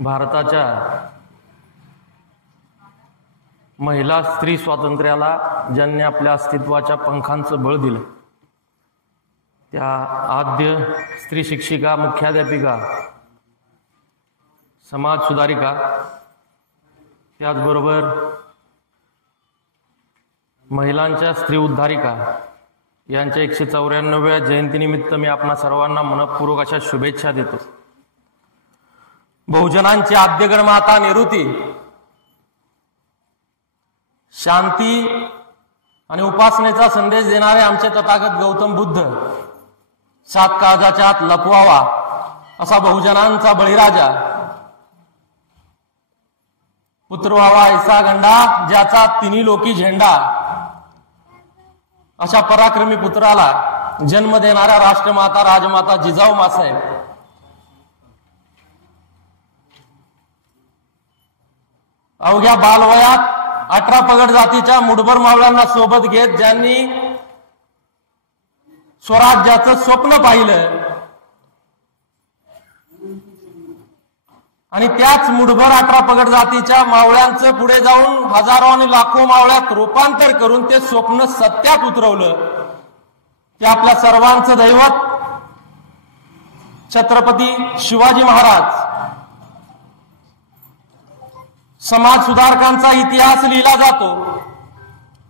भारताच्या महिला स्त्री स्वातंत्र्याला ज्यांनी आपल्या अस्तित्वाच्या पंखांचं बळ दिलं त्या आद्य स्त्री शिक्षिका, मुख्याध्यापिका, समाज सुधारिका, त्याचबरोबर महिलांच्या स्त्री उद्धारिका यांच्या 194व्या जयंतीनिमित्त मी आपणा सर्वांना मनपूर्वक अशा शुभेच्छा देतो. बहुजनांची आद्य गणमाता निवृत्ती, शांती आणि उपासनेचा संदेश देणारे आमचे तथागत गौतम बुद्ध, 7 काळजाच्या आत लपवावा असा बहुजनांचा बळीराजा, पुत्र व्हावा ऐसा गंडा ज्याचा तिन्ही लोकी झेंडा, अशा पराक्रमी पुत्राला जन्म देणाऱ्या राष्ट्रमाता राजमाता जिजाऊ मासाहेब, अवघ्या बालवयात 18 पगड जातीच्या मुठभर मावळ्यांना सोबत घेत ज्यांनी स्वराज्याचं स्वप्न पाहिलं आणि त्याच मुठभर 18 पगड जातीच्या मावळ्यांचं पुढे जाऊन हजारो आणि लाखो मावळ्यात रूपांतर करून ते स्वप्न सत्यात उतरवलं, ते आपल्या सर्वांचं दैवत छत्रपती शिवाजी महाराज. समाज सुधारकांचा इतिहास लिहिला जातो,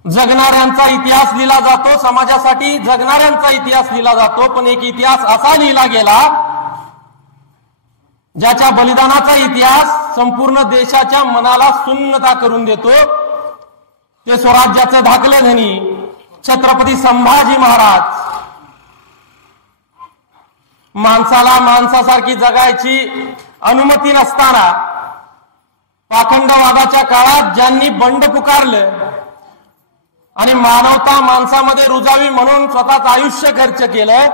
जगणाऱ्यांचा इतिहास लिहिला जातो, समाजासाठी जगणाऱ्यांचा इतिहास लिहिला जातो, पण एक इतिहास असा लिहिला गेला ज्याच्या बलिदानाचा इतिहास संपूर्ण देशाच्या मनाला सुन्नता करून देतो. ते स्वराज्याचे धाकले धनी छत्रपती संभाजी महाराज. माणसाला माणसासारखी जगायची अनुमती नसताना पाखंडवादाच्या काळात ज्यांनी बंड पुकारलं आणि मानवता माणसामध्ये रुजावी म्हणून स्वतःच आयुष्य खर्च केलं,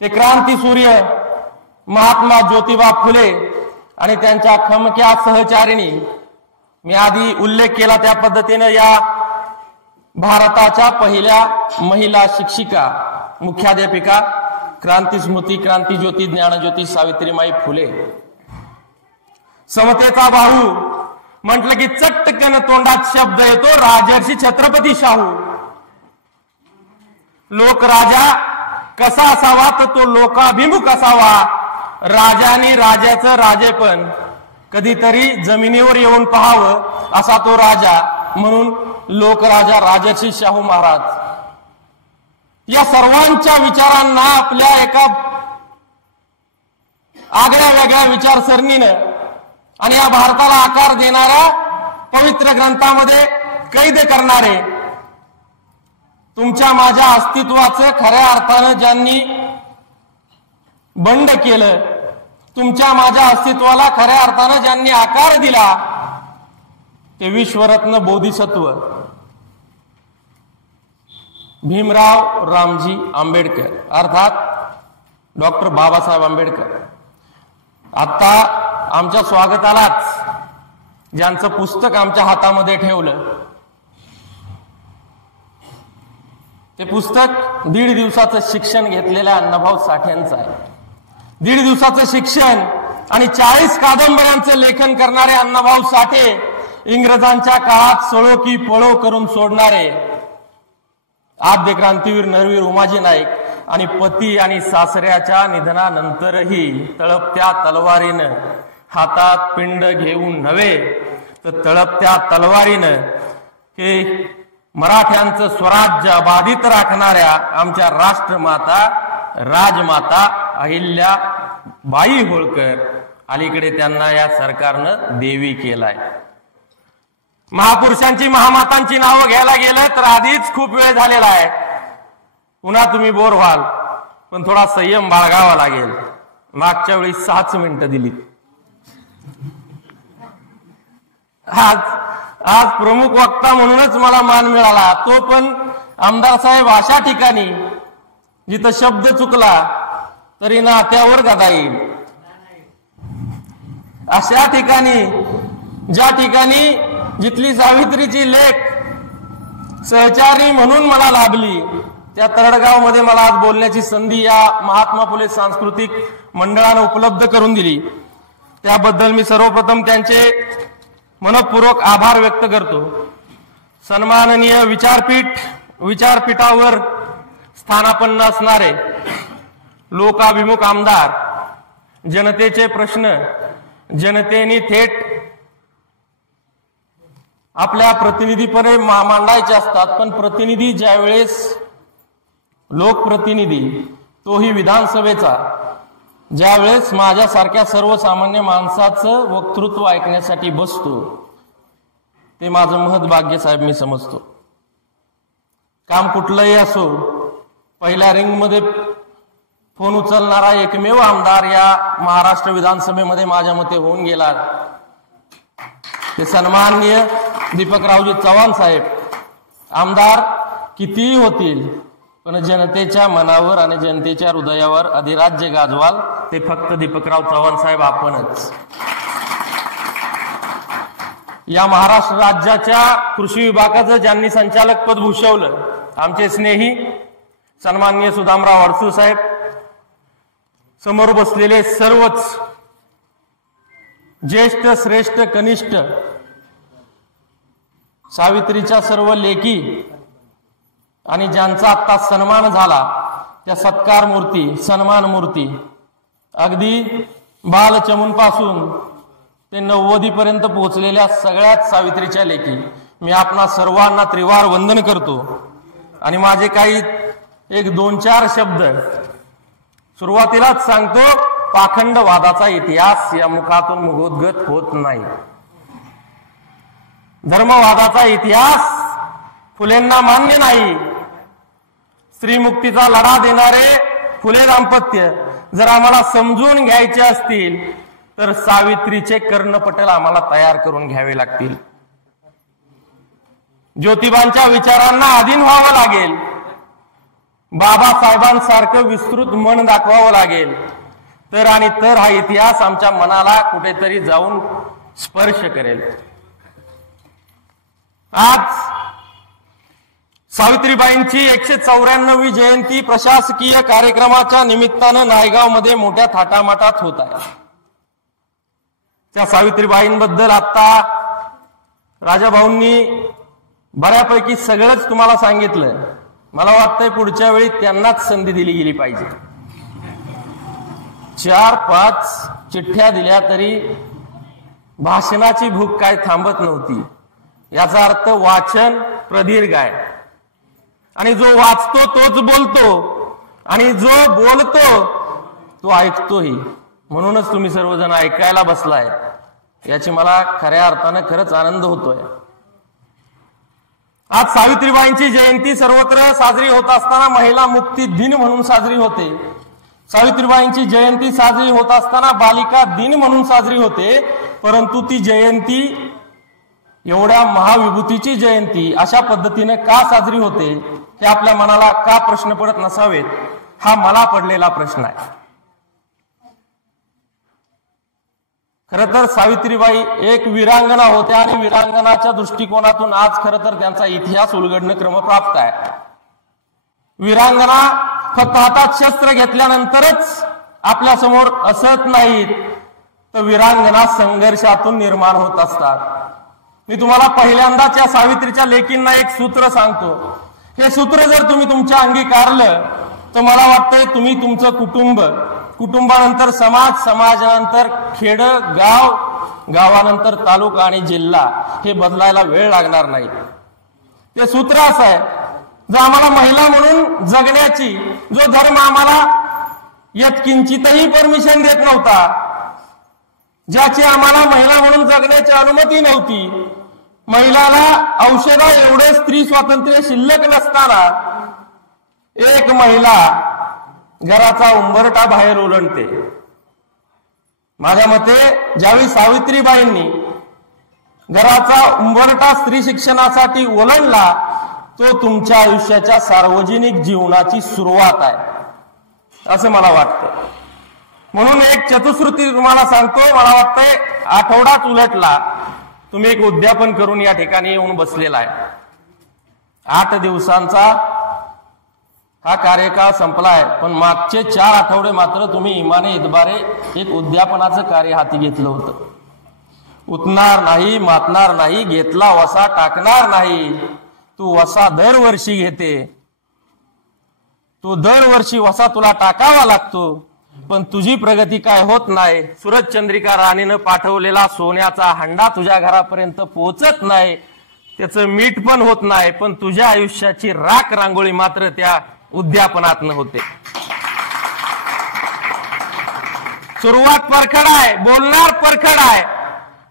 ते क्रांती सूर्य महात्मा ज्योतिबा फुले आणि त्यांच्या खमक्या सहचारिणी. मी आधी उल्लेख केला त्या पद्धतीने या भारताच्या पहिल्या महिला शिक्षिका, मुख्याध्यापिका, क्रांती स्मृती, क्रांती ज्योती, ज्ञानज्योती सावित्रीमाई फुले. समतेचा बाहू म्हटलं की चटकन तोंडात शब्द येतो राजर्षी छत्रपती शाहू. लोकराजा कसा असावा तर तो लोकाभिमुख असावा. राजाने राजाचं राजेपण कधीतरी जमिनीवर येऊन पाहावं असा तो राजा, म्हणून लोकराजा राजर्षी शाहू महाराज. या सर्वांच्या विचारांना आपल्या एका आगळ्या वेगळ्या विचारसरणीनं आणि या भारताला आकार देणाऱ्या पवित्र ग्रंथामध्ये कैद करणारे, तुमच्या माझ्या अस्तित्वाचं खऱ्या अर्थानं ज्यांनी बंड केलं, तुमच्या माझ्या अस्तित्वाला खऱ्या अर्थानं ज्यांनी आकार दिला, ते विश्वरत्न बोधिसत्व भीमराव रामजी आंबेडकर अर्थात डॉक्टर बाबासाहेब आंबेडकर. आता आमच्या स्वागतालाच ज्यांचं पुस्तक आमच्या हातामध्ये ठेवलं, ते पुस्तक 1.5 दिवसाचं शिक्षण घेतलेल्या अण्णाभाऊ साठे यांचं आहे. 1.5 दिवसाचं शिक्षण आणि 40 कादंबऱ्यांचं लेखन करणारे अण्णाभाऊ साठे इंग्रजांच्या काळात सळो की पळो करून सोडणारे आद्य क्रांतीवीर नरवीर उमाजी नाईक आणि पती आणि सासऱ्याच्या निधनानंतरही तळपत्या तलवारीनं, हातात पिंड घेऊन नव्हे तर तळपत्या तलवारीनं हे मराठ्यांचं स्वराज्य अबाधित राखणाऱ्या आमच्या राष्ट्रमाता राजमाता अहिल्या बाई होळकर, अलीकडे त्यांना या सरकारनं देवी केलाय. महापुरुषांची महामातांची नावं घ्यायला गेलं तर आधीच खूप वेळ झालेला आहे, पुन्हा तुम्ही बोर व्हाल, पण थोडा संयम बाळगावा लागेल. मागच्या वेळी 6 मिनिटं दिली. आज प्रमुख वक्ता म्हणूनच मला मान मिळाला, तो पण आमदार साहेब अशा ठिकाणी जिथं शब्द चुकला तरी नात्यावर गदा येईल, अशा ठिकाणी ज्या ठिकाणी जिथली सावित्रीची लेख सहचारी म्हणून मला लाभली, त्या तरडगाव मध्ये मला आज बोलण्याची संधी या महात्मा फुले सांस्कृतिक मंडळानं उपलब्ध करून दिली. त्याबद्दल मी सर्वप्रथम त्यांचे मनपूर्वक आभार व्यक्त करतो। सन्माननीय विचारपीठावर स्थानापन्न असणारे लोकाभिमुख आमदार, जनतेचे प्रश्न जनतेने थेट आपल्या प्रतिनिधीपणे मांडायचे असतात, पण प्रतिनिधी ज्यावेळेस लोकप्रतिनिधी, तोही विधानसभेचा, ज्यावेळेस माझ्यासारख्या सर्वसामान्य माणसाचं वक्तृत्व ऐकण्यासाठी बसतो, ते माझं महत् भाग्य साहेब मी समजतो। काम कुठलंही असो, पहिल्या रिंगमध्ये फोन उचलणारा एकमेव आमदार या महाराष्ट्र विधानसभेमध्ये माझ्या मते होऊन गेला ते सन्माननीय दीपकरावजी चव्हाण साहेब। आमदार कितीही होतील, पण जनतेच्या मनावर आणि जनतेच्या हृदयावर अधिराज्य गाजवाल ते फक्त दीपकराव चव्हाण साहेब आपणच। या महाराष्ट्र राज्याच्या कृषी विभागाचं ज्यांनी संचालक पद भूषवलं, आमचे स्नेही सन्माननीय सुदामराव अडसूळ साहेब, समोर बसलेले सर्वच ज्येष्ठ श्रेष्ठ कनिष्ठ, सावित्रीच्या सर्व लेकी आणि ज्यांचा आता सन्मान झाला त्या सत्कार मूर्ती, सन्मान मूर्ती, अगदी बालचमूंपासून ते 90 पर्यंत पोहोचलेल्या सगळ्याच सावित्रीच्या लेकी, मी आपणा सर्वांना त्रिवार वंदन करतो। आणि माझे काही 1-2-4 शब्द सुरुवातीलाच सांगतो, पाखंडवादाचा इतिहास या मुखातून मुखोद्गत होत नाही। धर्मवादाचा इतिहास फुलेंना मान्य नाही। स्त्रीमुक्तीचा लढा देणारे फुले दाम्पत्य जर आम्हाला समजून घ्यायचे असतील तर सावित्रीचे कर्णपटल आम्हाला तयार करून घ्यावे लागतील। ज्योतिबांच्या विचारांना अधीन व्हावं लागेल। बाबासाहेबांसारखं विस्तृत मन दाखवावं लागेल, तर आणि तर हा इतिहास आमच्या मनाला कुठेतरी जाऊन स्पर्श करेल। आज सावित्रीबाईंची 194वी जयंती प्रशासकीय कार्यक्रमाच्या निमित्तानं नायगावमध्ये मोठ्या थाटामाटात होत आहे। त्या सावित्रीबाईंबद्दल आता राजाभाऊंनी बऱ्यापैकी सगळंच तुम्हाला सांगितलं। मला वाटतंय पुढच्या वेळी त्यांनाच संधी दिली गेली पाहिजे। 4-5 चिठ्ठ्या दिल्या तरी भाषणाची भूक काय थांबत नव्हती। याचा अर्थ वाचन प्रदीर्घ आहे, आणि जो वाचतो तोच बोलतो, आणि जो बोलतो तो ऐकतोही। म्हणूनच तुम्ही सर्वजण ऐकायला बसलाय, याची मला खऱ्या अर्थानं खरंच आनंद होतोय। आज सावित्रीबाईंची जयंती सर्वत्र साजरी होत असताना महिला मुक्ती दिन म्हणून साजरी होते। सावित्रीबाईंची जयंती साजरी होत असताना बालिका दिन म्हणून साजरी होते। परंतु ती जयंती, एवढ्या महाविभूतीची जयंती अशा पद्धतीने का साजरी होते, हे आपल्या मनाला का प्रश्न पडत नसावेत, हा मला पडलेला प्रश्न आहे। खरं तर सावित्रीबाई एक वीरांगना होत्या, आणि वीरांगनाच्या दृष्टिकोनातून आज खरं तर त्यांचा इतिहास उलगडणं क्रमप्राप्त आहे। वीरांगना फक्त हातात शस्त्र घेतल्यानंतरच आपल्या समोर असत नाहीत, तर वीरांगना संघर्षातून निर्माण होत असतात। मी तुम्हाला पहिल्यांदाच या सावित्रीच्या लेकींना एक सूत्र सांगतो। हे सूत्र जर तुम्ही तुमच्या अंगीकारलं तर मला वाटतंय तुम्ही तुमचं कुटुंब, कुटुंबानंतर समाज, समाजानंतर खेड गाव, गावानंतर तालुका आणि जिल्हा हे बदलायला वेळ लागणार नाही। ते सूत्र असं आहे, जो आम्हाला महिला म्हणून जगण्याची, जो धर्म आम्हाला यत्किंचितही परमिशन देत नव्हता, ज्याची आम्हाला महिला म्हणून जगण्याची अनुमती नव्हती, महिलाला औषधा एवढे स्त्री स्वातंत्र्य शिल्लक नसताना एक महिला घराचा उंबरठा बाहेर ओलांडते। माझ्या मते ज्यावेळी सावित्रीबाईंनी घराचा उंबरठा स्त्री शिक्षणासाठी ओलांडला, तो तुमच्या आयुष्याच्या सार्वजनिक जीवनाची सुरुवात आहे असं मला वाटतं। म्हणून एक चतुश्रुती तुम्हाला सांगतो। मला वाटतंय आठवडाच उलटला, तुम्ही एक उद्यापन करून या ठिकाणी येऊन बसलेला आहे। 8 दिवसांचा हा कार्यकाळ संपलाय, पण मागचे 4 आठवडे मात्र तुम्ही इमाने इतबारे एक उद्यापनाचं कार्य हाती घेतलं होतं. उठणार नाही, मातणार नाही, घेतला वसा टाकणार नाही. तू वसा दरवर्षी घेते, तू दरवर्षी वसा तुला टाकावा लागतो, पण तुझी प्रगती काय होत नाही. सूरजचंद्रिका राणीनं पाठवलेला सोन्याचा हंडा तुझ्या घरापर्यंत पोहोचत नाही, त्याचं मीठ पण होत नाही, पण तुझ्या आयुष्याची राख रांगोळी मात्र त्या उद्यापनातनं होते. सुरुवात परखड आहे, बोलणार परखड आहे,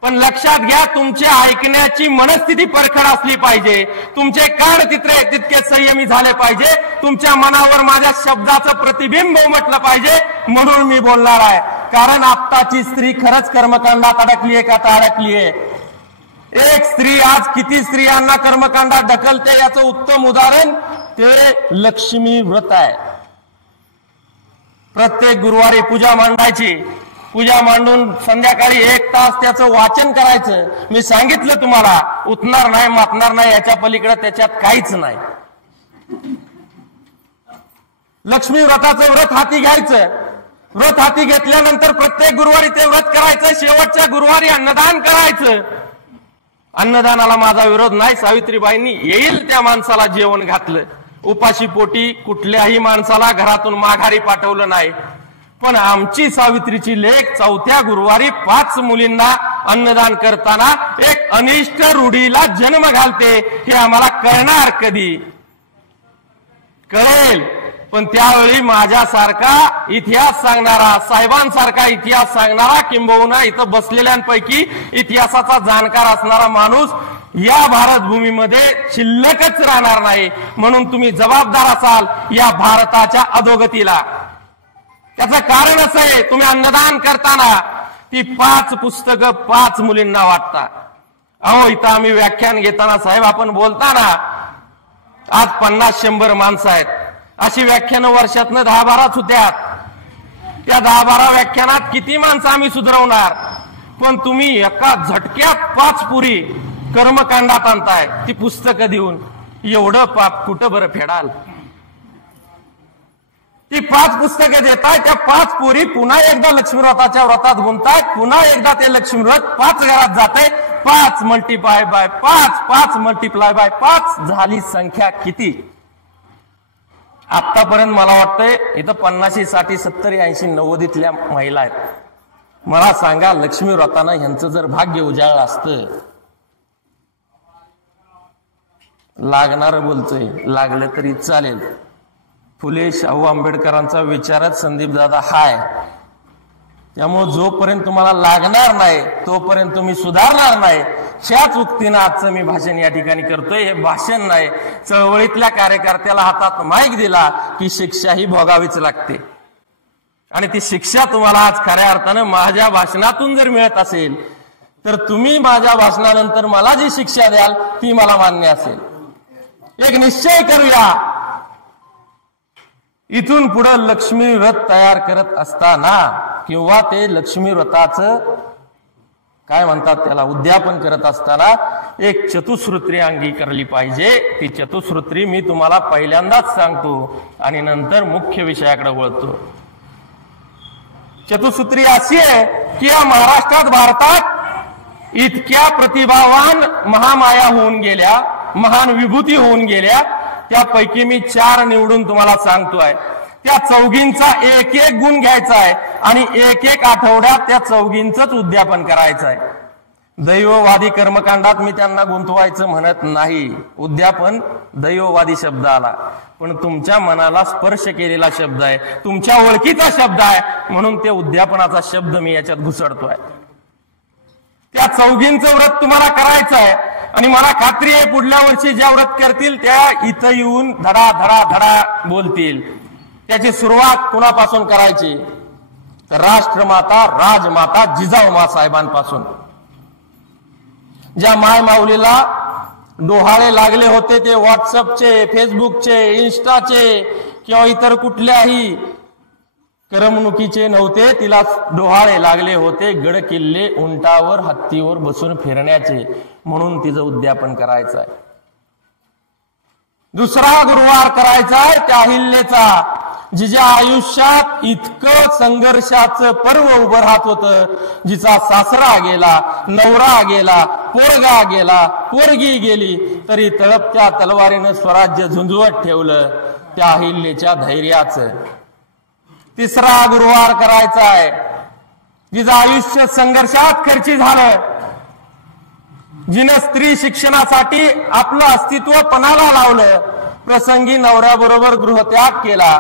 पण लक्षात घ्या तुमच्या ऐकण्याची मनस्थिती परखड असली पाहिजे. तुमचे कान तितके संयमी झाले पाहिजे. तुमच्या मनावर माझ्या शब्दाचं प्रतिबिंब उमटलं पाहिजे, म्हणून मी बोलणार आहे. कारण आत्ताची स्त्री खरंच कर्मकांडात अडकलीये का तर अडकलीये. एक स्त्री आज किती स्त्रियांना कर्मकांडात ढकलते याचं उत्तम उदाहरण ते लक्ष्मी व्रत आहे. प्रत्येक गुरुवारी पूजा मांडायची, पूजा मांडून संध्याकाळी 1 तास त्याचं वाचन करायचं. मी सांगितलं तुम्हाला, उठणार नाही, मातणार नाही, याच्या पलीकडे त्याच्यात काहीच नाही. लक्ष्मी व्रताचं व्रत हाती घ्यायचं. व्रत हाती घेतल्यानंतर प्रत्येक गुरुवारी ते व्रत करायचं. शेवटच्या गुरुवारी अन्नदान करायचं. अन्नदानाला माझा विरोध नाही. सावित्रीबाईंनी येईल त्या माणसाला जेवण घातलं. उपाशी पोटी कुठल्याही माणसाला घरातून माघारी पाठवलं नाही. पण आमची सावित्रीची लेक 4थ्या गुरुवारी 5 मुलींना अन्नदान करताना एक अनिष्ट रूढीला जन्म घालते. हे आम्हाला कळणार कधी? कळेल, पण त्यावेळी माझ्यासारखा इतिहास सांगणारा, साहेबांसारखा इतिहास सांगणारा, किंबहुना इथं बसलेल्यांपैकी इतिहासाचा जाणकार असणारा माणूस या भारतभूमीमध्ये शिल्लकच राहणार नाही. म्हणून तुम्ही जबाबदार असाल या भारताच्या अधोगतीला. त्याचं कारण असं आहे, तुम्ही अन्नदान करताना ती 5 पुस्तकं 5 मुलींना वाटता. अहो, इथं आम्ही व्याख्यान घेताना साहेब आपण बोलताना आज 50-100 माणसं आहेत. अशी व्याख्यानं वर्षातनं 10-12 होत्यात. त्या 10-12 व्याख्यानात किती माणसं आम्ही सुधारवणार? पण तुम्ही एका झटक्यात 5 पुरी कर्मकांडात आणताय ती पुस्तकं देऊन. एवढं पाप कुठं बरं फेडाल? ती 5 पुस्तकं देताय, त्या 5 पोरी पुन्हा एकदा लक्ष्मी व्रताच्या व्रतात गुंताय. पुन्हा एकदा ते लक्ष्मी व्रत 5 घरात जाते. 5 मल्टिप्लाय बाय 5, 5 मल्टिप्लाय बाय 5 झाली संख्या किती? आतापर्यंत मला वाटतंय इथं 50, 60, 70, 80, 90 महिला आहेत. मला सांगा, लक्ष्मी व्रतानं ह्यांचं जर भाग्य उजाळलं असतं. लागणार बोलतोय, लागलं तरी चालेल. फुले शाहू आंबेडकरांचा विचारच संदीप दादा हाय. त्यामुळे जोपर्यंत तुम्हाला लागणार नाही तोपर्यंत तुम्ही सुधारणार नाही. ह्याच उक्तीनं आजचं मी भाषण या ठिकाणी करतोय. हे भाषण नाही, चळवळीतल्या कार्यकर्त्याला हातात माईक दिला की शिक्षा ही भोगावीच लागते. आणि ती शिक्षा तुम्हाला आज खऱ्या अर्थानं माझ्या भाषणातून जर मिळत असेल तर तुम्ही माझ्या भाषणानंतर मला जी शिक्षा द्याल ती मला मान्य असेल. एक निश्चय करूया, इथून पुढे लक्ष्मी व्रत तयार करत असताना किंवा ते लक्ष्मी व्रताचं काय म्हणतात त्याला उद्यापन करत असताना एक चतुसूत्री अंगीकारली पाहिजे. ती चतुसूत्री मी तुम्हाला पहिल्यांदाच सांगतो आणि नंतर मुख्य विषयाकडे वळतो. चतुसूत्री अशी आहे की या महाराष्ट्रात, भारतात इतक्या प्रतिभावान महामाया होऊन गेल्या, महान विभूती होऊन गेल्या. त्यापैकी मी 4 निवडून तुम्हाला सांगतोय. त्या चौघींचा एक एक गुण घ्यायचा आहे आणि एक एक आठवड्यात त्या चौघींचंच उद्यापन करायचं आहे. दैववादी कर्मकांडात मी त्यांना गुंतवायचं म्हणत नाही. उद्यापन दैववादी शब्द आला, पण तुमच्या मनाला स्पर्श केलेला शब्द आहे, तुमच्या ओळखीचा शब्द आहे, म्हणून ते उद्यापनाचा शब्द मी याच्यात घुसडतोय. त्या चौघींचं व्रत तुम्हाला करायचं आहे आणि मला खात्री आहे पुढल्या वर्षी ज्या व्रत करतील त्या इथं येऊन धडा धडा धडा बोलतील. त्याची सुरुवात कुणापासून करायची? तर राष्ट्रमाता, राजमाता जिजाऊ साहेबांपासून. ज्या माय माऊलीला डोहाळे लागले होते ते व्हॉट्सअपचे, फेसबुकचे, इन्स्टाचे किंवा इतर कुठल्याही करमणुकीचे नव्हते, तिला डोहाळे लागले होते गड किल्ले उंटावर हत्तीवर बसून फिरण्याचे, म्हणून तिचं उद्यापन करायचं आहे. दुसरा गुरुवार करायचा त्या अहिल्याचा, जिच्या आयुष्यात इतकं संघर्षाचं पर्व उभं राहत होतं, जिचा सासरा गेला, नवरा गेला, पोरगा गेला, पोरगी गेली, तरी तळपत्या तलवारीनं स्वराज्य झुंजवत ठेवलं त्या अहिल्याच्या धैर्याचं. तिसरा गुरुवार करायचा आहे जिचं आयुष्य संघर्षात खर्ची झालं, जिनं स्त्री शिक्षणासाठी आपलं अस्तित्व पणाला लावलं, प्रसंगी नवऱ्याबरोबर गृहत्याग केला,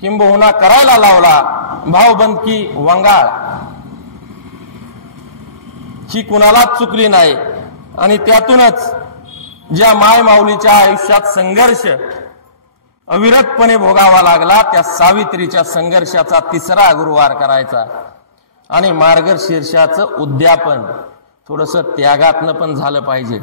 किंबहुना करायला लावला, भावबंदकी वंगाळ ही कुणालाच चुकली नाही. आणि त्यातूनच ज्या माय माऊलीच्या आयुष्यात संघर्ष अविरतपणे भोगावा लागला, त्या सावित्रीच्या संघर्षाचा तिसरा गुरुवार करायचा. आणि मार्गशीर्षाचं उद्यापन थोडस त्यागातनं पण झालं पाहिजे.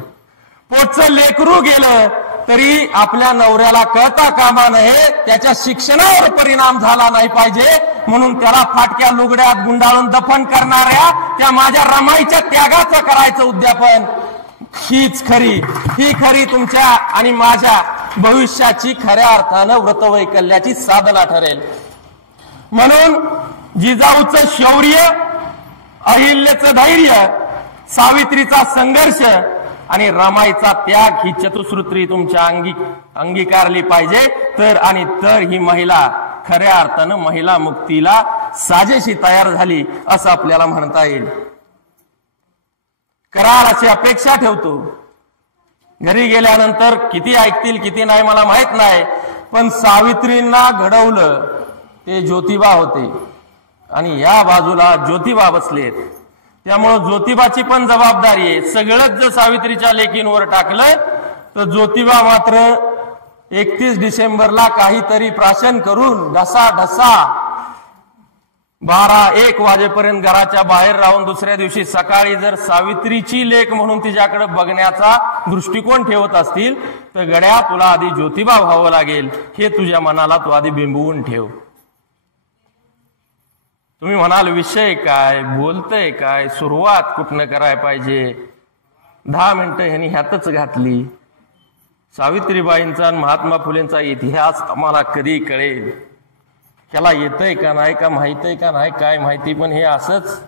पोटचं लेकरू गेलं तरी आपल्या नवऱ्याला कळता कामा नये, त्याच्या शिक्षणावर परिणाम झाला नाही पाहिजे, म्हणून त्याला फाटक्या लुगड्यात गुंडाळून दफन करणाऱ्या त्या माझ्या रमाईच्या त्यागाचं करायचं उद्यापन. ही खरी तुमच्या आणि माझ्या भविष्याची खऱ्या अर्थानं व्रतवैकल्याची साधना ठरेल. म्हणून जिजाऊचं शौर्य, अहिल्याचं धैर्य, सावित्रीचा संघर्ष आणि रमाईचा त्याग ही चतुसूत्री तुमच्या अंगीकारली पाहिजे. तर ही महिला खऱ्या अर्थानं महिला मुक्तीला साजेशी तयार झाली असं आपल्याला म्हणता येईल. कराल अशी अपेक्षा ठेवतो. घरी गेल्यानंतर किती ऐकतील किती नाही मला माहित नाही, पण सावित्रींना घडवलं ते ज्योतिबा होते आणि या बाजूला ज्योतिबा बसलेत. त्यामुळं ज्योतिबाची पण जबाबदारी आहे. सगळंच जर सावित्रीच्या लेकींवर टाकलं तर ज्योतिबा मात्र 31 डिसेंबरला काहीतरी प्राशन करून ढसा 12-1 वाजेपर्यंत घराच्या बाहेर राहून दुसऱ्या दिवशी सकाळी जर सावित्रीची लेक म्हणून तिच्याकडे बघण्याचा दृष्टिकोन ठेवत असतील तर गड्या तुला आधी ज्योतिबा व्हावं लागेल हे तुझ्या मनाला तू आधी बिंबवून ठेव. तुम्ही म्हणाल विषय काय, बोलतय काय, सुरुवात कुठनं करायला पाहिजे. 10 मिनिटं ह्यांनी ह्यातच घातली. सावित्रीबाईंचा आणि महात्मा फुलेंचा इतिहास आम्हाला कधी कळेल, त्याला येतंय का नाही, का माहितय का नाही काय माहिती, पण हे असंच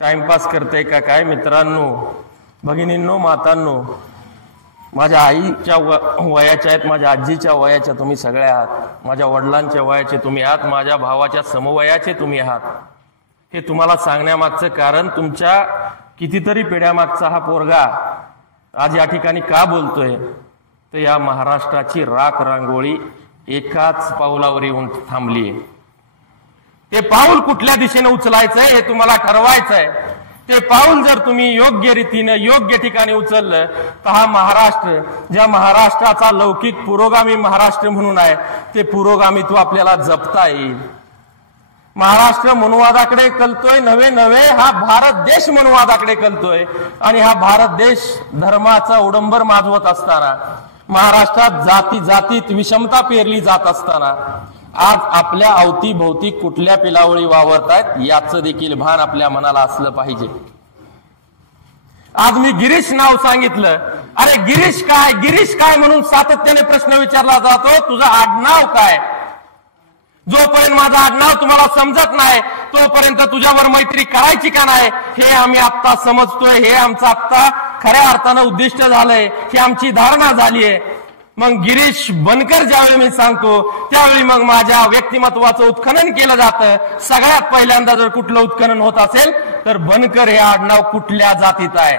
टाइमपास करतंय का काय. मित्रांनो, भगिनींनो, मातांनो, माझ्या आईच्या वयाच्या आहेत, माझ्या आजीच्या वयाच्या तुम्ही सगळ्या आहात, माझ्या वडिलांच्या वयाचे तुम्ही आहात, माझ्या भावाच्या समवयाचे तुम्ही आहात. हे तुम्हाला सांगण्यामागचं कारण तुमच्या कितीतरी पिढ्यामागचा हा पोरगा आज या ठिकाणी का बोलतोय, तर या महाराष्ट्राची राख रांगोळी एकाच पाऊलावर येऊन थांबलीये. ते पाऊल कुठल्या दिशेने उचलायचंय हे तुम्हाला ठरवायचंय. ते पाऊल जर तुम्ही योग्य रीतीने योग्य ठिकाणी उचललं तर हा महाराष्ट्र, ज्या महाराष्ट्राचा लौकिक पुरोगामी महाराष्ट्र म्हणून आहे, ते पुरोगामित्व आपल्याला जपता येईल. महाराष्ट्र मनुवादाकडे कलतोय, नवे हा भारत देश मनुवादाकडे कलतोय. आणि हा भारत देश धर्माचा उडंबर माजवत असताना, महाराष्ट्रात जातीत विषमता पेरली जात असताना आज आपल्या अवतीभोवती कुठल्या पिलावळी वावरतायत याचं देखील भान आपल्या मनाला असलं पाहिजे. आज मी गिरीश नाव सांगितलं, अरे गिरीश काय म्हणून सातत्याने प्रश्न विचारला जातो, तुझं आडनाव काय. जोपर्यंत माझं आडनाव तुम्हाला समजत नाही तोपर्यंत तुझ्यावर मैत्री करायची का नाही हे आम्ही आत्ता समजतोय. हे आमचं आत्ता खऱ्या अर्थानं उद्दिष्ट झालंय, ही आमची धारणा झालीय. मग गिरीश बनकर ज्यावेळी मी सांगतो त्यावेळी मग माझ्या व्यक्तिमत्वाचं उत्खनन केलं जातं. सगळ्यात पहिल्यांदा जर कुठलं उत्खनन होत असेल तर बनकर हे आडनाव कुठल्या जातीत आहे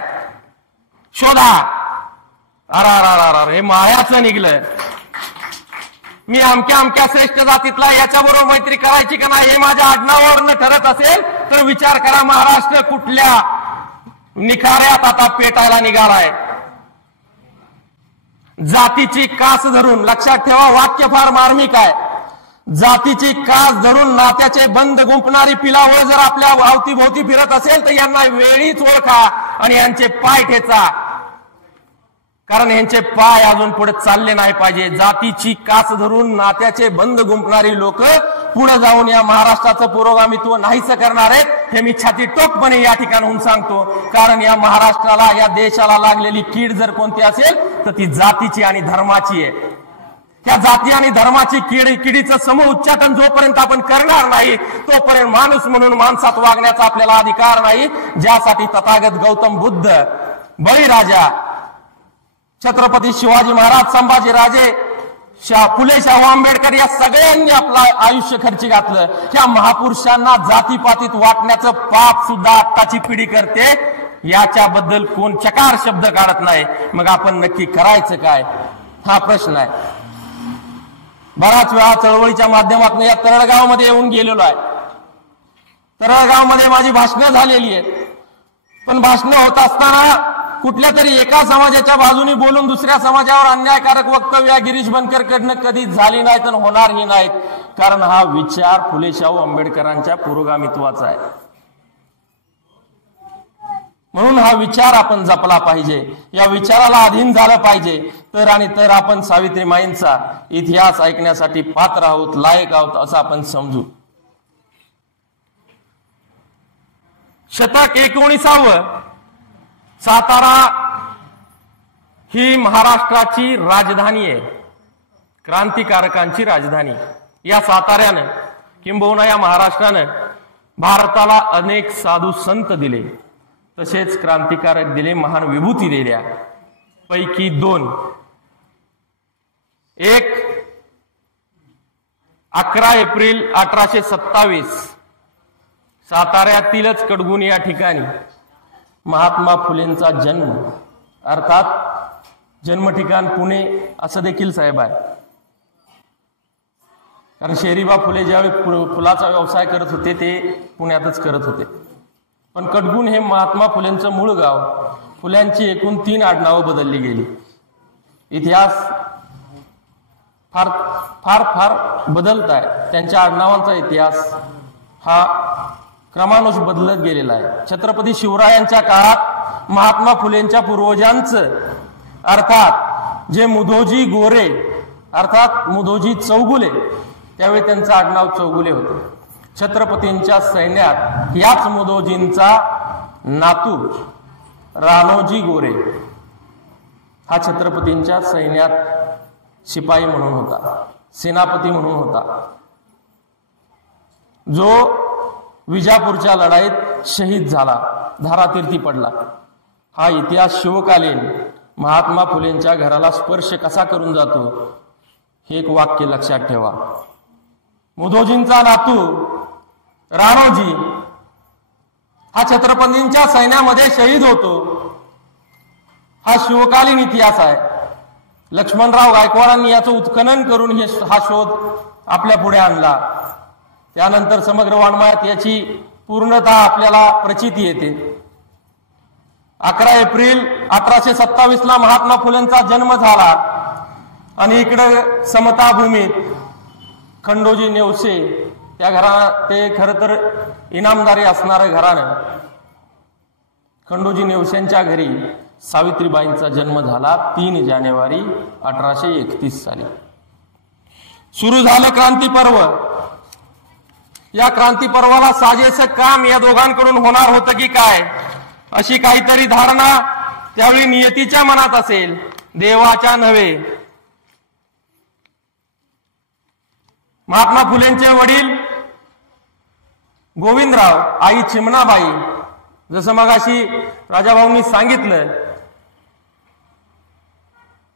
शोधा. हे मायाचं निघलं. मी अमक्या श्रेष्ठ जातीतला, याच्याबरोबर मैत्री करायची का नाही हे माझ्या आडनावावरनं ठरत असेल तर विचार करा महाराष्ट्र कुठल्या निखाऱ्यात आता पेटायला निघालाय. जातीची कास धरून, लक्षात ठेवा वाक्य फार मार्मिक आहे, जातीची कास धरून नात्याचे बंध गुंफणारी पिलावळ जर आपल्या अवतीभोवती फिरत असेल तर यांना वेळीच ओळखा आणि यांचे पाय ठेचा, कारण यांचे पाय अजून पुढे चालले नाही पाहिजे. जातीची कास धरून नात्याचे बंध गुंफणारी लोक पुढे जाऊन या महाराष्ट्राचं पुरोगामित्व नाहीच करणार आहेत हे मी छाती टोकपणे या ठिकाणून सांगतो. कारण या महाराष्ट्राला, या देशाला लागलेली कीड जर कोणती असेल तर ती जातीची आणि धर्माची आहे. त्या जाती आणि धर्माची किडीचं समउच्चाटन जोपर्यंत आपण करणार नाही तोपर्यंत माणूस म्हणून माणसात वागण्याचा आपल्याला अधिकार नाही. ज्यासाठी तथागत गौतम बुद्ध, बळीराजा, छत्रपती शिवाजी महाराज, संभाजीराजे, फुले शाहू आंबेडकर या सगळ्यांनी आपलं आयुष्य खर्ची घातलं. ह्या महापुरुषांना जातीपातीत वाटण्याचं पाप सुद्धा आत्ताची पिढी करते. याच्याबद्दल कोण चकार शब्द काढत नाही. मग आपण नक्की करायचं काय हा प्रश्न आहे. बराच वेळा चळवळीच्या माध्यमातून या तरळगावमध्ये येऊन गेलेलो आहे. तरळगावमध्ये माझी भाषणं झालेली आहेत. पण भाषणं होत असताना कुठल्या तरी एका समाजाच्या बाजूने बोलून दुसऱ्या समाजावर अन्यायकारक वक्तव्य गिरीश बनकरकडनं कधीच झाली नाहीत आणि होणारही नाहीत. कारण हा विचार फुले शाहू आंबेडकरांच्या पुरोगामित्वाचा आहे. म्हणून हा विचार आपण जपला पाहिजे. या विचाराला अधीन झालं पाहिजे. तर आपण सावित्रीमाईंचा इतिहास ऐकण्यासाठी पात्र आहोत, लायक आहोत असं आपण समजू. शतक 19. सातारा ही महाराष्ट्राची राजधानी आहे, क्रांतिकारकांची राजधानी. या साताऱ्यानं किंबहुना या महाराष्ट्रानं भारताला अनेक साधू संत दिले, तसेच क्रांतिकारक दिले, महान विभूती दिल्या. पैकी 2. एक 11 एप्रिल 1827 साताऱ्यातीलच कडगुण या ठिकाणी महात्मा फुलेंचा जन्म, अर्थात जन्म ठिकाण पुणे असं देखील साहेब आहे. कारण शेरीबा फुले ज्यावेळी फुलाचा व्यवसाय करत होते ते पुण्यातच करत होते. पण कडगुण हे महात्मा फुलेंचं मूळ गाव. फुल्यांची एकूण 3 आडनावं बदलली गेली. इतिहास फार फार फार बदलत आहे. त्यांच्या आडनावांचा इतिहास हा क्रमानुष बदलत गेलेला आहे. छत्रपती शिवरायांच्या काळात महात्मा फुलेंच्या पूर्वजांचं, अर्थात जे मुधोजी गोरे अर्थात मुधोजी चौगुले, त्यावेळी त्यांचं आडनाव चौगुले होतं. छत्रपतींच्या सैन्यात याच मुधोजींचा नातू राणोजी गोरे हा छत्रपतींच्या सैन्यात शिपाई म्हणून होता, सेनापती म्हणून होता, जो विजापूरच्या लढाईत शहीद झाला, धारातीर्थी पडला. हा इतिहास शिवकालीन महात्मा फुलेंच्या घराला स्पर्श कसा करून जातो हे एक वाक्य लक्षात ठेवा. मुधोजींचा नातू राणोजी हा छत्रपतींच्या सैन्यामध्ये शहीद होतो. हा शिवकालीन इतिहास आहे. लक्ष्मणराव गायकवाडांनी याचं उत्खनन करून हा शोध आपल्या पुढे आणला. त्यानंतर समग्र वाङ्मयात याची पूर्णतः आपल्याला प्रचिती येते. 11 एप्रिल 1827 ला महात्मा फुलेंचा जन्म झाला आणि इकडे समता भूमीत खंडोजी नेवसे त्या घराणं, ते खरं तर इनामदारी असणारं घराणं, खंडोजी नेवसेंच्या घरी सावित्रीबाईंचा जन्म झाला 3 जानेवारी 1831 साली. सुरू झालं क्रांती पर्व. या क्रांती पर्वाला साजेसं काम या दोघांकडून होणार होतं की काय अशी काहीतरी धारणा त्यावेळी नियतीच्या मनात असेल, देवाच्या नव्हे. महात्मा फुलेंचे वडील गोविंदराव, आई चिमणाबाई, जसं मगाशी राजाभाऊंनी सांगितलं,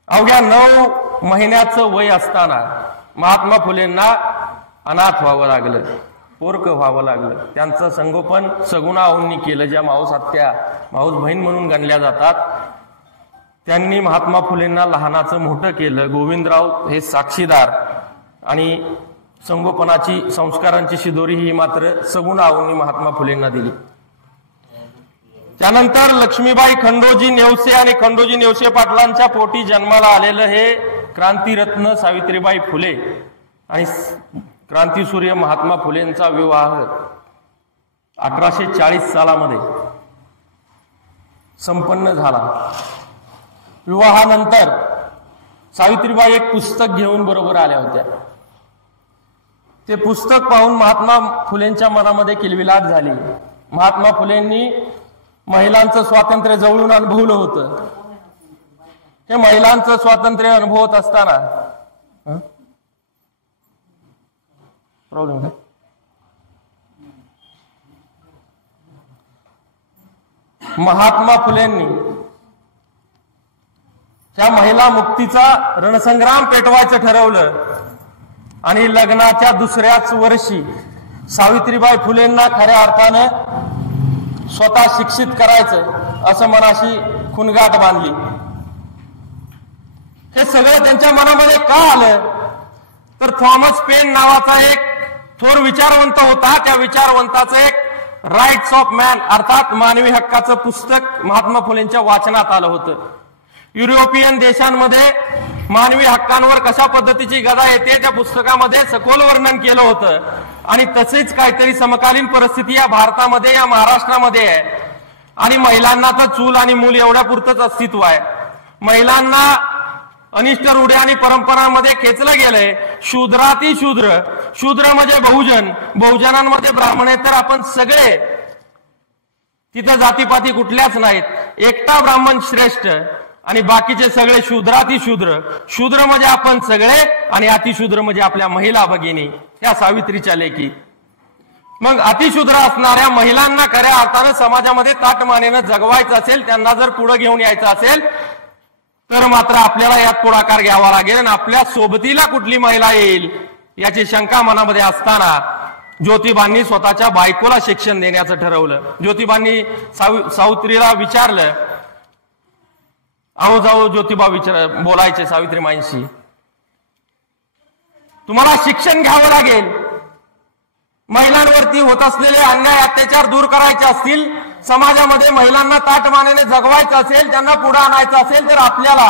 अवघ्या 9 महिन्याचं वय असताना महात्मा फुलेंना अनाथ व्हावं लागलं, पोरक व्हावं लागलं. त्यांचं संगोपन सगुणा आऊंनी केलं, ज्या माऊस आत्या, माऊस बहीण म्हणून गणल्या जातात. त्यांनी महात्मा फुलेंना लहानाचं मोठं केलं. गोविंदराव हे साक्षीदार आणि संगोपनाची, संस्कारांची शिदोरी ही मात्र सगुणा आऊंनी महात्मा फुलेंना दिली. त्यानंतर लक्ष्मीबाई खंडोजी नेवसे आणि खंडोजी नेवसे पाटलांच्या पोटी जन्माला आलेलं हे क्रांतीरत्न सावित्रीबाई फुले आणि क्रांतीसूर्य महात्मा फुलेंचा विवाह 1840 सालामध्ये संपन्न झाला. विवाहानंतर सावित्रीबाई एक पुस्तक घेऊन बरोबर आल्या होत्या. ते पुस्तक पाहून महात्मा फुलेंच्या मनामध्ये किलबिलाट झाली. महात्मा फुलेंनी महिलांचं स्वातंत्र्य जवळून अनुभवलं होतं. हे महिलांचं स्वातंत्र्य अनुभवत असताना प्रॉब्लेम काय? महात्मा फुलेंनी त्या महिला मुक्तीचा रणसंग्राम पेटवायचं ठरवलं आणि लग्नाच्या दुसऱ्याच वर्षी सावित्रीबाई फुलेंना खऱ्या अर्थानं स्वतः शिक्षित करायचं असं मनाशी खुणगाठ बांधली. हे सगळं त्यांच्या मनामध्ये का आलं तर थॉमस पेन नावाचा एक थोर विचारवंत होता. त्या विचारवंताचं एक राईट्स ऑफ मॅन अर्थात मानवी हक्काचं पुस्तक महात्मा फुलेंच्या वाचनात आलं होतं. युरोपियन देशांमध्ये मानवी हक्कांवर कशा पद्धतीची गदा येते त्या पुस्तकामध्ये सखोल वर्णन केलं होतं. आणि तसेच काहीतरी समकालीन परिस्थिती या भारतामध्ये या महाराष्ट्रामध्ये आहे. आणि महिलांना तर चूल आणि मूल एवढ्या पुरतच अस्तित्व आहे. महिलांना अनिष्ट रूढ्या आणि परंपरांमध्ये खेचलं गेलंय. शूद्राती शूद्र, शूद्र म्हणजे बहुजन, बहुजनांमध्ये ब्राह्मणेतर आपण सगळे, तिथं जातीपाती कुठल्याच नाहीत. एकटा ब्राह्मण श्रेष्ठ आणि बाकीचे सगळे शूद्राती शूद्र. शूद्र म्हणजे आपण सगळे आणि अतिशूद्र म्हणजे आपल्या महिला भगिनी, त्या सावित्रीच्या लेकी. मग अतिशूद्र असणाऱ्या महिलांना खऱ्या अर्थानं समाजामध्ये ताटमानेनं जगवायचं असेल, त्यांना जर पुढे घेऊन यायचं असेल तर मात्र आपल्याला यात पुढाकार घ्यावा लागेल. आणि आपल्या सोबतीला कुठली महिला येईल याची शंका मनामध्ये असताना ज्योतिबांनी स्वतःच्या बायकोला शिक्षण देण्याचं ठरवलं. ज्योतिबांनी सावित्रीला विचारलं, जाऊ ज्योतिबा बोलायचे सावित्रीमाईंशी, तुम्हाला शिक्षण घ्यावं लागेल. महिलांवरती होत असलेले अन्याय अत्याचार दूर करायचे असतील, समाजामध्ये महिलांना ताटमानेने जगवायचं असेल, त्यांना पुढे आणायचं असेल तर आपल्याला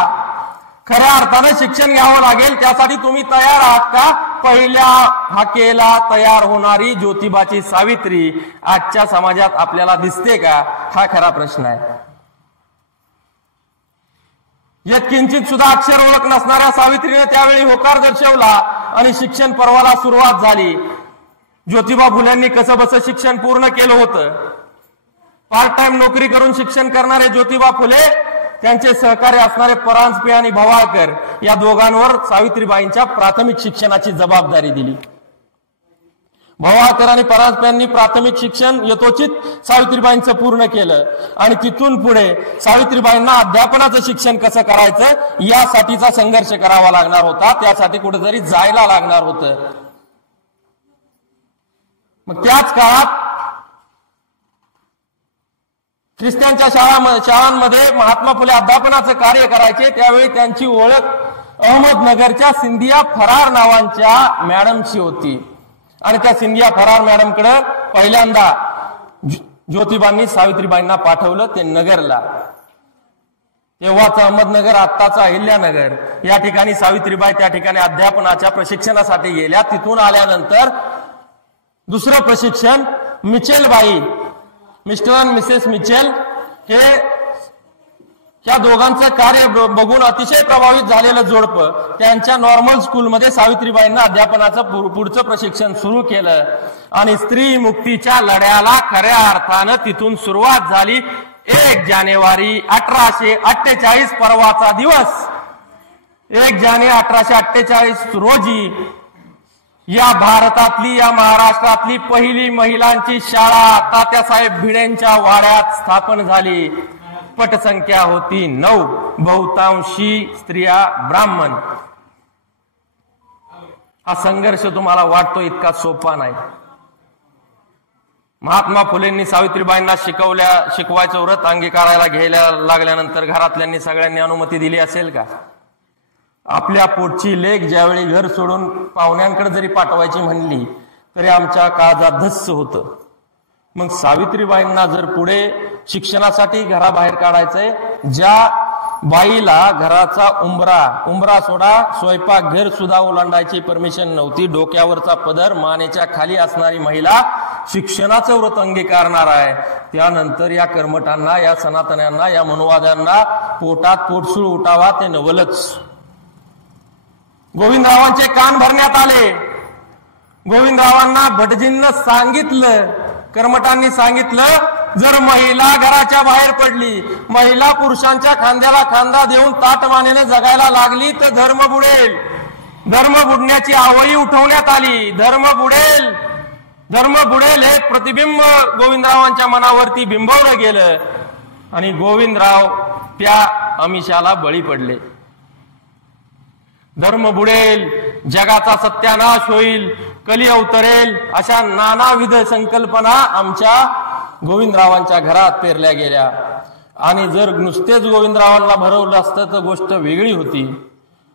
खऱ्या अर्थानं शिक्षण घ्यावं लागेल. त्यासाठी तुम्ही तयार आहात का? पहिल्या हाकेला तयार होणारी ज्योतिबाची सावित्री आजच्या समाजात आपल्याला दिसते का? हा खरा प्रश्न आहे. यात किंचित सुद्धा अक्षर ओळख नसणाऱ्या सावित्रीने त्यावेळी होकार दर्शवला आणि शिक्षण पर्वाला सुरुवात झाली. ज्योतिबा फुल्यांनी कसं बसं शिक्षण पूर्ण केलं होतं. पार्ट टाइम नोकरी करून शिक्षण करणारे ज्योतिबा फुले, त्यांचे सहकारी असणारे परांजपे आणि भवाळकर या दोघांवर सावित्रीबाईंच्या प्राथमिक शिक्षणाची जबाबदारी दिली. भवाळकर आणि परांजपेंनी प्राथमिक शिक्षण यथोचित सावित्रीबाईंचं पूर्ण केलं आणि तिथून पुढे सावित्रीबाईंना अध्यापनाचं शिक्षण कसं करायचं यासाठीचा संघर्ष करावा लागणार होता. त्यासाठी कुठेतरी जायला लागणार होतं. मग त्याच काळात ख्रिस्त्यांच्या शाळांमध्ये महात्मा फुले अध्यापनाचं कार्य करायचे. त्यावेळी त्यांची ओळख अहमदनगरच्या सिंधिया फरार नावांच्या मॅडमची होती. आणि त्या सिंधिया फरार मॅडमकडे पहिल्यांदा ज्योतिबांनी सावित्रीबाईंना पाठवलं ते नगरला. तेव्हाच अहमदनगर, आत्ताचं अहिल्यानगर, या ठिकाणी सावित्रीबाई त्या ठिकाणी अध्यापनाच्या प्रशिक्षणासाठी गेल्या. तिथून आल्यानंतर दुसरं प्रशिक्षण मिचेलबाई, मिस्टर आणि मिसेस मिचेल, हे या दोघांचं कार्य बघून अतिशय प्रभावित झालेलं जोडपं त्यांच्या नॉर्मल स्कूलमध्ये सावित्रीबाईंना अध्यापनाचं पुढचं प्रशिक्षण सुरू केलं. आणि स्त्री मुक्तीच्या लढ्याला खऱ्या अर्थानं तिथून सुरुवात झाली. 1 जानेवारी 1848 परवाचा दिवस, 1 जानेवारी 1848 रोजी या भारतातली, या महाराष्ट्रातली पहिली महिलांची शाळा तात्यासाहेब भिडेंच्या वाड्यात स्थापन झाली. पटसंख्या होती 9, बहुतांशी स्त्रिया ब्राह्मण. हा संघर्ष तुम्हाला वाटतो इतका सोपा नाही. महात्मा फुलेंनी सावित्रीबाईंना शिकवायचं व्रत अंगीकारायला घ्यायला लागल्यानंतर घरातल्यांनी सगळ्यांनी अनुमती दिली असेल का? आपल्या पोटची लेक ज्यावेळी घर सोडून पाहुण्यांकडे जरी पाठवायची म्हणली तरी आमच्या काळजात धस्स होतं. मग सावित्रीबाईंना जर पुढे शिक्षणासाठी घराबाहेर काढायचंय, ज्या बाईला घराचा उंबरा सोडा, स्वयंपाक घर सुद्धा ओलांडायची परमिशन नव्हती, डोक्यावरचा पदर मानेच्या खाली असणारी महिला शिक्षणाचं व्रत अंगीकारणार आहे, त्यानंतर या कर्मठांना, या सनातन्यांना, या मनुवाद्यांना पोटात पोटसूळ उठावा ते नवलच. गोविंदरावांचे कान भरण्यात आले. गोविंदरावांना भटजींना सांगितलं, कर्मठांनी सांगितलं जर महिला घराच्या बाहेर पडली, महिला पुरुषांच्या खांद्याला खांदा देऊन ताटमानेने जगायला लागली तर धर्म बुडेल. धर्म बुडण्याची आवळी उठवण्यात आली. धर्म बुडेल, धर्म बुडेल हे प्रतिबिंब गोविंदरावांच्या मनावरती बिंबवलं गेलं आणि गोविंदराव त्या आमिषाला बळी पडले. धर्म बुडेल, जगाचा सत्यानाश होईल, कली अवतरेल, अशा नानाविध संकल्पना आमच्या गोविंदरावांच्या घरात पेरल्या गेल्या. आणि जर नुसतेच गोविंदरावांना भरवलं असतं तर गोष्ट वेगळी होती.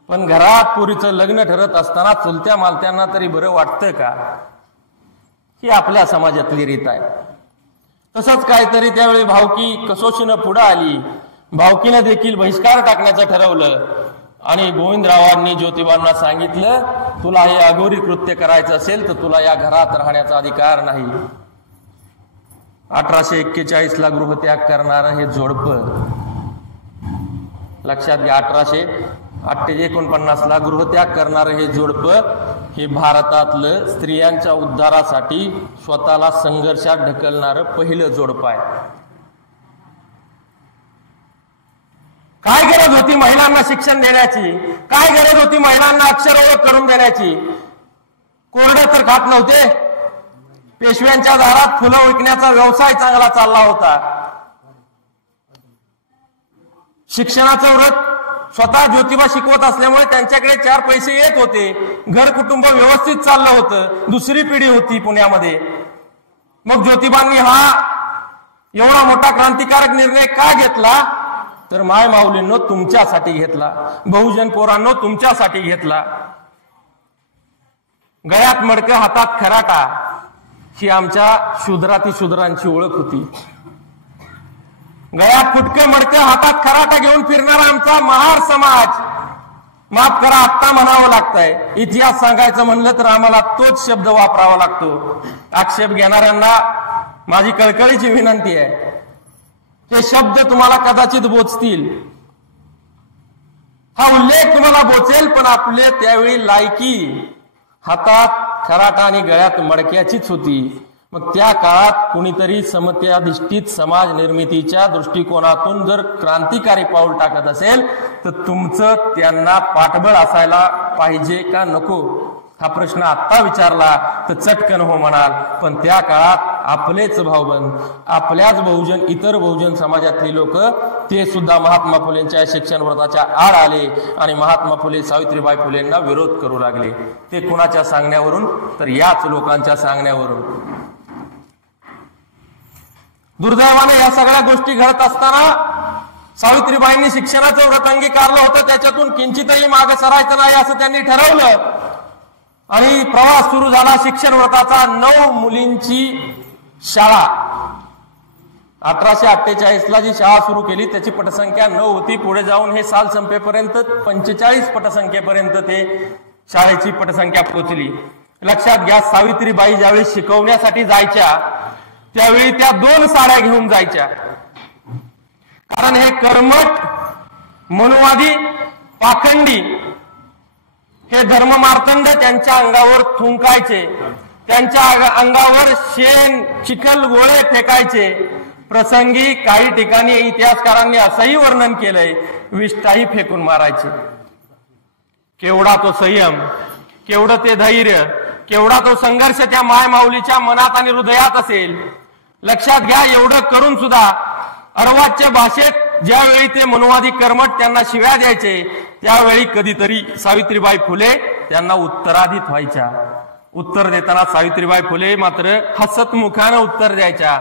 पण घरात पोरीचं लग्न ठरत असताना चुलत्या मालत्यांना तरी बरं वाटतं का? ही आपल्या समाजातली रीत आहे. तसंच काहीतरी त्यावेळी भावकी कसोशीनं पुढे आली. भावकीनं देखील बहिष्कार टाकण्याचं ठरवलं आणि गोविंदरावांनी ज्योतिबांना सांगितलं, तुला हे अघोरी कृत्य करायचं असेल तर तुला या घरात राहण्याचा अधिकार नाही. 1841 ला गृहत्याग करणारं हे जोडपं, लक्षात घ्या, 1849 ला गृहत्याग करणारं हे जोडपं हे भारतातलं स्त्रियांच्या उद्धारासाठी स्वतःला संघर्षात ढकलणारं पहिलं जोडपं आहे. काय गरज होती महिलांना शिक्षण देण्याची? काय गरज होती महिलांना अक्षर ओळख करून देण्याची? कोरडं तर खात नव्हते. पेशव्यांच्या दारात फुलं विकण्याचा व्यवसाय चांगला चालला होता. शिक्षणाचं व्रत स्वतः ज्योतिबा शिकवत असल्यामुळे त्यांच्याकडे 4 पैसे येत होते. घर कुटुंब व्यवस्थित चाललं होतं. दुसरी पिढी होती पुण्यामध्ये. मग ज्योतिबांनी हा एवढा मोठा क्रांतिकारक निर्णय का घेतला? तर माय माऊलींनो तुमच्यासाठी घेतला, बहुजन पोरांनो तुमच्यासाठी घेतला. गळ्यात मडकं हातात खराटा ही आमच्या शूद्राती शूद्रांची ओळख होती. गळ्यात फुटकं मडकं हातात खराटा घेऊन फिरणारा आमचा महार समाज, माफ करा आत्ता म्हणावं लागतंय, इतिहास सांगायचं म्हणलं तर आम्हाला तोच शब्द वापरावा लागतो. आक्षेप घेणाऱ्यांना माझी कळकळीची विनंती आहे, हे शब्द तुम्हाला कदाचित बोचतील, हा उल्लेख तुम्हाला बोचेल, पण आपले त्यावेळी लायकी हातात खराटा आणि गळ्यात मडक्याचीच होती. मग त्या काळात कुणीतरी समतेधिष्ठित समाज निर्मितीच्या दृष्टिकोनातून जर क्रांतिकारी पाऊल टाकत असेल तर तुमचं त्यांना पाठबळ असायला पाहिजे का नको? हा प्रश्न आत्ता विचारला तर चटकन हो म्हणाल. पण त्या काळात आपलेच भाऊबंद, आपल्याच बहुजन, इतर बहुजन समाजातली लोक ते सुद्धा महात्मा फुलेंच्या शिक्षण व्रताच्या आड आले आणि महात्मा फुले सावित्रीबाई फुलेंना विरोध करू लागले. ते कुणाच्या सांगण्यावरून? तर याच लोकांच्या सांगण्यावरून. दुर्दैवाने या सगळ्या गोष्टी घडत असताना सावित्रीबाईंनी शिक्षणाचं व्रत अंगीकारलं होतं, त्याच्यातून किंचितही मागे सरायचं नाही असं त्यांनी ठरवलं आणि प्रवास सुरू झाला शिक्षण व्रताचा. 9 मुलींची शाळा 1848 ला जी शाळा सुरू केली त्याची पटसंख्या 9 होती. पुढे जाऊन हे साल संपेपर्यंत 45 पटसंख्येपर्यंत ते शाळेची पटसंख्या पोहोचली. लक्षात घ्या, सावित्रीबाई ज्यावेळी शिकवण्यासाठी जायच्या त्यावेळी त्या 2 साड्या घेऊन जायच्या. कारण हे कर्मठ, मनुवादी, पाखंडी हे धर्ममार्तंड त्यांच्या अंगावर थुंकायचे, त्यांच्या अंगावर शेण, चिखल, गोळे फेकायचे. प्रसंगी काही ठिकाणी इतिहासकारांनी असंही वर्णन केलंय, विष्ठाही फेकून मारायचे. केवढा तो संयम, केवढं ते धैर्य, केवढा तो संघर्ष त्या माय माऊलीच्या मनात आणि हृदयात असेल. लक्षात घ्या, एवढं करून सुद्धा अर्वाच्य भाषेत ज्यावेळी ते मनुवादी कर्मठ त्यांना शिव्या द्यायचे त्यावेळी कधीतरी सावित्रीबाई फुले त्यांना उत्तराधित व्हायच्या. उत्तर देताना सावित्रीबाई फुले मात्र हसतमुखानं उत्तर द्यायच्या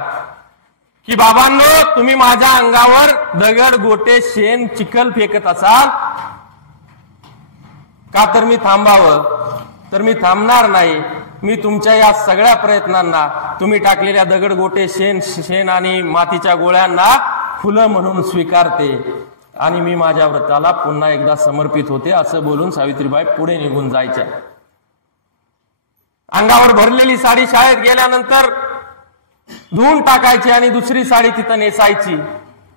की बाबांनो, तुम्ही माझ्या अंगावर दगड, गोटे, शेण, चिखल फेकत असाल का तर मी थांबावं? तर मी थांबणार नाही. मी तुमच्या या सगळ्या प्रयत्नांना, तुम्ही टाकलेल्या दगड, गोटे, शेण आणि मातीच्या गोळ्यांना फुलं म्हणून स्वीकारते आणि मी माझ्या व्रताला पुन्हा एकदा समर्पित होते, असं बोलून सावित्रीबाई पुढे निघून जायच्या. अंगावर भरलेली साडी शाळेत गेल्यानंतर धुवून टाकायची आणि दुसरी साडी तिथं नेसायची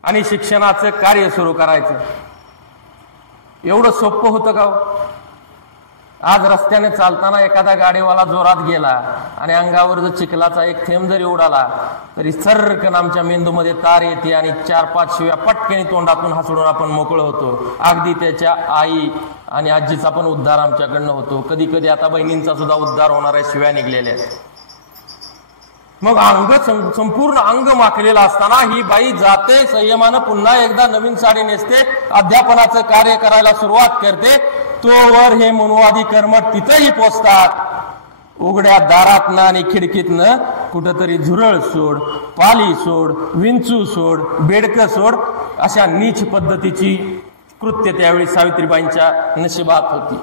आणि शिक्षणाचं कार्य सुरू करायचं. एवढं सोपं होतं का? आज रस्त्याने चालताना एखादा गाडीवाला जोरात गेला आणि अंगावर जर चिखलाचा एक थेंब जरी उडाला तरी सर्रकन आमच्या मेंदूमध्ये तार येते आणि 4-5 शिव्या पटकन तोंडातून हसडून आपण मोकळं होतो. अगदी त्याच्या आई आणि आजीचा पण उद्धार आमच्याकडनं होतो. कधी कधी आता बहिणींचा सुद्धा उद्धार होणाऱ्या शिव्या निघलेल्या आहेत. मग संपूर्ण अंग माखलेला असताना ही बाई जाते संयमानं, पुन्हा एकदा नवीन साडी नेसते, अध्यापनाचं कार्य करायला सुरुवात करते. तोवर हे मनुवादी कर्मठ तिथेही पोचतात. उघड्या दारातनं आणि खिडकीतनं कुठंतरी झुरळ सोड, पाली सोड, विंचू सोड, बेडकं सोड अशा नीच पद्धतीची कृत्य त्यावेळी सावित्रीबाईंच्या नशिबात होती.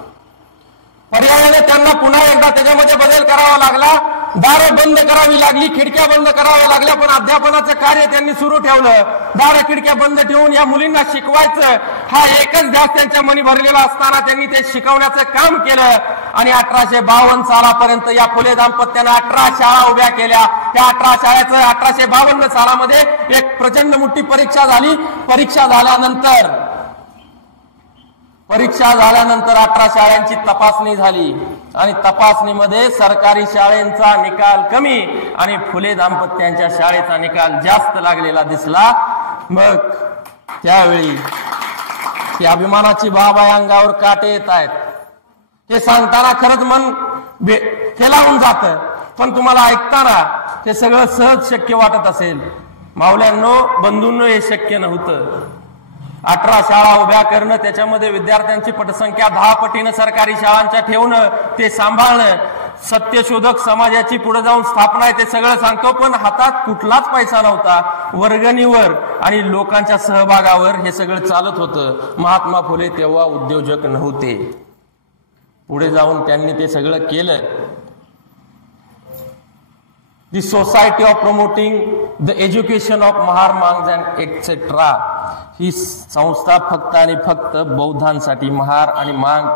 पर्यायाने त्यांना पुन्हा एकदा त्याच्यामध्ये बदल करावा लागला. दारं बंद करावी लागली, खिडक्या बंद कराव्या लागल्या, पण अध्यापनाचं कार्य त्यांनी सुरू ठेवलं. दारं खिडक्या बंद ठेवून या मुलींना शिकवायचं हा एकच ध्यास त्यांच्या मनी भरलेला असताना त्यांनी ते शिकवण्याचं काम केलं. आणि 1852 सालापर्यंत या फुले दाम्पत्यानं 18 शाळा उभ्या केल्या. त्या 18 शाळेचं 1852 सालामध्ये एक प्रचंड मोठी परीक्षा झाली. परीक्षा झाल्यानंतर 18 शाळांची तपासणी झाली आणि तपासणीमध्ये सरकारी शाळेंचा निकाल कमी आणि फुले दाम्पत्यांच्या शाळेचा निकाल जास्त लागलेला दिसला. मग त्यावेळी ती अभिमानाची बाब आहे, अंगावर काटे येत आहेत. हे सांगताना खरंच मन खेलावून जातं, पण तुम्हाला ऐकताना हे सगळं सहज शक्य वाटत असेल. मावल्यांनो, बंधूंनो, हे शक्य नव्हतं. 18 शाळा उभ्या करणं, त्याच्यामध्ये विद्यार्थ्यांची पटसंख्या 10 पटीनं सरकारी शाळांच्या ठेवणं, ते सांभाळणं, सत्यशोधक समाजाची पुढे जाऊन स्थापना आहे, ते सगळं सांगतो. पण हातात कुठलाच पैसा नव्हता. वर्गणीवर आणि लोकांच्या सहभागावर हे सगळं चालत होतं. महात्मा फुले तेव्हा उद्योजक नव्हते. पुढे जाऊन त्यांनी ते सगळं केलं. The society of promoting the education of Mahar Mang and etcetera ही संस्था फक्त आणि फक्त बौद्धांसाठी, महार आणि मांग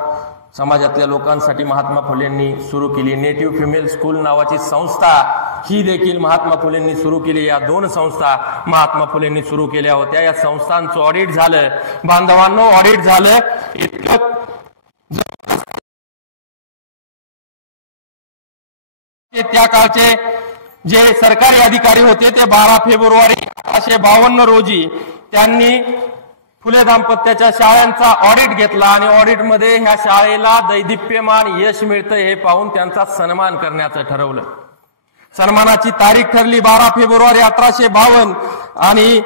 समाजातल्या लोकांसाठी महात्मा फुलेंनी सुरू केली. नेटिव्ह फिमेल स्कूल नावाची संस्था ही देखील महात्मा फुलेंनी सुरू केली. या 2 संस्था महात्मा फुलेंनी सुरू केल्या होत्या. या संस्थांचं ऑडिट झालं. बांधवांनो, ऑडिट झालं. इतकं त्या काळचे जे सरकारी अधिकारी होते ते 12 फेब्रुवारी 1852 रोजी त्यांनी फुले दाम्पत्याच्या शाळांचा ऑडिट घेतला आणि ऑडिटमध्ये ह्या शाळेला दैदिप्यमान यश मिळतं हे पाहून त्यांचा सन्मान करण्याचं ठरवलं. सन्मानाची तारीख ठरली 12 फेब्रुवारी 1852 आणि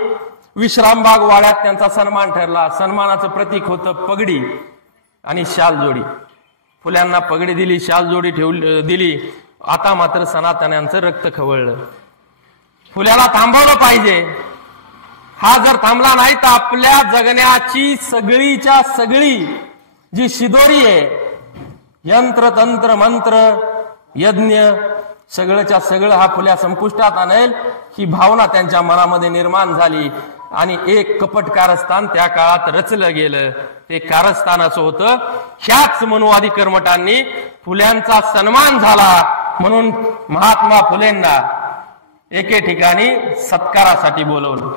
विश्रामबाग वाड्यात त्यांचा सन्मान ठरला. सन्मानाचं प्रतीक होतं पगडी आणि शाल जोडी. फुल्यांना पगडी दिली, शाल जोडी दिली. आता मात्र सनातन्यांचं रक्त खवळलं. फुल्याला थांबवलं पाहिजे. हा जर थांबला नाही तर आपल्या जगण्याची सगळीच्या सगळी जी शिदोरी आहे, यंत्र तंत्र मंत्र यज्ञ सगळंच्या सगळं हा फुल्या संपुष्टात आणेल ही भावना त्यांच्या मनामध्ये निर्माण झाली. आणि एक कपट कारस्थान त्या काळात रचलं गेलं. ते कारस्थान असं होतं, ह्याच मनुवादी कर्मठांनी फुल्यांचा सन्मान झाला म्हणून महात्मा फुलेंना एके ठिकाणी सत्कारासाठी बोलवलं.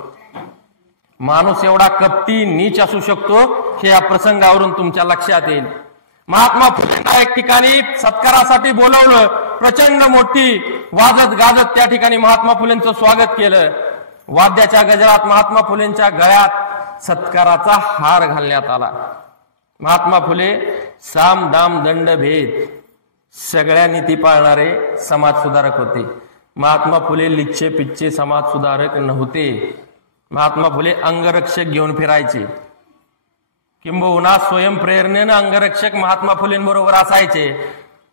माणूस एवढा कपटी नीच असू शकतो हे या प्रसंगावरून तुमच्या लक्षात येईल. महात्मा फुलेंना एक ठिकाणी सत्कारासाठी बोलवलं. प्रचंड मोठी वाजत गाजत त्या ठिकाणी महात्मा फुलेंचं स्वागत केलं. वाद्याच्या गजरात महात्मा फुलेंच्या गळ्यात सत्काराचा हार घालण्यात आला. महात्मा फुले साम दाम दंड भेद सगळ्या नीती पाळणारे समाज सुधारक होते. महात्मा फुले लिच्चे पिच्चे समाज सुधारक नव्हते. महात्मा फुले अंगरक्षक घेऊन फिरायचे. किंबहुना स्वयंप्रेरणेनं अंगरक्षक महात्मा फुलेंबरोबर असायचे.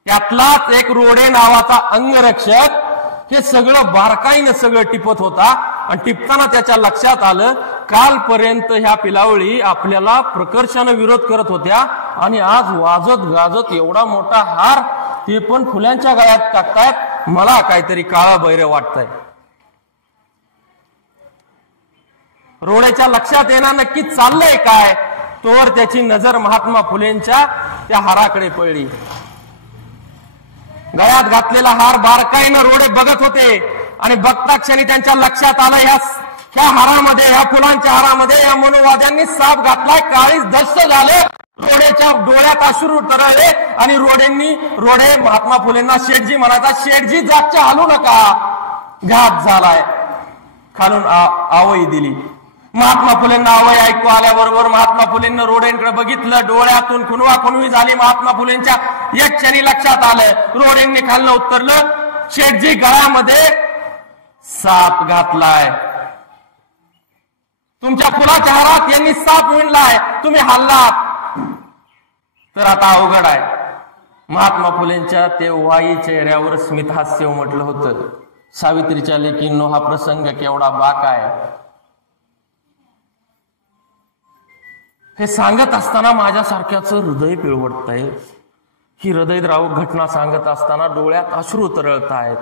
त्यातलाच एक रोडे नावाचा अंगरक्षक हे सगळं बारकाईनं सगळं टिपत होता. आणि टिपताना त्याच्या लक्षात आलं, कालपर्यंत ह्या पिलावळी आपल्याला प्रकर्षानं विरोध करत होत्या आणि आज वाजत गाजत एवढा मोठा हार ते पण फुल्यांच्या गळ्यात टाकतायत. मला काहीतरी काळा बैर वाटतंय. रोडेच्या लक्षात येणार नक्कीच चाललंय काय. तोवर त्याची नजर महात्मा फुलेंच्या त्या हाराकडे पडली. गळ्यात घातलेला हार बारकाईनं रोडे बघत होते आणि बघता क्षणी त्यांच्या लक्षात आलं, ह्या हारामध्ये, ह्या फुलांच्या हारामध्ये या मनुवाद्यांनी साप घातलाय. काळीच दस्त झालं रोडेच्या डोळ्यात अश्रू तरळले आणि रोडे महात्मा फुलेंना शेठजी म्हणायचा, शेठजी जागच्या हालू नका, घात झालाय. खालून आवई दिली. महात्मा फुलेंना आवई ऐकू आल्याबरोबर महात्मा फुलेंना रोडेंकडे बघितलं, डोळ्यातून खुणवा खुणवी झाली. महात्मा फुलेंच्या एक क्षणी लक्षात आलं, रोडेंनी खालनं उत्तरलं, शेठजी गळ्यामध्ये साप घातलाय, तुमच्या फुलाच्या हारात यांनी साप विणलाय, तुम्ही हल्लात तर आता अवघड आहे. महात्मा फुलेंच्या तेव्हाही चेहऱ्यावर स्मितहास्य उमटलं होतं. सावित्रीच्या लेकींनो, हा प्रसंग केवढा बाका आहे. हे सांगत असताना माझ्यासारख्याचं हृदय पिळवटतंय. ही हृदयद्रावक घटना सांगत असताना डोळ्यात अश्रू तरळत आहेत.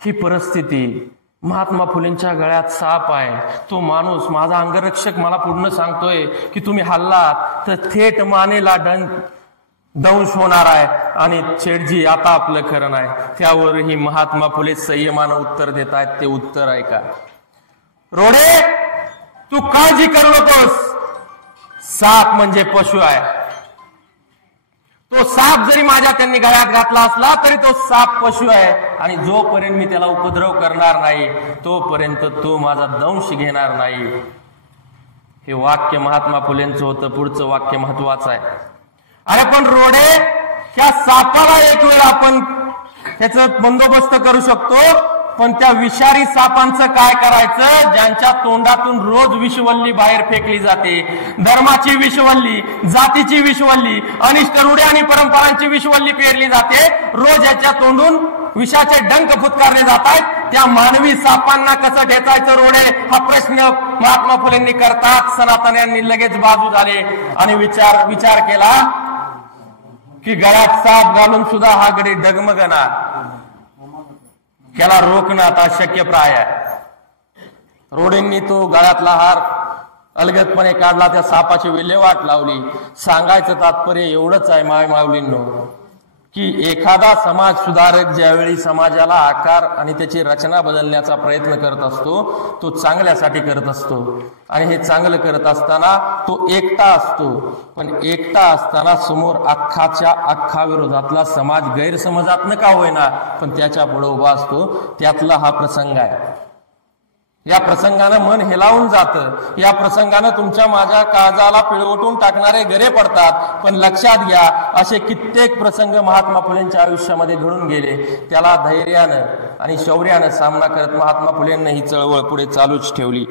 ही परिस्थिती, महात्मा फुलेंच्या गळ्यात साप आहे, तो माणूस, माझा अंगरक्षक मला पूर्ण सांगतोय की तुम्ही हल्लात तर थेट मानेला दंश होणार आहे आणि शेठजी आता आपलं खरं नाही. त्यावरही महात्मा फुले संयमानं उत्तर देत आहेत. ते उत्तर आहे का, रोडे तू काळजी करू नकोस, साप म्हणजे पशु आहे. तो साप जरी माझ्या त्यांनी गळ्यात घातला असला तरी तो साप पशु आहे आणि जोपर्यंत मी त्याला उपद्रव करणार नाही तोपर्यंत तो माझा दंश घेणार नाही. हे वाक्य महात्मा फुलेंचं होतं. पुढचं वाक्य महत्वाचं आहे. अरे पण रोडे, त्या सापाला एक वेळ आपण त्याचा बंदोबस्त करू शकतो, पण त्या विषारी सापांचं काय करायचं, ज्यांच्या तोंडातून रोज विषवल्ली बाहेर फेकली जाते, धर्माची विषवल्ली, जातीची विषवल्ली, अनिष्ट रूढी आणि परंपरांची विषवल्ली पेरली जाते, रोज याच्या तोंडून विषाचे डंक फुत्कारले जात आहेत. त्या मानवी सापांना कसं ठेचायचं रोडे, हा प्रश्न महात्मा फुलेंनी करतात. सनातन्यांनी लगेच बाजू झाले आणि विचार केला की गळ्यात साप घालून सुद्धा हा गडी डगमगणार, त्याला रोखणं आता अशक्यप्राय आहे. रोडेंनी तो गळ्यातला हार अलगदपणे काढला, त्या सापाची विल्हेवाट लावली. सांगायचं तात्पर्य एवढंच आहे माय माऊलींनो, की एखादा समाज सुधारक ज्यावेळी समाजाला आकार आणि त्याची रचना बदलण्याचा प्रयत्न करत असतो, तो चांगल्यासाठी करत असतो. आणि हे चांगलं करत असताना तो एकटा असतो. पण एकटा असताना समोर अख्खा विरोधातला समाज गैरसमजात का होईना पण त्याच्या पुढे उभा असतो. त्यातला हा प्रसंग आहे. या प्रसंगानं मन हेलावून जातं. या प्रसंगानं तुमच्या माझ्या काळजाला पिळवटून टाकणारे गरे पडतात. पण लक्षात घ्या, असे कित्येक प्रसंग महात्मा फुलेंच्या आयुष्यामध्ये घडून गेले. त्याला धैर्यानं आणि शौर्यानं सामना करत महात्मा फुलेंनी ही चळवळ पुढे चालूच ठेवली.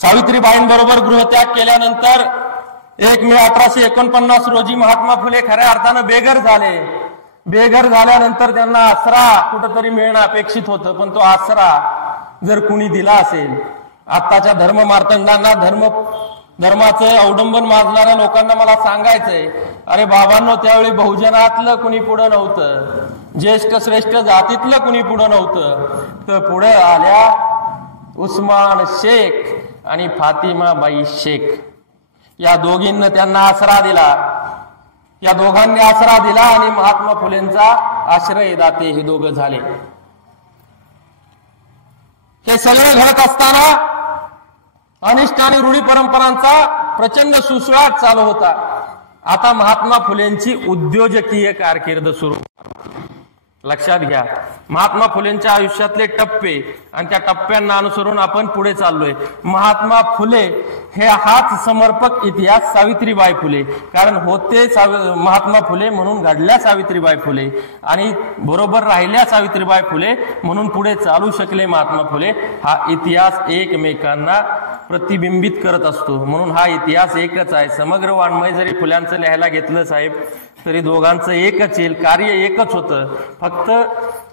सावित्रीबाईंबरोबर गृहत्याग केल्यानंतर 1 मे 1849 रोजी महात्मा फुले खऱ्या अर्थानं बेघर झाले. बेघर झाल्यानंतर त्यांना आसरा कुठंतरी मिळणं अपेक्षित होतं, पण तो आसरा जर कुणी दिला असेल, आत्ताच्या धर्ममार्तंडांना, धर्माचं अवडंबन माजणाऱ्या लोकांना मला सांगायचंय, अरे बाबांनो, त्यावेळी बहुजनातलं कुणी पुढं नव्हतं, ज्येष्ठ श्रेष्ठ जातीतलं कुणी पुढं नव्हतं. तर पुढे आल्या उस्मान शेख आणि फातिमाबाई शेख. या दोघींना त्यांना आसरा दिला. या दोघांनी आसरा दिला आणि महात्मा फुलेंचा आश्रयदाते हे दोघं झाले. हे सगळे घडत असताना अनिष्ट आणि रूढी परंपरांचा प्रचंड सुसुळाट चालू होता. आता महात्मा फुलेंची उद्योजकीय कारकीर्द सुरू. लक्षात घ्या, महात्मा फुलेंच्या आयुष्यातले टप्पे आणि त्या टप्प्यांना अनुसरून आपण पुढे चाललोय. महात्मा फुले हे हाच समर्पक इतिहास सावित्रीबाई फुले, कारण होते महात्मा फुले म्हणून घडल्या सावित्रीबाई फुले आणि बरोबर राहिल्या सावित्रीबाई फुले म्हणून पुढे चालू शकले महात्मा फुले. हा इतिहास एकमेकांना प्रतिबिंबित करत असतो. म्हणून हा इतिहास एकच आहे. समग्र वाङ्मय जरी फुल्यांचं लिहायला घेतलं साहेब तरी दोघांचं एकच येईल, कार्य एकच होतं. फक्त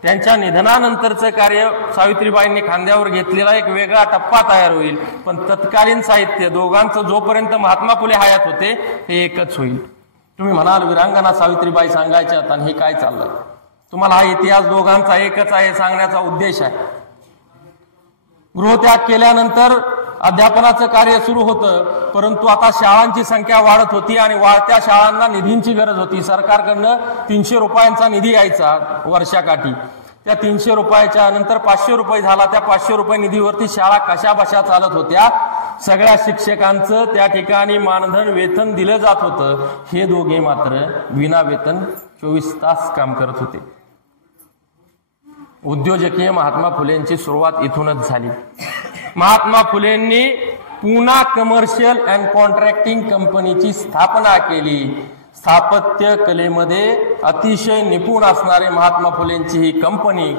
त्यांच्या निधनानंतरचं कार्य सावित्रीबाईंनी खांद्यावर घेतलेला एक वेगळा टप्पा तयार होईल, पण तत्कालीन साहित्य दोघांचं जोपर्यंत महात्मा फुले हयात होते हे एकच होईल. तुम्ही म्हणाल वीरांगना सावित्रीबाई सांगायच्यात आणि हे काय चाललंय. तुम्हाला हा इतिहास दोघांचा एकच आहे सांगण्याचा उद्देश आहे. गृहत्याग केल्यानंतर अध्यापनाचं कार्य सुरू होतं, परंतु आता शाळांची संख्या वाढत होती आणि वाढत्या शाळांना निधींची गरज होती. सरकारकडनं 300 रुपयांचा निधी यायचा वर्षाकाठी. त्या 300 रुपयाच्या नंतर 500 रुपये झाला. त्या 500 रुपये निधीवरती शाळा कशा बशा चालत होत्या. सगळ्या शिक्षकांचं त्या ठिकाणी मानधन वेतन दिलं जात होतं. हे दोघे मात्र विना वेतन 24 तास काम करत होते. उद्योजकीय महात्मा फुलेंची सुरुवात इथूनच झाली. महात्मा फुलेंनी पुणा कमर्शियल अँड कॉन्ट्रॅक्टिंग कंपनीची स्थापना केली. स्थापत्य कलेमध्ये अतिशय निपुण असणारे महात्मा फुलेंची ही कंपनी,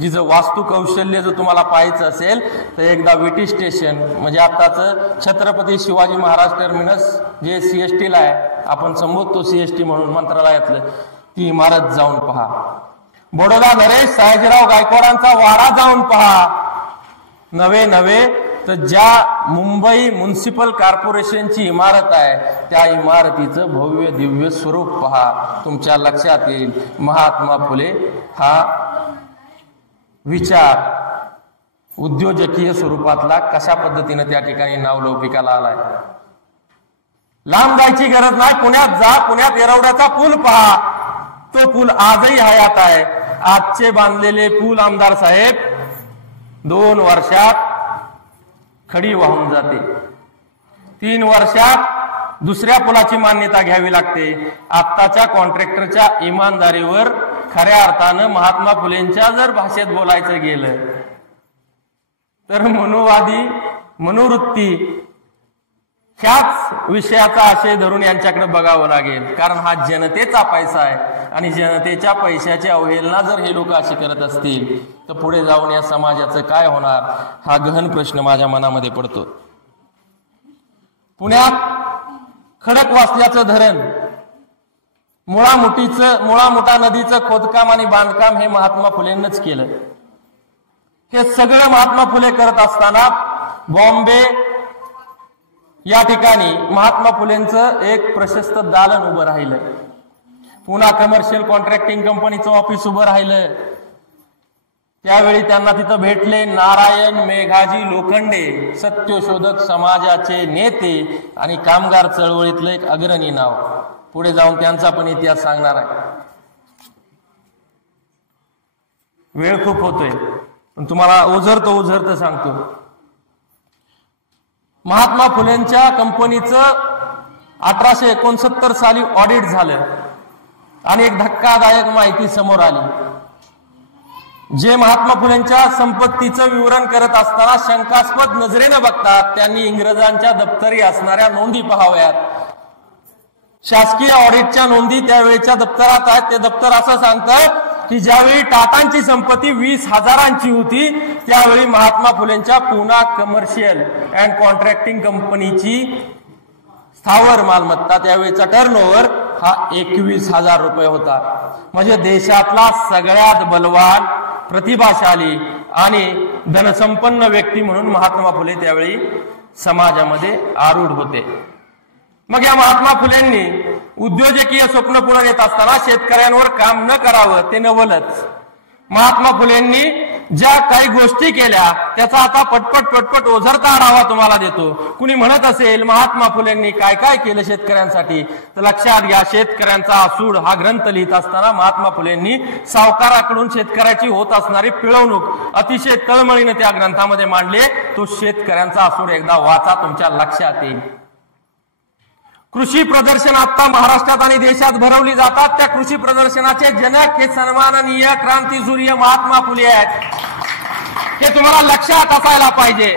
जिचं वास्तू कौशल्य जर तुम्हाला पाहायचं असेल तर एकदा विटी स्टेशन म्हणजे आताच छत्रपती शिवाजी महाराज टर्मिनस जे CST ला आहे, आपण संबोधतो CST म्हणून मंत्रालयातलं, ती इमारत जाऊन पहा. बडोदा नरेश सयाजीराव गायकवाडांचा वाडा जाऊन पहा. नवे तर ज्या मुंबई म्युनिसिपल कॉर्पोरेशनची इमारत आहे त्या इमारतीचं भव्य दिव्य स्वरूप पहा. तुमच्या लक्षात येईल महात्मा फुले हा विचार उद्योजकीय स्वरूपातला कशा पद्धतीने त्या ठिकाणी नावलौकिकाला आलाय. लांब जायची गरज नाही. पुण्यात जा. पुण्यात येरवड्याचा पूल पहा. तो पूल आजही हयात आहे. आजचे बांधलेले पूल आमदार साहेब 2 वर्षात खडी वाहून जाते. 3 वर्षात दुसऱ्या पुलाची मान्यता घ्यावी लागते. आत्ताच्या कॉन्ट्रॅक्टरच्या इमानदारीवर खऱ्या अर्थानं महात्मा फुलेंच्या जर भाषेत बोलायचं गेलं तर मनोवादी मनोवृत्ती ह्याच विषयाचा आशय धरून यांच्याकडे बघावं लागेल. कारण हा जनतेचा पैसा आहे आणि जनतेच्या पैशाची अवहेलना जर हे लोक अशी करत असतील तर पुढे जाऊन या समाजाचं काय होणार, हा गहन प्रश्न माझ्या मनामध्ये पडतो. पुण्यात खडकवासल्याचं धरण, मुळामुठा नदीचं खोदकाम आणि बांधकाम हे महात्मा फुलेंनीच केलं. हे सगळं महात्मा फुले करत असताना बॉम्बे या ठिकाणी महात्मा फुलेंचं एक प्रशस्त दालन उभं राहिलं. पुणा कमर्शियल कॉन्ट्रॅक्टिंग कंपनीचं ऑफिस उभं राहिलं. त्यावेळी त्यांना तिथं भेटले नारायण मेघाजी लोखंडे, सत्यशोधक समाजाचे नेते आणि कामगार चळवळीतलं एक अग्रणी नाव. पुढे जाऊन त्यांचा पण इतिहास सांगणार आहे. वेळ खूप होतोय पण तुम्हाला ओझरतो सांगतो. महात्मा फुलेंच्या कंपनीचं 1869 साली ऑडिट झालं आणि एक धक्कादायक माहिती समोर आली. जे महात्मा फुलेंच्या संपत्तीचं विवरण करत असताना शंकास्पद नजरेनं बघतात त्यांनी इंग्रजांच्या दप्तरी असणाऱ्या नोंदी पहाव्यात. शासकीय ऑडिटच्या नोंदी त्यावेळेच्या दप्तरात आहेत. ते दप्तर असं सांगतं की ज्यावेळी टाटांची संपत्ती 20,000ची होती त्यावेळी महात्मा फुलेंच्या पुणा कमर्शियल अँड कॉन्ट्रॅक्टिंग कंपनीची स्थावर मालमत्ता त्यावेळेचा टर्नओव्हर हा 21,000 रुपये होता. म्हणजे देशातला सगळ्यात बलवान, प्रतिभाशाली आणि धनसंपन्न व्यक्ती म्हणून महात्मा फुले त्यावेळी समाजामध्ये आरूढ होते. मग या महात्मा फुलेंनी उद्योजकीय स्वप्न पुढे येत असताना शेतकऱ्यांवर काम न करावं ते नवलच. महात्मा फुलेंनी ज्या काही गोष्टी केल्या त्याचा आता पटपट ओझरता आढावा तुम्हाला देतो. कुणी म्हणत असेल महात्मा फुलेंनी काय काय केलं शेतकऱ्यांसाठी, तर लक्षात घ्या शेतकऱ्यांचा आसूड हा ग्रंथ लिहित असताना महात्मा फुलेंनी सावकाराकडून शेतकऱ्याची होत असणारी पिळवणूक अतिशय तळमळीने त्या ग्रंथामध्ये मांडले. तो शेतकऱ्यांचा आसूड एकदा वाचा, तुमच्या लक्षात येईल. कृषी प्रदर्शन आता महाराष्ट्रात आणि देशात भरवली जातात. त्या कृषी प्रदर्शनाचे जनक हे सन्माननीय क्रांतीसूर्य महात्मा फुले आहेत. हे तुम्हाला लक्षात असायला पाहिजे.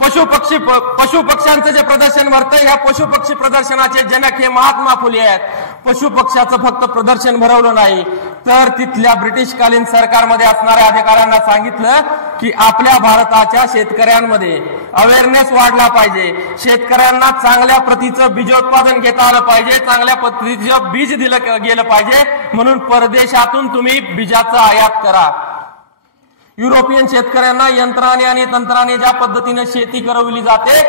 पशु पक्ष्यांचं जे प्रदर्शन भरतंय ह्या पशु पक्षी प्रदर्शनाचे जनक हे महात्मा फुले आहेत. पशु पक्ष्याचं फक्त प्रदर्शन भरवलं नाही तर तिथल्या ब्रिटिशकालीन सरकारमध्ये असणाऱ्या अधिकाऱ्यांना सांगितलं की आपल्या भारताच्या शेतकऱ्यांमध्ये अवेअरनेस वाढला पाहिजे. शेतकऱ्यांना चांगल्या प्रतीचं बीजोत्पादन घेता आलं पाहिजे, चांगल्या पद्धतीचं बीज दिलं गेलं पाहिजे. म्हणून परदेशातून तुम्ही बीजाचं आयात करा. युरोपियन शेतकऱ्यांना यंत्राने आणि तंत्राने ज्या पद्धतीने शेती करवली जाते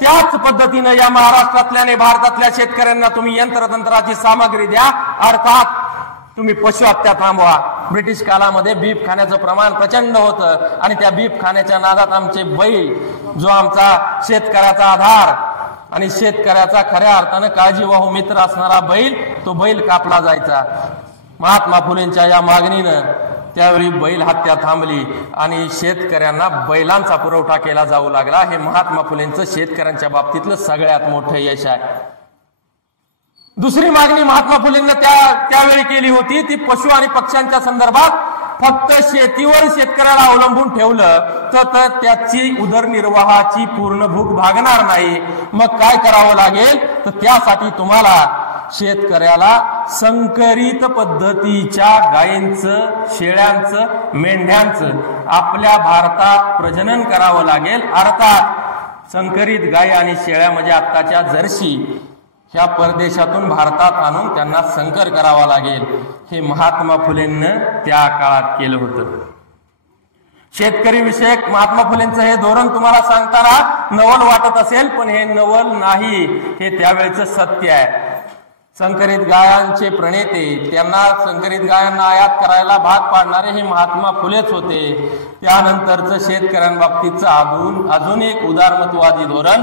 त्याच पद्धतीने या महाराष्ट्रातल्या आणि भारतातल्या शेतकऱ्यांना तुम्ही यंत्रतंत्राची सामग्री द्या. अर्थात तुम्ही पशुहत्या थांबवा. ब्रिटिश काळामध्ये बीफ खाण्याचं प्रमाण प्रचंड होतं आणि त्या बीफ खाण्याच्या नादात आमचे बैल, जो आमचा शेतकऱ्याचा आधार आणि शेतकऱ्याचा खऱ्या अर्थानं काळजीवाहू मित्र असणारा बैल, तो बैल कापला जायचा. महात्मा फुलेंच्या या मागणीनं त्यावेळी बैल हत्या थांबली आणि शेतकऱ्यांना बैलांचा पुरवठा केला जाऊ लागला. हे महात्मा फुलेंचं शेतकऱ्यांच्या बाबतीतलं सगळ्यात मोठं यश आहे. दुसरी मागणी महात्मा फुलेंना त्यावेळी केली होती ती पशु आणि पक्ष्यांच्या संदर्भात. फक्त शेतीवर शेतकऱ्याला अवलंबून ठेवलं तर त्याची उदरनिर्वाहाची पूर्ण भूक भागणार नाही. मग काय करावं लागेल तर त्यासाठी तुम्हाला शेतकऱ्याला संकरित पद्धतीच्या गायींचं, शेळ्यांचं, मेंढ्यांचं आपल्या भारतात प्रजनन करावं लागेल. अर्थात संकरित गाय आणि शेळ्या म्हणजे आत्ताच्या जर्सी ह्या परदेशातून भारतात आणून त्यांना संकर करावा लागेल. हे महात्मा फुलेंनं त्या काळात केलं होतं. शेतकरी विषयक महात्मा फुलेंचं हे धोरण तुम्हाला सांगताना नवल वाटत असेल, पण हे नवल नाही, हे त्यावेळेचं सत्य आहे. संकरित गायांचे प्रणेते, त्यांना संकरित गायांना आयात करायला भाग पाडणारे हे महात्मा फुलेच होते. त्यानंतरचं शेतकऱ्यांबाबतीचं अजून एक उदारमतवादी धोरण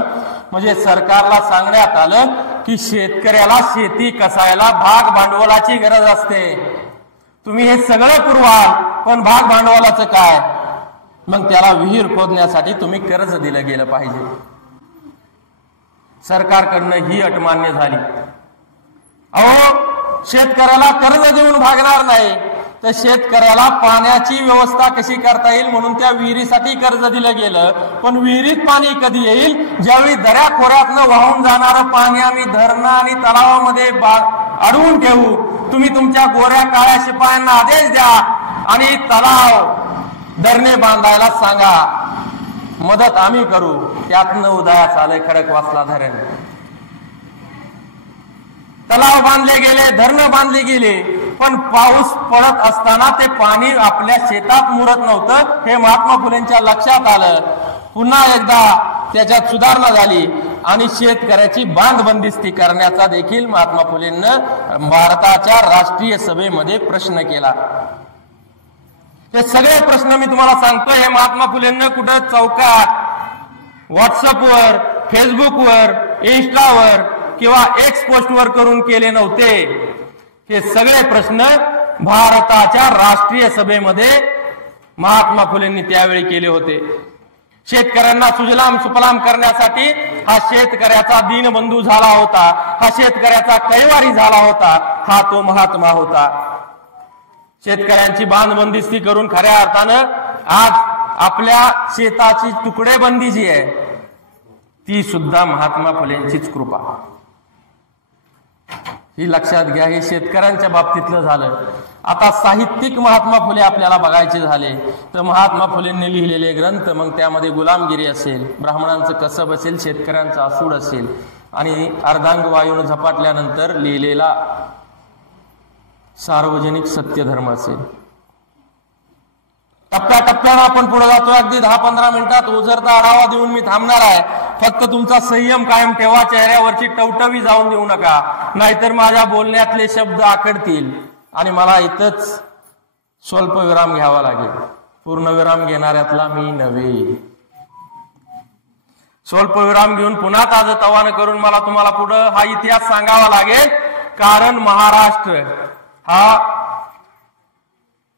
म्हणजे सरकारला सांगण्यात आलं की शेतकऱ्याला शेती कसायला भाग भांडवलाची गरज असते. तुम्ही हे सगळं पुरवाल पण भाग भांडवलाचं काय? मग त्याला विहीर खोदण्यासाठी तुम्ही कर्ज दिलं गेलं पाहिजे. सरकारकडनं ही अट मान्य झाली. अहो, शेतकऱ्याला कर्ज देऊन भागणार नाही तर शेतकऱ्याला पाण्याची व्यवस्था कशी करता येईल म्हणून त्या विहिरीसाठी कर्ज दिलं गेलं. पण विहिरीत पाणी कधी येईल? ज्यावेळी दऱ्या खोऱ्यातनं वाहून जाणारं पाणी आम्ही धरणं आणि तलावामध्ये अडवून ठेवू. तुम्ही तुमच्या गोऱ्या काळ्या शिपायांना आदेश द्या आणि तलाव धरणे बांधायला सांगा, मदत आम्ही करू. त्यातनं उदयास आलंय खडकवासला धरण. तलाव बांधले गेले, धरणं बांधले गेले, पण पाऊस पडत असताना ते पाणी आपल्या शेतात मुरत नव्हतं. हे महात्मा फुलेंच्या लक्षात आलं. पुन्हा एकदा त्याच्यात सुधारणा झाली आणि शेतकऱ्याची बांधबंदिस्ती करण्याचा देखील महात्मा फुलेंनं भारताच्या राष्ट्रीय सभेमध्ये प्रश्न केला. हे सगळे प्रश्न मी तुम्हाला सांगतोय, हे महात्मा फुलेंनं कुठं चौकात, व्हॉट्सअपवर, फेसबुकवर, इन्स्टावर किंवा एक्स पोस्टवर करून केले नव्हते. हे सगळे प्रश्न भारताच्या राष्ट्रीय सभेमध्ये महात्मा फुलेंनी त्यावेळी केले होते. शेतकऱ्यांना सुजलाम सुफलाम करण्यासाठी हा शेतकऱ्याचा दीनबंधू झाला होता, हा शेतकऱ्याचा कैवारी झाला होता, हा तो महात्मा होता. शेतकऱ्यांची बांधबंदिस्ती करून खऱ्या अर्थानं आज आपल्या शेताची तुकडेबंदी जी आहे ती सुद्धा महात्मा फुलेंचीच कृपा. ही लक्षात घ्या. हे शेतकऱ्यांच्या बाबतीतलं झालं. आता साहित्यिक महात्मा फुले आपल्याला बघायचे झाले तर महात्मा फुलेंनी लिहिलेले ग्रंथ, मग त्यामध्ये गुलामगिरी असेल, ब्राह्मणांचं कसब असेल, शेतकऱ्यांचं आसूड असेल आणि अर्धांग वायून झपाटल्यानंतर लिहिलेला सार्वजनिक सत्यधर्म असेल. टप्प्याटप्प्यानं आपण पुढे जातोय. अगदी 10-15 मिनिटात ओझरता आढावा देऊन मी थांबणार आहे. फक्त तुमचा संयम कायम ठेवा, चेहऱ्यावरची टवटवी जाऊन देऊ नका, नाहीतर माझ्या बोलण्यातले शब्द आखडतील आणि मला इथंच स्वल्प विराम घ्यावा लागेल. पूर्ण विराम घेणाऱ्यातला मी नव्हे. स्वल्प विराम घेऊन पुन्हा ताजं तवानं करून मला तुम्हाला पुढं हा इतिहास सांगावा लागेल. कारण महाराष्ट्र हा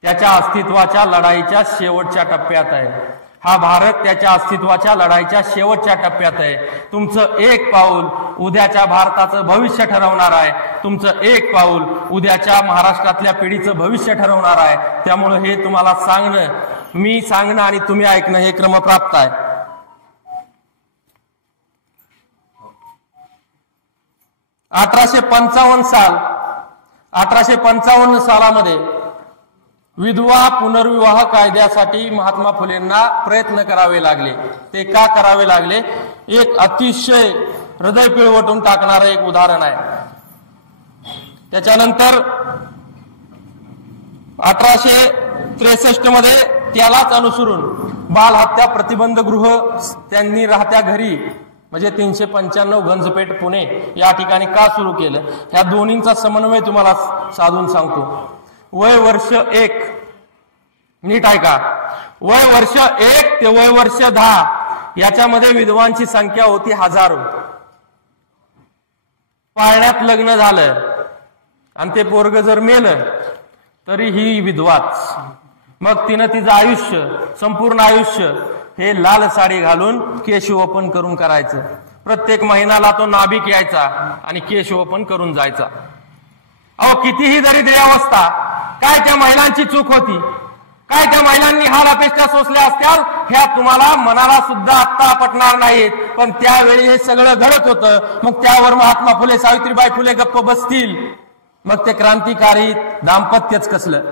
त्याच्या अस्तित्वाच्या लढाईच्या शेवटच्या टप्प्यात आहे. हा भारत त्याच्या अस्तित्वाच्या लढाईच्या शेवटच्या टप्प्यात आहे. तुमचं एक पाऊल उद्याच्या भारताचं भविष्य ठरवणार आहे. तुमचं एक पाऊल उद्याच्या महाराष्ट्रातल्या पिढीचं भविष्य ठरवणार आहे. त्यामुळे हे तुम्हाला सांगणं, मी सांगणं आणि तुम्ही ऐकणं हे क्रमप्राप्त आहे. साल 1855 सालामध्ये विधवा पुनर्विवाह कायद्यासाठी महात्मा फुलेंना प्रयत्न करावे लागले. ते का करावे लागले? एक अतिशय हृदय पिळवटून टाकणारं एक उदाहरण आहे. त्याच्यानंतर 1863 मध्ये त्यालाच अनुसरून बालहत्या प्रतिबंध गृह त्यांनी राहत्या घरी म्हणजे 395 गंजपेठ पुणे या ठिकाणी का सुरू केलं, ह्या दोन्हींचा समन्वय तुम्हाला साधून सांगतो. वय वर्ष 1, नीट ऐका, वय वर्ष 1 ते वय वर्ष 10 याच्यामध्ये विधवांची संख्या होती हजारो. पाळण्यात लग्न झालं आणि ते पोरग जर मेलं तरी ही विधवाच. मग तिनं तिचं आयुष्य, संपूर्ण आयुष्य हे लाल साडी घालून केश ओपन करून करायचं. प्रत्येक महिन्याला तो नाभिक यायचा आणि केश ओपन करून जायचा. अहो कितीही दरिद्री अवस्था, काय त्या महिलांची चूक होती? काय त्या महिलांनी हाल अपेक्षा सोसल्या असत्या ह्या तुम्हाला मनाला सुद्धा आत्ता पटणार नाहीत, पण त्यावेळी हे सगळं घडत होतं. मग त्यावर महात्मा फुले, सावित्रीबाई फुले गप्प बसतील? मग ते क्रांतिकारी दाम्पत्यच कसलं.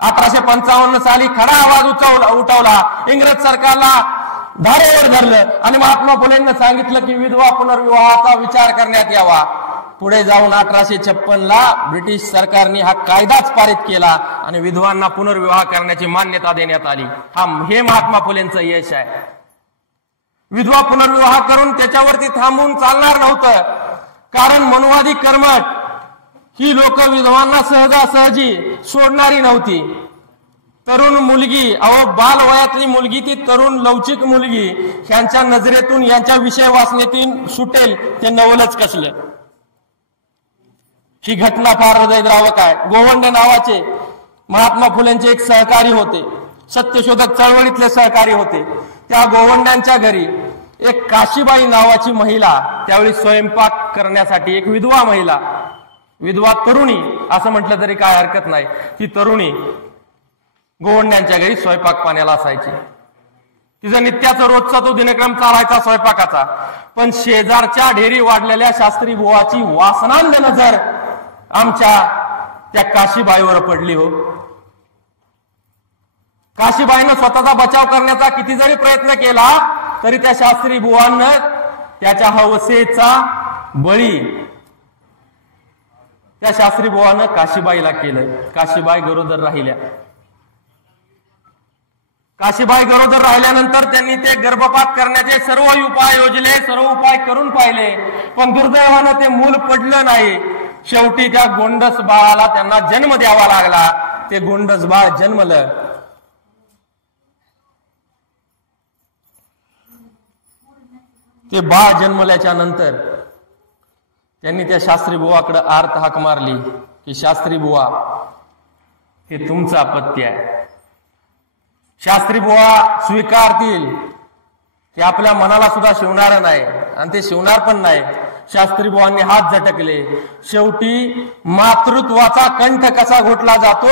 1855 साली खडा आवाज उठवला, इंग्रज सरकारला धारेवर धरलं आणि महात्मा फुलेंना सांगितलं की विधवा पुनर्विवाहाचा विचार करण्यात यावा. पुढे जाऊन 1856 ब्रिटिश सरकारने हा कायदाच पारित केला आणि विधवांना पुनर्विवाह करण्याची मान्यता देण्यात आली. हे महात्मा फुलेंचं यश आहे. विधवा पुनर्विवाह करून त्याच्यावरती थांबून चालणार नव्हतं, कारण मनुवादी कर्मठ ही लोक विधवांना सहजासहजी सोडणारी नव्हती. तरुण मुलगी, बाल वयातली मुलगी, ती तरुण लवचिक मुलगी, ह्यांच्या नजरेतून, यांच्या विषय वासनेतून सुटेल ते नवलच कसलं. ही घटना फार हृदयद्रावक आहे. गोवंडे नावाचे महात्मा फुलेंचे एक सहकारी होते, सत्यशोधक चळवळीतले सहकारी होते. त्या गोवंड्यांच्या घरी एक काशीबाई नावाची महिला, त्यावेळी स्वयंपाक करण्यासाठी एक विधवा महिला, विधवा तरुणी असं म्हटलं तरी काय हरकत नाही, ती तरुणी गोवंड्यांच्या घरी स्वयंपाक पाण्याला असायची. तिचा नित्याचा रोजचा तो दिनक्रम चालायचा स्वयंपाकाचा. पण शेजारच्या ढेरी वाढलेल्या शास्त्री बुवाची वासनांद नजर आमच्या त्या काशीबाईवर पडली. हो, काशीबाईनं स्वतःचा बचाव करण्याचा किती जरी प्रयत्न केला तरी त्या शास्त्री बुवांना त्याच्या हवसेचा बळी त्या शास्त्री बुवानं काशीबाईला केलं. काशीबाई गरोदर राहिल्या. काशीबाई गरोदर राहिल्यानंतर त्यांनी ते गर्भपात करण्याचे सर्व उपाय योजले, सर्व उपाय करून पाहिले, पण दुर्दैवानं ते मूल पडलं नाही. शेवटी त्या गोंडस बाळाला त्यांना जन्म द्यावा लागला. ते गोंडस बाळ जन्मलं. ते बाळ जन्मल्याच्या नंतर त्यांनी त्या शास्त्री बुवाकडे आर्त हाक मारली की शास्त्री बुवा, हे तुमचं अपत्य आहे. शास्त्री बुवा स्वीकारतील की आपल्या मनाला सुद्धा शिवणार नाही आणि ते शिवणार पण नाही. शास्त्री बुवांनी हात झटकले. शेवटी मातृत्वाचा कंठ कसा घोटला जातो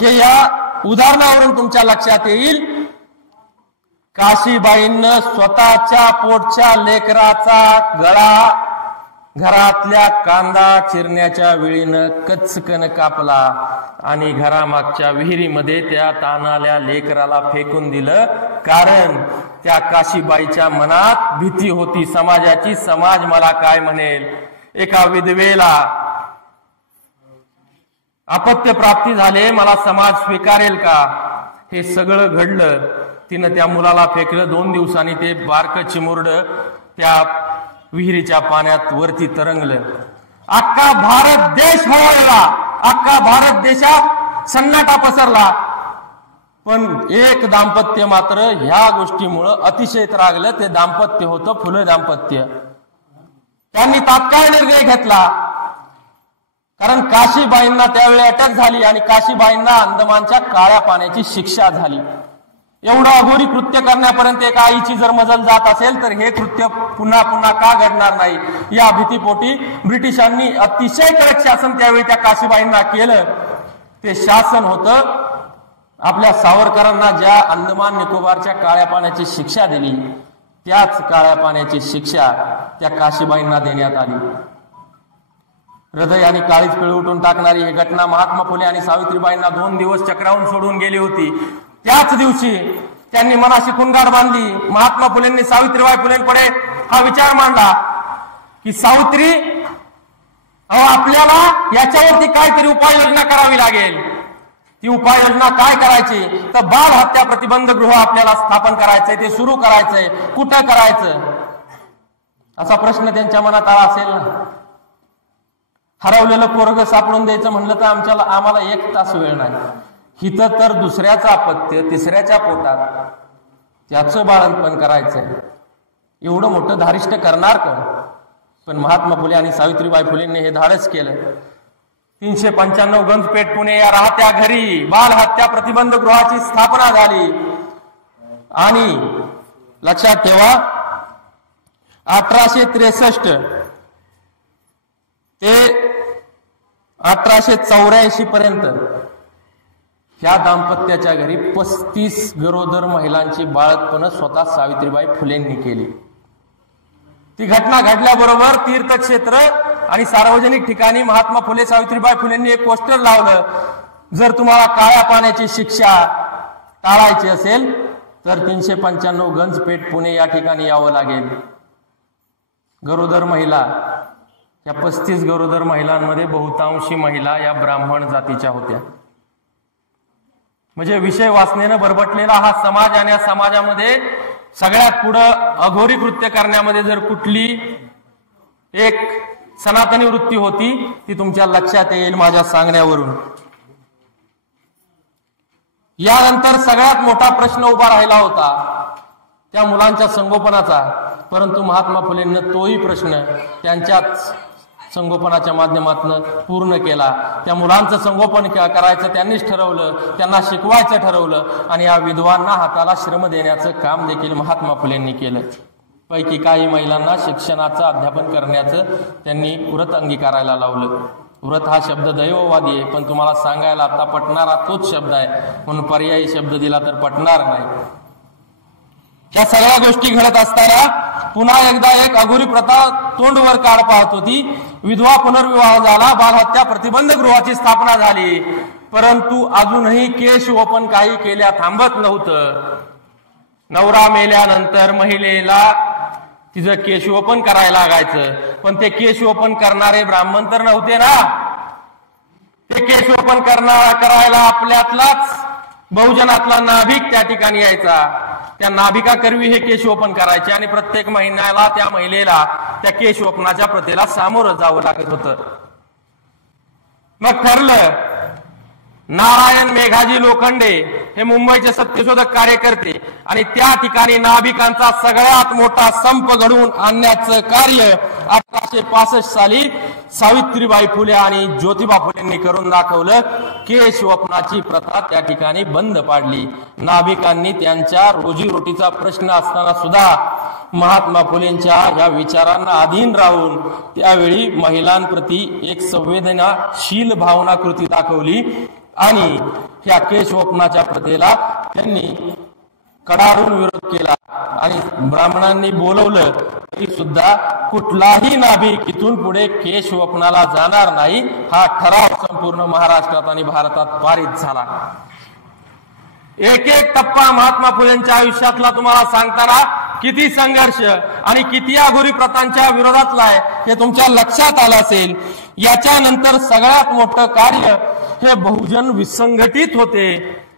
हे या उदाहरणावरून तुमच्या लक्षात येईल. काशीबाईंनं स्वतःच्या पोटच्या लेकराचा गळा घरातल्या कांदा चिरण्याच्या वेळीनं कचकन कापला आणि घरामागच्या विहिरीमध्ये त्या तानाल्या लेकराला फेकून दिलं. कारण त्या काशीबाईच्या मनात भीती होती समाजाची, समाज मला काय म्हणेल. एका विधवेला अपत्य प्राप्ती झाले, मला समाज स्वीकारेल का? हे सगळं घडलं. तिनं त्या मुलाला फेकलं. 2 दिवसांनी ते बारकं चिमुरडं त्या विहिरीच्या पाण्यात वरती तरंगलं. अख्खा भारत देश हळहळला. अख्खा भारत देशात सन्नाटा पसरला. पण एक दाम्पत्य मात्र ह्या गोष्टीमुळं अतिशय त्रागलं. ते दाम्पत्य होतं फुले दाम्पत्य. त्यांनी तात्काळ निर्णय घेतला, कारण काशीबाईंना त्यावेळी अटक झाली आणि काशीबाईंना अंदमानच्या काळ्या पाण्याची शिक्षा झाली. एवढं अघोरी कृत्य करण्यापर्यंत एका आईची जर मजल जात असेल तर हे कृत्य पुन्हा पुन्हा का घडणार नाही या भीतीपोटी ब्रिटिशांनी अतिशय कडक शासन त्यावेळी त्या काशीबाईंना केलं. ते शासन होतं आपल्या सावरकरांना ज्या अंदमान निकोबारच्या काळ्या पाण्याची शिक्षा दिली, त्याच काळ्या पाण्याची शिक्षा त्या काशीबाईंना देण्यात आली. हृदय आणि काळीच पिळवटून टाकणारी ही घटना महात्मा फुले आणि सावित्रीबाईंना 2 दिवस चक्रावून सोडून गेली होती. त्याच दिवशी त्यांनी मनाशी कुंगार बांधली. महात्मा फुलेंनी सावित्रीबाई फुलेंकडे हा विचार मांडला की सावित्री, आपल्याला याच्यावरती काहीतरी उपाययोजना करावी लागेल. ती उपाययोजना काय करायची तर बाल हत्या प्रतिबंध गृह आपल्याला स्थापन करायचंय. ते सुरू करायचंय. कुठं करायचं असा प्रश्न त्यांच्या मनात आला असेल ना. हरवलेलं पोरग सापडून द्यायचं म्हणलं तर आम्हाला 1 तास वेळ नाही. हिथं तर दुसऱ्याचं अपत्य, तिसऱ्याच्या पोटात त्याचं बाळंतपण करायचंय. एवढं मोठं धारिष्ट करणार कोण? पण महात्मा फुले आणि सावित्रीबाई फुलेंनी हे धाडस केलं. 395 गंजपेठ पुणे या राहत्या घरी बाल हत्या प्रतिबंध गृहाची स्थापना झाली. आणि लक्षात ठेवा 1863 ते 1884 पर्यंत ह्या दाम्पत्याच्या घरी 35 गरोदर महिलांची बाळंतपण स्वतः सावित्रीबाई फुलेंनी केली. ती घटना घडल्याबरोबर तीर्थक्षेत्र आणि सार्वजनिक ठिकाणी महात्मा फुले सावित्रीबाई फुलेंनी एक पोस्टर लावलं, जर तुम्हाला काळ्या पाण्याची शिक्षा टाळायची असेल तर 395 गंजपेठ पुणे या ठिकाणी यावं लागेल. गरोदर महिला, या 35 गरोदर महिलांमध्ये बहुतांशी महिला या ब्राह्मण जातीच्या होत्या. म्हणजे विषय वासनेनं बरबटलेला हा समाज, आणि या समाजामध्ये सगळ्यात पुढं अघोरी कृत्य करण्यामध्ये जर कुठली एक सनातनी वृत्ती होती ती तुमच्या लक्षात येईल माझ्या सांगण्यावरून. यानंतर सगळ्यात मोठा प्रश्न उभा राहिला होता त्या मुलांच्या संगोपनाचा, परंतु महात्मा फुलेंनी तोही प्रश्न त्यांच्याच संगोपनाच्या माध्यमातून पूर्ण केला. त्या मुलांचं संगोपन करायचं त्यांनीच ठरवलं, त्यांना शिकवायचं ठरवलं, आणि या विधवांना हाताला श्रम देण्याचं काम देखील महात्मा फुलेंनी केलं. पैकी काही महिलांना शिक्षणाचं अध्यापन करण्याचं त्यांनी व्रत अंगीकारायला लावलं. व्रत हा शब्द दैववादी आहे, पण तुम्हाला सांगायला आता पटणारा तोच शब्द आहे, म्हणून पर्यायी शब्द दिला तर पटणार नाही. या सगळ्या गोष्टी घडत असताना पुन्हा एकदा एक अघोरी प्रथा तोंडवर काढ पाहत होती. विधवा पुनर्विवाह झाला, बालहत्या प्रतिबंध गृहाची स्थापना झाली, परंतु अजूनही केश ओपन काही केल्या थांबत नव्हतं. नवरा मेल्यानंतर महिलेला तिचं केश ओपन करायला लागायचं, पण ते केश ओपन करणारे ब्राह्मण तर नव्हते ना. ते केश ओपन करायला आपल्यातलाच बहुजनातला नाभिक त्या ठिकाणी यायचा. त्या नाभिका करवी हे केश ओपन करायचे, आणि प्रत्येक महिन्याला त्या महिलेला त्या केश ओपनाच्या प्रथेला सामोरं जावं लागत होतं. मग ठरलं, नारायण मेघाजी लोखंडे हे मुंबईचे सत्यशोधक कार्यकर्ते, आणि त्या ठिकाणी नाभिकांचा सगळ्यात मोठा संप घडवून आणण्याचं कार्य 1865 साली सावित्रीबाई फुले आणि ज्योतिबा फुलेंनी करून दाखवलं. केश वपनाची प्रथा त्या ठिकाणी बंद पाडली. नाभिकांनी त्यांच्या रोजीरोटीचा प्रश्न असताना सुद्धा महात्मा फुलेंच्या या विचारांना अधीन राहून त्यावेळी महिलांप्रती एक संवेदनाशील भावना कृती दाखवली, आणि ह्या केश वपनाच्या प्रथेला त्यांनी कडाडून विरोध केला. आणि ब्राह्मणांनी बोलवलं तरी सुद्धा कुठलाही नाभिक इथून पुढे केश वपनाला जाणार नाही हा ठराव संपूर्ण महाराष्ट्रात आणि भारतात पारित झाला. एक एक टप्पा महात्मा फुलेंच्या आयुष्यातला तुम्हाला सांगताना किती संघर्ष आणि किती अघोरी प्रथांच्या विरोधातला आहे हे तुमच्या लक्षात आलं असेल. याच्यानंतर सगळ्यात मोठं कार्य हे बहुजन विसंघटित होते.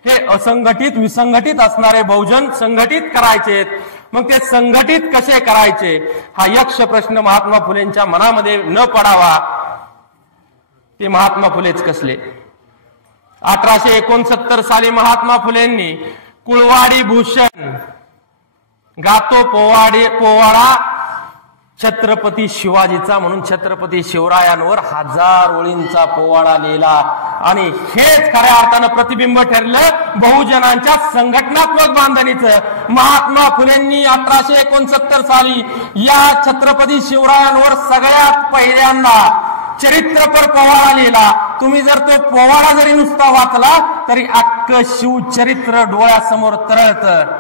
हे असंघटित विसंघटित असणारे बहुजन संघटित करायचे. मग ते संघटित कसे करायचे हा यक्ष प्रश्न महात्मा फुलेंच्या मनामध्ये न पडावा ते महात्मा फुलेच कसले. 1869 साली महात्मा फुलेंनी कुळवाडी भूषण गातो पोवाडा छत्रपती शिवाजीचा म्हणून छत्रपती शिवरायांवर 1000 ओळींचा पोवाडा लिहिला. आणि हेच खऱ्या अर्थानं प्रतिबिंब ठरलं बहुजनांच्या संघटनात्मक बांधणीचं. महात्मा फुलेंनी 1869 साली या छत्रपती शिवरायांवर सगळ्यात पहिल्यांदा चरित्रपर पोवाडा लिहिला. तुम्ही जर तो पोवाडा जरी नुसता वाचला तरी अख्खं शिवचरित्र डोळ्यासमोर तरळतं.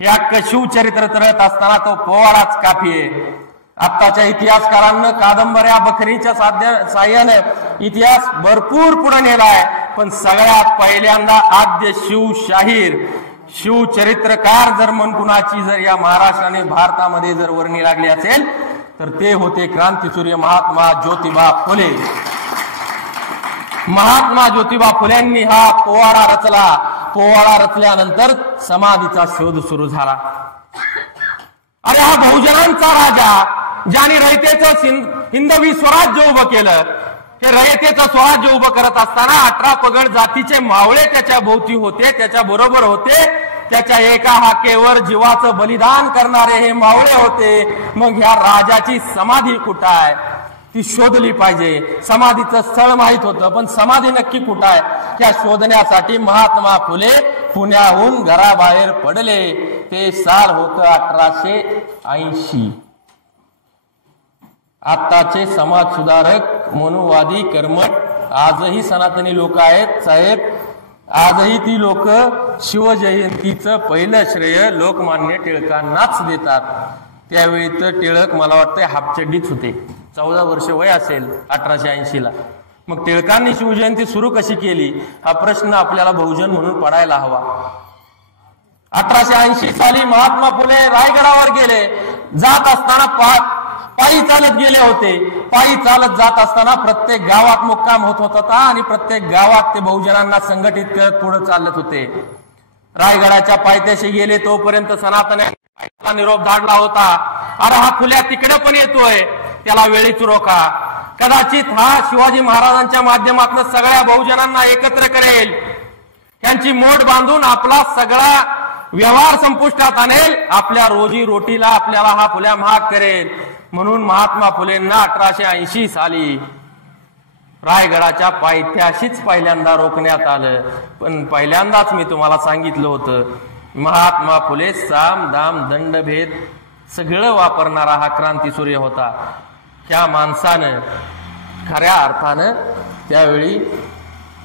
हे अख्खं शिवचरित्र तरळत असताना तो पोवाडाच काफी आहे. आत्ताच्या इतिहासकारांना कादंबऱ्या बखरीच्या साह्याने इतिहास भरपूर पुढे नेलाय, पण सगळ्यात पहिल्यांदा आद्य शिवशाहीर शिवचरित्रकार जर मन कुणाची जर या महाराष्ट्र आणि भारतामध्ये जर वर्णी लागली असेल तर ते होते क्रांतीसूर्य महात्मा ज्योतिबा फुले. महात्मा ज्योतिबा फुल्यांनी हा पोवाडा रचला. पोवाडा रचल्यानंतर समाधीचा शोध सुरू झाला. अरे हा बहुजनांचा राजा ज्याने रयतेचं हिंदवी स्वराज्य उभं केलं, हे रयतेचं स्वराज्य उभं करत असताना 18 पगड जातीचे मावळे त्याच्या भोवती होते, त्याच्या बरोबर होते. त्याच्या एका हाकेवर जीवाचं बलिदान करणारे हे मावळे होते. मग ह्या राजाची समाधी कुठं आहे? ती शोधली पाहिजे. समाधीचं स्थळ माहित होतं, पण समाधी नक्की कुठं आहे त्या शोधण्यासाठी महात्मा फुले पुण्याहून घराबाहेर पडले. ते साल होतं 1880. आताचे समाज सुधारक, मनुवादी, कर्मठ आजही सनातनी लोक आहेत साहेब. आजही ती लोक शिवजयंतीचं पहिलं श्रेय लोकमान्य टिळकांनाच देतात. त्यावेळी तर टिळक मला वाटतं हापचड्डीच होते. 14 वर्ष वय असेल 1880ला. मग टिळकांनी शिवजयंती सुरू कशी केली हा प्रश्न आपल्याला बहुजन म्हणून पडायला हवा. 1880 साली महात्मा फुले रायगडावर गेले. जात असताना पायी चालत गेले होते. पायी चालत जात असताना प्रत्येक गावात मुक्काम होत होता आणि प्रत्येक गावात ते बहुजनांना संघटित करत पुढे चालत होते. रायगडाच्या पायथ्याशी गेले तोपर्यंत सनातन्यांनी निरोप धाडला होता, अरे हा फुल्या तिकडे पण येतोय, त्याला वेळीच रोका. कदाचित हा शिवाजी महाराजांच्या माध्यमातून सगळ्या बहुजनांना एकत्र करेल, त्यांची मोठ बांधून आपला सगळा व्यवहार संपुष्टात आणेल, आपल्या रोजी रोटीला आपल्याला हा फुल्या महाग करेल. म्हणून महात्मा फुलेंना 1880 साली रायगडाच्या पायथ्याशीच पहिल्यांदा रोखण्यात आलं. पण पहिल्यांदाच मी तुम्हाला सांगितलं होतं, महात्मा फुले साम दाम दंडभेद सगळं वापरणारा हा क्रांतीसूर्य होता. ह्या माणसानं खऱ्या अर्थानं त्यावेळी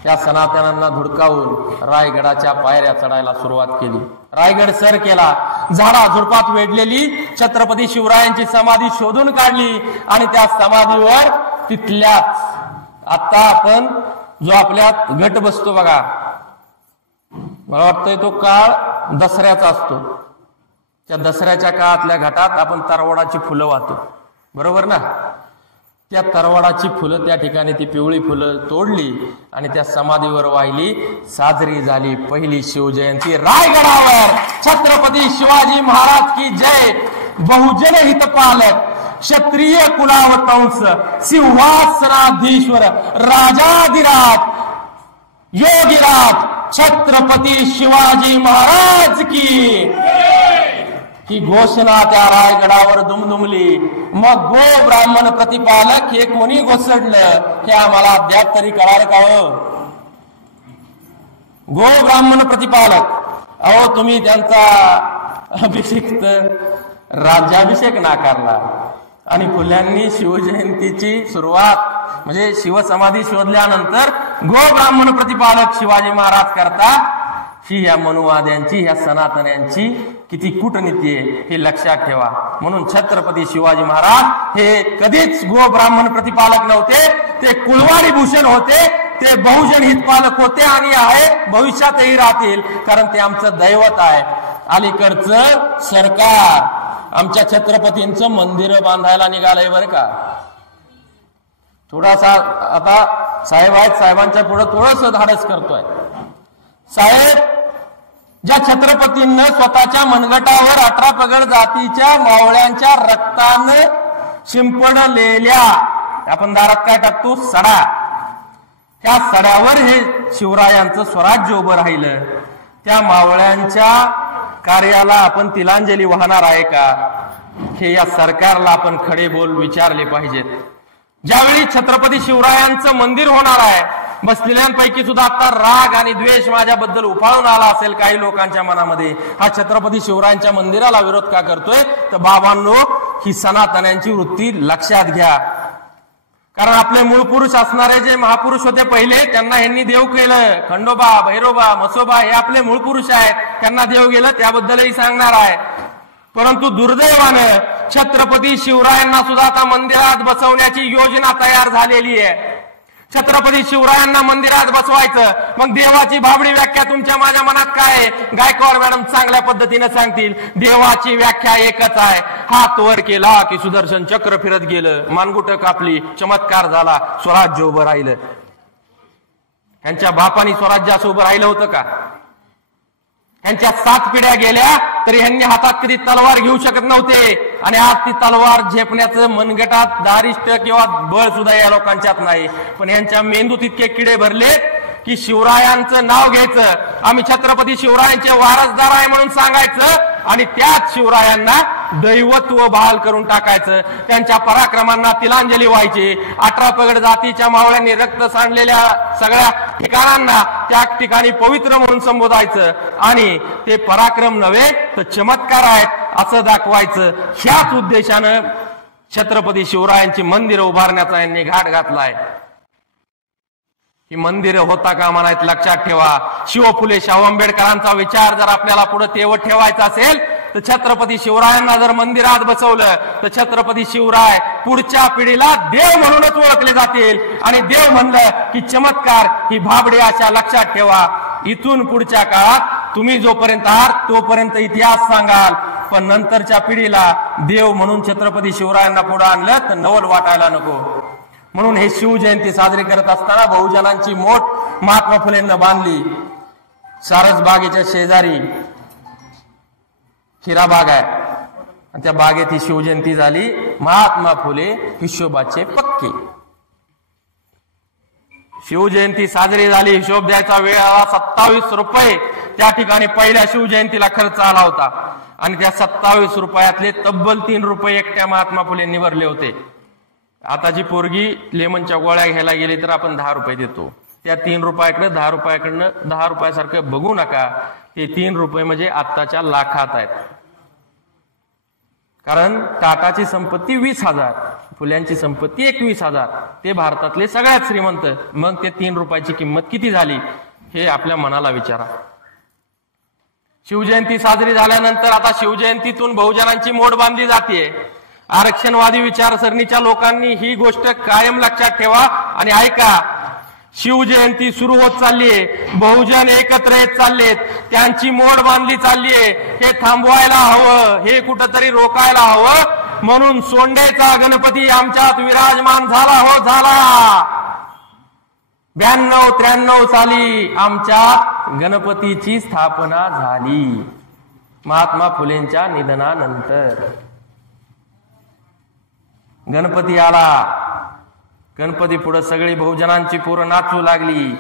त्या सनातनांना धुडकावून रायगडाच्या पायऱ्या चढायला सुरुवात केली. रायगड सर केला. झाडा झुडपात वेढलेली छत्रपती शिवरायांची समाधी शोधून काढली आणि त्या समाधीवर तिथल्याच आता आपण जो आपल्यात घट बसतो बघा, मला वाटतंय तो काळ दसऱ्याचा असतो. त्या दसऱ्याच्या काळातल्या घटात आपण तरवडाची फुलं वाहतो, बरोबर ना. त्या तरवाडाची फुलं त्या ठिकाणी ती पिवळी फुलं तोडली आणि त्या समाधीवर वाहिली. साजरी झाली पहिली शिवजयंती रायगडावर. छत्रपती शिवाजी महाराज की जय. बहुजन हितपालक, क्षत्रिय कुलावतंस, सिंहासनाधीश्वर, राजाधिराज, योगीराज छत्रपती शिवाजी महाराज की घोषणा त्या रायगडावर दुमदुमली. मग गो ब्राह्मण प्रतिपालक हे कोणी घोषडलं हे आम्हाला अद्याप तरी कळालं का हो? गो ब्राह्मण प्रतिपालक, अहो तुम्ही त्यांचा अभिषिक्त राज्याभिषेक नाकारला आणि फुल्यांनी शिवजयंतीची सुरुवात म्हणजे शिवसमाधी शोधल्यानंतर गो ब्राह्मण प्रतिपालक शिवाजी महाराज करता. ही या मनुवाद्यांची, ह्या सनातन्यांची किती कूटनीती आहे हे लक्षात ठेवा. म्हणून छत्रपती शिवाजी महाराज हे कधीच गो ब्राह्मण प्रतिपालक नव्हते. ते कुळवाडी भूषण होते. ते बहुजन हितपालक होते आणि आहे, भविष्यातही राहतील, कारण ते आमचं दैवत आहे. अलीकडचं सरकार आमच्या छत्रपतींचं मंदिर बांधायला निघालंय बरं का. थोडासा आता साहेब आहेत, साहेबांच्या पुढे थोडस धाडस करतोय. साहेब, ज्या छत्रपतींना स्वतःच्या मनगटावर 18 पगड जातीच्या मावळ्यांच्या रक्तानं शिंपडलेल्या, आपण दारात काय टाकतो, सडा, त्या सड्यावर हे शिवरायांचं स्वराज्य उभं राहिलं. त्या मावळ्यांच्या कार्याला आपण तिलांजली वाहणार आहे का हे या सरकारला आपण खडे बोल विचारले पाहिजेत. ज्यावेळी छत्रपती शिवरायांचं मंदिर होणार आहे, बसलेल्यांपैकी सुद्धा आता राग आणि द्वेष माझ्याबद्दल उफाळून आला असेल काही लोकांच्या मनामध्ये. हा छत्रपती शिवरायांच्या मंदिराला विरोध का करतोय? तर बाबांनो, ही सनातन्यांची वृत्ती लक्षात घ्या. कारण आपले मूळ पुरुष असणारे जे महापुरुष होते पहिले, त्यांना यांनी देव केलं. खंडोबा, भैरोबा, मसोबा हे आपले मूळ पुरुष आहेत, त्यांना देव गेलं, त्याबद्दलही सांगणार आहे. परंतु दुर्दैवानं छत्रपती शिवरायांना सुद्धा आता मंदिरात बसवण्याची योजना तयार झालेली आहे. छत्रपती शिवरायांना मंदिरात बसवायचं, मग देवाची भाबडी व्याख्या तुमच्या माझ्या मनात काय आहे? गायकवाड मॅडम चांगल्या पद्धतीने सांगतील. देवाची व्याख्या एकच आहे, हात वर केला की सुदर्शन चक्र फिरत गेलं, मानगुट कापली, चमत्कार झाला, स्वराज्य उभं राहिलं. ह्यांच्या बापानी स्वराज्य असं उभं राहिलं होतं का? ह्यांच्या 7 पिढ्या गेल्या तरी ह्यांनी हातात कधी तलवार घेऊ शकत नव्हते आणि आज ती तलवार झेपण्याचं मनगटात दारिष्ट किंवा बळ सुद्धा या लोकांच्यात नाही. पण यांच्या मेंदूत इतके किडे भरले की शिवरायांचं नाव घ्यायचं, आम्ही छत्रपती शिवरायांचे वारसदार आहे म्हणून सांगायचं आणि त्याच शिवरायांना दैवत्व बहाल करून टाकायचं, त्यांच्या पराक्रमांना तिलांजली व्हायची. 18 पगड जातीच्या मावळ्यांनी रक्त सांडलेल्या सगळ्या ठिकाणांना त्या ठिकाणी पवित्र म्हणून संबोधायचं आणि ते पराक्रम नव्हे तर चमत्कार आहेत असं दाखवायचं. ह्याच उद्देशानं छत्रपती शिवरायांची मंदिरं उभारण्याचा यांनी घाट घातलाय. ही मंदिर होता का म्हणायचं लक्षात ठेवा. शिव फुले शाहू आंबेडकरांचा विचार जर आपल्याला पुढे तेवत ठेवायचा असेल तर छत्रपती शिवरायांना जर मंदिरात बसवलं तर छत्रपती शिवराय पुढच्या पिढीला देव म्हणूनच ओळखले जातील. आणि देव म्हणलं की चमत्कार ही भाबडी अशा लक्षात ठेवा. इथून पुढच्या काळात तुम्ही जोपर्यंत आहात तोपर्यंत इतिहास सांगाल, पण नंतरच्या पिढीला देव म्हणून छत्रपती शिवरायांना पुढे आणलं तर नवल वाटायला नको. म्हणून हे शिवजयंती साजरी करत असताना बहुजनांची मोठ महात्मा फुलेंना बांधली. सारसबागेच्या शेजारी हिराबाग आहे आणि त्या बागेत ही शिवजयंती झाली. महात्मा फुले हिशोबाचे पक्के. शिवजयंती साजरी झाली. हिशोब द्यायचा वेळ आला 27 रुपये त्या ठिकाणी पहिल्या शिवजयंतीला खर्च आला होता आणि त्या 27 रुपयातले तब्बल 3 रुपये एकट्या महात्मा फुलेंनी भरले होते. आताची पोरगी लेमनच्या गोळ्या घ्यायला गेली तर आपण 10 रुपये देतो. त्या 3 रुपयाकडे 10 रुपयाकडनं 10 रुपयासारखं बघू नका. ते 3 रुपये म्हणजे आत्ताच्या लाखात आहेत. कारण टाटाची संपत्ती 20,000, फुल्यांची संपत्ती 21,000. ते भारतातले सगळ्यात श्रीमंत. मग ते 3 रुपयाची किंमत किती झाली हे आपल्या मनाला विचारा. शिवजयंती साजरी झाल्यानंतर आता शिवजयंतीतून बहुजनांची मोड बांधली जाते. आरक्षणवादी विचारसरणीच्या लोकांनी ही गोष्ट कायम लक्षात ठेवा आणि ऐका. शिवजयंती सुरू होत चाललीये, बहुजन एकत्र येत चाललेत, त्यांची मोड बांधली चाललीये. हे थांबवायला हवं, हे कुठंतरी रोकायला हवं. म्हणून सोंडेचा गणपती आमच्यात विराजमान झाला हो झाला. 92-93 साली आमच्या गणपतीची स्थापना झाली महात्मा फुलेंच्या निधनानंतर. गणपती आला. गणपती पुढे सगळी बहुजनांची पोरं नाचू लागली.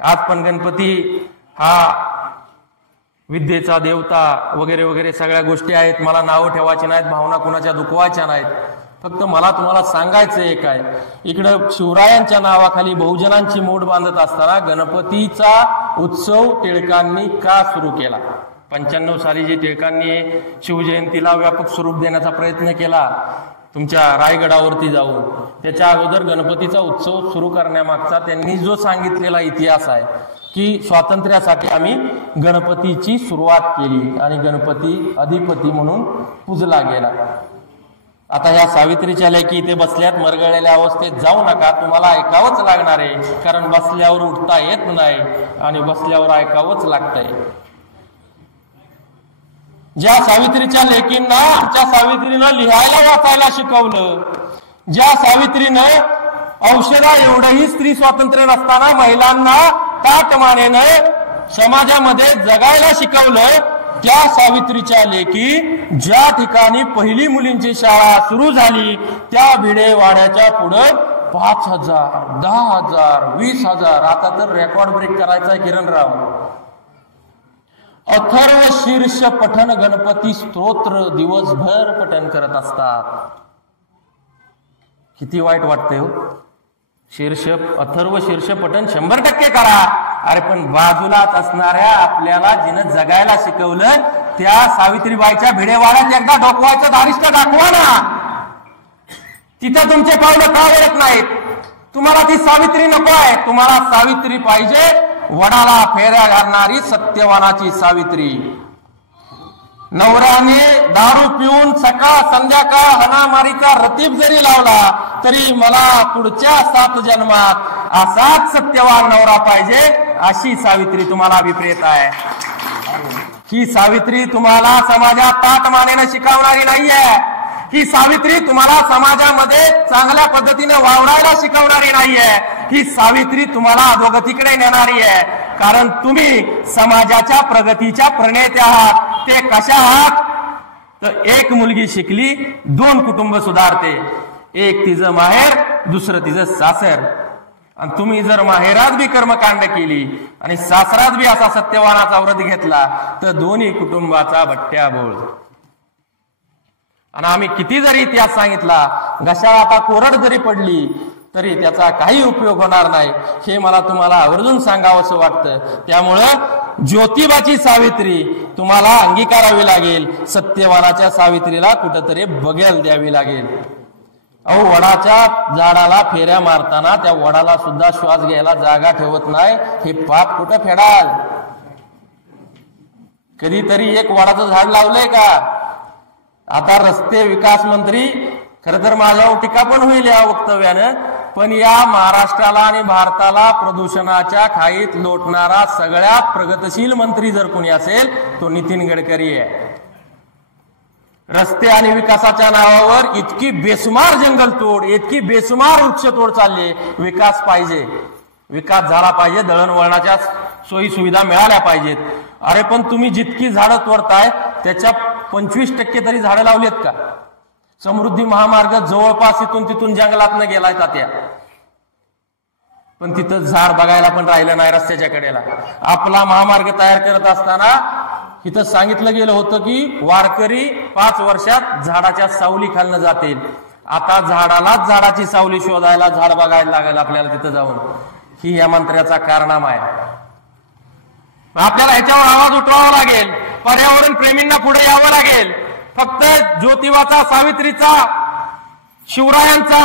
आज पण गणपती हा विद्येचा देवता वगैरे वगैरे सगळ्या गोष्टी आहेत. मला नावं ठेवायची नाहीत, भावना कुणाच्या दुखवायच्या नाहीत. फक्त मला तुम्हाला सांगायचं एक आहे, इकडं शिवरायांच्या नावाखाली बहुजनांची मोड बांधत असताना गणपतीचा उत्सव टिळकांनी का सुरू केला? 95 साली जे टिळकांनी शिवजयंतीला व्यापक स्वरूप देण्याचा प्रयत्न केला तुमच्या रायगडावरती जाऊन, त्याच्या अगोदर गणपतीचा उत्सव सुरू करण्यामागचा त्यांनी जो सांगितलेला इतिहास आहे की स्वातंत्र्यासाठी आम्ही गणपतीची सुरुवात केली आणि गणपती अधिपती म्हणून पूजला गेला. आता ह्या सावित्रीच्या लेकी इथे बसल्यात, मरगळलेल्या अवस्थेत जाऊ नका, तुम्हाला ऐकावंच लागणार आहे. कारण बसल्यावर उठता येत नाही आणि बसल्यावर ऐकावंच लागतंय. ज्या सावित्रीच्या लेकींना आमच्या सावित्रीनं लिहायला वाचायला शिकवलं, ज्या सावित्रीनं औषधा एवढंही स्त्री स्वातंत्र्य नसताना महिलांना ताटमानेनं समाजामध्ये जगायला शिकवलं, त्या सावित्रीच्या लेकी ज्या ठिकाणी पहिली मुलींची शाळा सुरू झाली त्या भिडेवाड्याच्या पुढं 5,000, 10,000, 20,000, आता तर रेकॉर्ड ब्रेक करायचा किरणराव, अथर्व शीर्ष पठण गणपती स्तोत्र दिवसभर पठण करत असतात. किती वाईट वाटतंय हो. अथर्व शीर्ष पठण 100% करा. अरे पण बाजूलाच असणाऱ्या आपल्याला जिनं जगायला शिकवलं त्या सावित्रीबाईच्या भिडेवाड्यात एकदा डोकवायचं धारिष्ट दाखवा ना. तिथं तुमचे पावलं का वळत नाहीत? तुम्हाला ती सावित्री नको आहे, तुम्हाला सावित्री पाहिजे वडाला फेऱ्या घालणारी सत्यवानाची सावित्री. नवऱ्याने दारू पिऊन सकाळ संध्याकाळ हनामारीचा रतीब जरी लावला तरी मला पुढच्या 7 जन्मात असाच सत्यवान नवरा पाहिजे, अशी सावित्री तुम्हाला अभिप्रेत आहे. ही सावित्री तुम्हाला समाजात ताटमानेनं शिकवणारी नाहीये. ही सावित्री तुम्हाला समाजामध्ये चांगल्या पद्धतीने वावरायला शिकवणारी नाहीये. ही सावित्री तुम्हाला अधोगतीकडे नेणारी आहे. कारण तुम्ही समाजाच्या प्रगतीच्या प्रणेते आहात. ते कशा आहात? तर एक मुलगी शिकली 2 कुटुंब सुधारते. एक तिचं माहेर, दुसरं तिचं सासर. आणि तुम्ही जर माहेरात बी कर्मकांड केली आणि सासरात बी असा सत्यवानाचा व्रत घेतला तर दोन्ही कुटुंबाचा भट्ट्या बोळ. आणि आम्ही किती जरी इतिहास सांगितला, घशाला आता कोरड जरी पडली तरी त्याचा काही उपयोग होणार नाही, हे मला तुम्हाला आवर्जून सांगावंसं वाटतं. त्यामुळं ज्योतिबाची सावित्री तुम्हाला अंगीकारावी लागेल, सत्यवानाच्या सावित्रीला कुठंतरी बगेल द्यावी लागेल. अहो, वडाच्या झाडाला फेऱ्या मारताना त्या वडाला सुद्धा श्वास घ्यायला जागा ठेवत नाही, हे पाप कुठं फेडाल? कधीतरी एक वडाचं झाड लावलंय का? आता रस्ते विकास मंत्री, खरं तर माझ्यावर टीका पण होईल या वक्तव्यानं, पण या महाराष्ट्राला आणि भारताला प्रदूषणाच्या खाईत लोटणारा सगळ्यात प्रगतशील मंत्री जर कोणी असेल तो नितीन गडकरी आहे. रस्ते आणि विकासाच्या नावावर इतकी बेसुमार जंगलतोड, इतकी बेसुमार वृक्षतोड चालली. विकास पाहिजे, विकास झाला पाहिजे, दळणवळणाच्या सोयी सुविधा मिळाल्या पाहिजेत. अरे पण तुम्ही जितकी झाडं तोडताय त्याच्या 25% तरी झाडं लावलीत का? समृद्धी महामार्ग जवळपास इथून तिथून जंगलातनं गेलाय तात्या, पण तिथं झाड बघायला पण राहिलं नाही रस्त्याच्या कडेला. आपला महामार्ग तयार करत असताना इथं सांगितलं गेलं होतं की वारकरी 5 वर्षात झाडाच्या सावली खालनं जातील. आता झाडालाच झाडाची सावली शोधायला, झाड बघायला लागेल आपल्याला तिथं जाऊन. ही या मंत्र्याचा कारनामा आहे. आपल्याला ह्याच्यावर आवाज उठवावा लागेल, पर्यावरण प्रेमींना पुढे यावं लागेल. फक्त ज्योतिबाचा, सावित्रीचा, शिवरायांचा,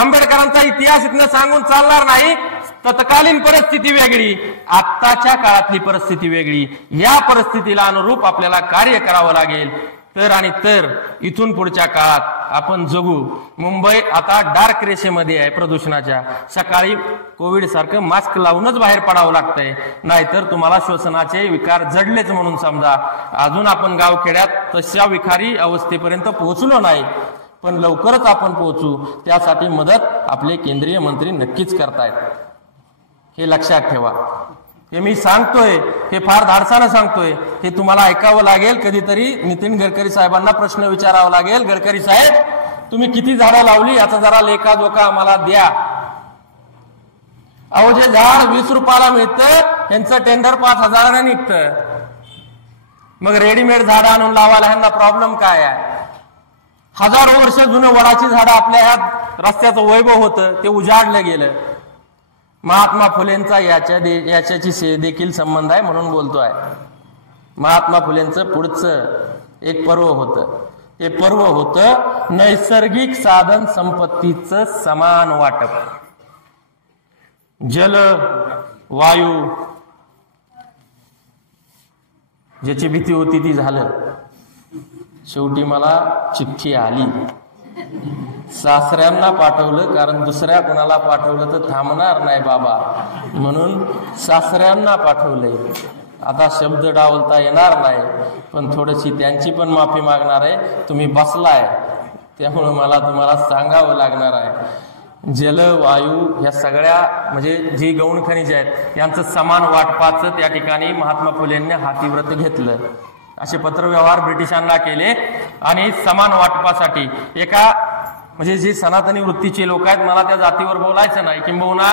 आंबेडकरांचा इतिहास इथनं सांगून चालणार नाही. तत्कालीन परिस्थिती वेगळी, आत्ताच्या काळातली परिस्थिती वेगळी. या परिस्थितीला अनुरूप आपल्याला कार्य करावं लागेल. तर आणि तर इथून पुढच्या काळात आपण जगू. मुंबई आता डार्क रेषेमध्ये आहे प्रदूषणाच्या. सकाळी कोविड सारखं मास्क लावूनच बाहेर पडावं लागतंय, नाहीतर तुम्हाला श्वसनाचे विकार जडलेच म्हणून समजा. अजून आपण गावखेड्यात तशा विखारी अवस्थेपर्यंत पोहोचलो नाही, पण लवकरच आपण पोहोचू. त्यासाठी मदत आपले केंद्रीय मंत्री नक्कीच करतायत, हे लक्षात ठेवा. हे मी सांगतोय, हे फार धाडसानं सांगतोय, हे तुम्हाला ऐकावं लागेल. कधीतरी नितीन गडकरी साहेबांना प्रश्न विचारावा लागेल, गडकरी साहेब तुम्ही किती झाडं लावली याचा जरा लेखाजोखा आम्हाला द्या. अहो, जे झाड 20 रुपयाला मिळतं यांचं टेंडर 5,000 निघतं. मग रेडीमेड झाडं आणून लावायला ह्यांना प्रॉब्लेम काय आहे? हजारो वर्ष जुनं वडाची झाडं आपल्या ह्या रस्त्याचं वैभव होतं, ते उजाडलं गेलं. महात्मा फुलेंचा याच्याशी देखील संबंध आहे म्हणून बोलतोय. महात्मा फुलेंचं पुढचं एक पर्व होतं, ते पर्व होतं नैसर्गिक साधन संपत्तीचं समान वाटप. जल, वायू, ज्याची भीती होती ती झालं. शेवटी मला चिठ्ठी आली. सासऱ्यांना पाठवलं, कारण दुसऱ्या कोणाला पाठवलं तर थांबणार नाही बाबा, म्हणून सासऱ्यांना पाठवलंय. आता शब्द डावलता येणार नाही, पण थोडीशी त्यांची पण माफी मागणार आहे. तुम्ही बसलाय त्यामुळे मला तुम्हाला सांगावं लागणार आहे. जल, वायू या सगळ्या म्हणजे जी गौण खनिज आहेत यांचं समान वाटपाचं त्या ठिकाणी महात्मा फुलेंनी हातीव्रत घेतलं. असे पत्रव्यवहार ब्रिटिशांना केले आणि समान वाटपासाठी एका म्हणजे जे सनातनी वृत्तीचे लोक आहेत, मला त्या जातीवर बोलायचं नाही, किंबहुना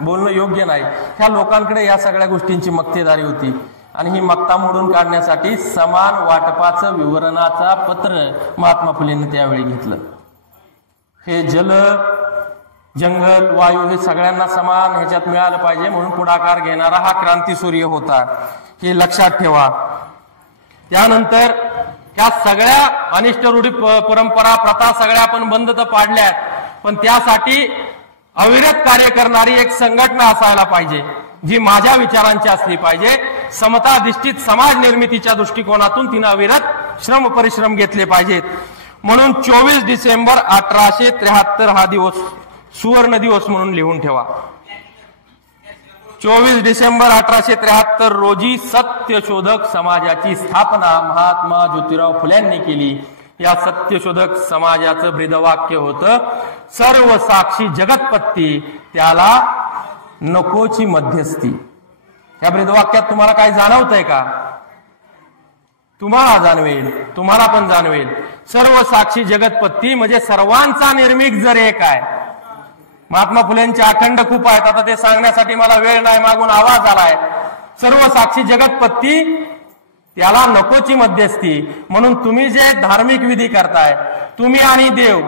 बोलणं योग्य नाही, ह्या लोकांकडे या सगळ्या गोष्टींची मक्तेदारी होती. आणि ही मक्ता मोडून काढण्यासाठी समान वाटपाचं विवरणाचा पत्र महात्मा फुलेंनी त्यावेळी घेतलं. हे जल, जंगल, वायू हे सगळ्यांना समान ह्याच्यात मिळालं पाहिजे म्हणून पुढाकार घेणारा हा क्रांतीसूर्य होता, हे लक्षात ठेवा. त्यानंतर त्या सगळ्या अनिष्ट रूढी, परंपरा, प्रथा सगळ्या आपण बंद तर पाडल्यात, पण त्यासाठी अविरत कार्य करणारी एक संघटना असायला पाहिजे, जी माझ्या विचारांची असली पाहिजे. समताधिष्ठित समाज निर्मितीच्या दृष्टिकोनातून तिनं अविरत श्रम परिश्रम घेतले पाहिजेत. म्हणून 24 डिसेंबर 1873 हा दिवस सुवर्ण दिवस म्हणून लिहून ठेवा. 24 डिसेंबर 1873 रोजी सत्यशोधक समाजाची स्थापना महात्मा ज्योतिराव फुल्यांनी केली. या सत्यशोधक समाजाचं ब्रीदवाक्य होतं, सर्व साक्षी जगतपत्ती, त्याला नकोची मध्यस्थी. या ब्रीदवाक्यात तुम्हाला काय जाणवतंय का? तुम्हाला जाणवेल, तुम्हाला पण जाणवेल. सर्व साक्षी जगतपत्ती म्हणजे सर्वांचा निर्मिक जर एक आहे. महात्मा फुलेंचे अखंड खूप आहेत, आता ते सांगण्यासाठी मला वेळ नाही, मागून आवाज आलाय. सर्व साक्षी जगतपत्ती त्याला नकोची मध्यस्थी. म्हणून तुम्ही जे धार्मिक विधी करताय, तुम्ही आणि देव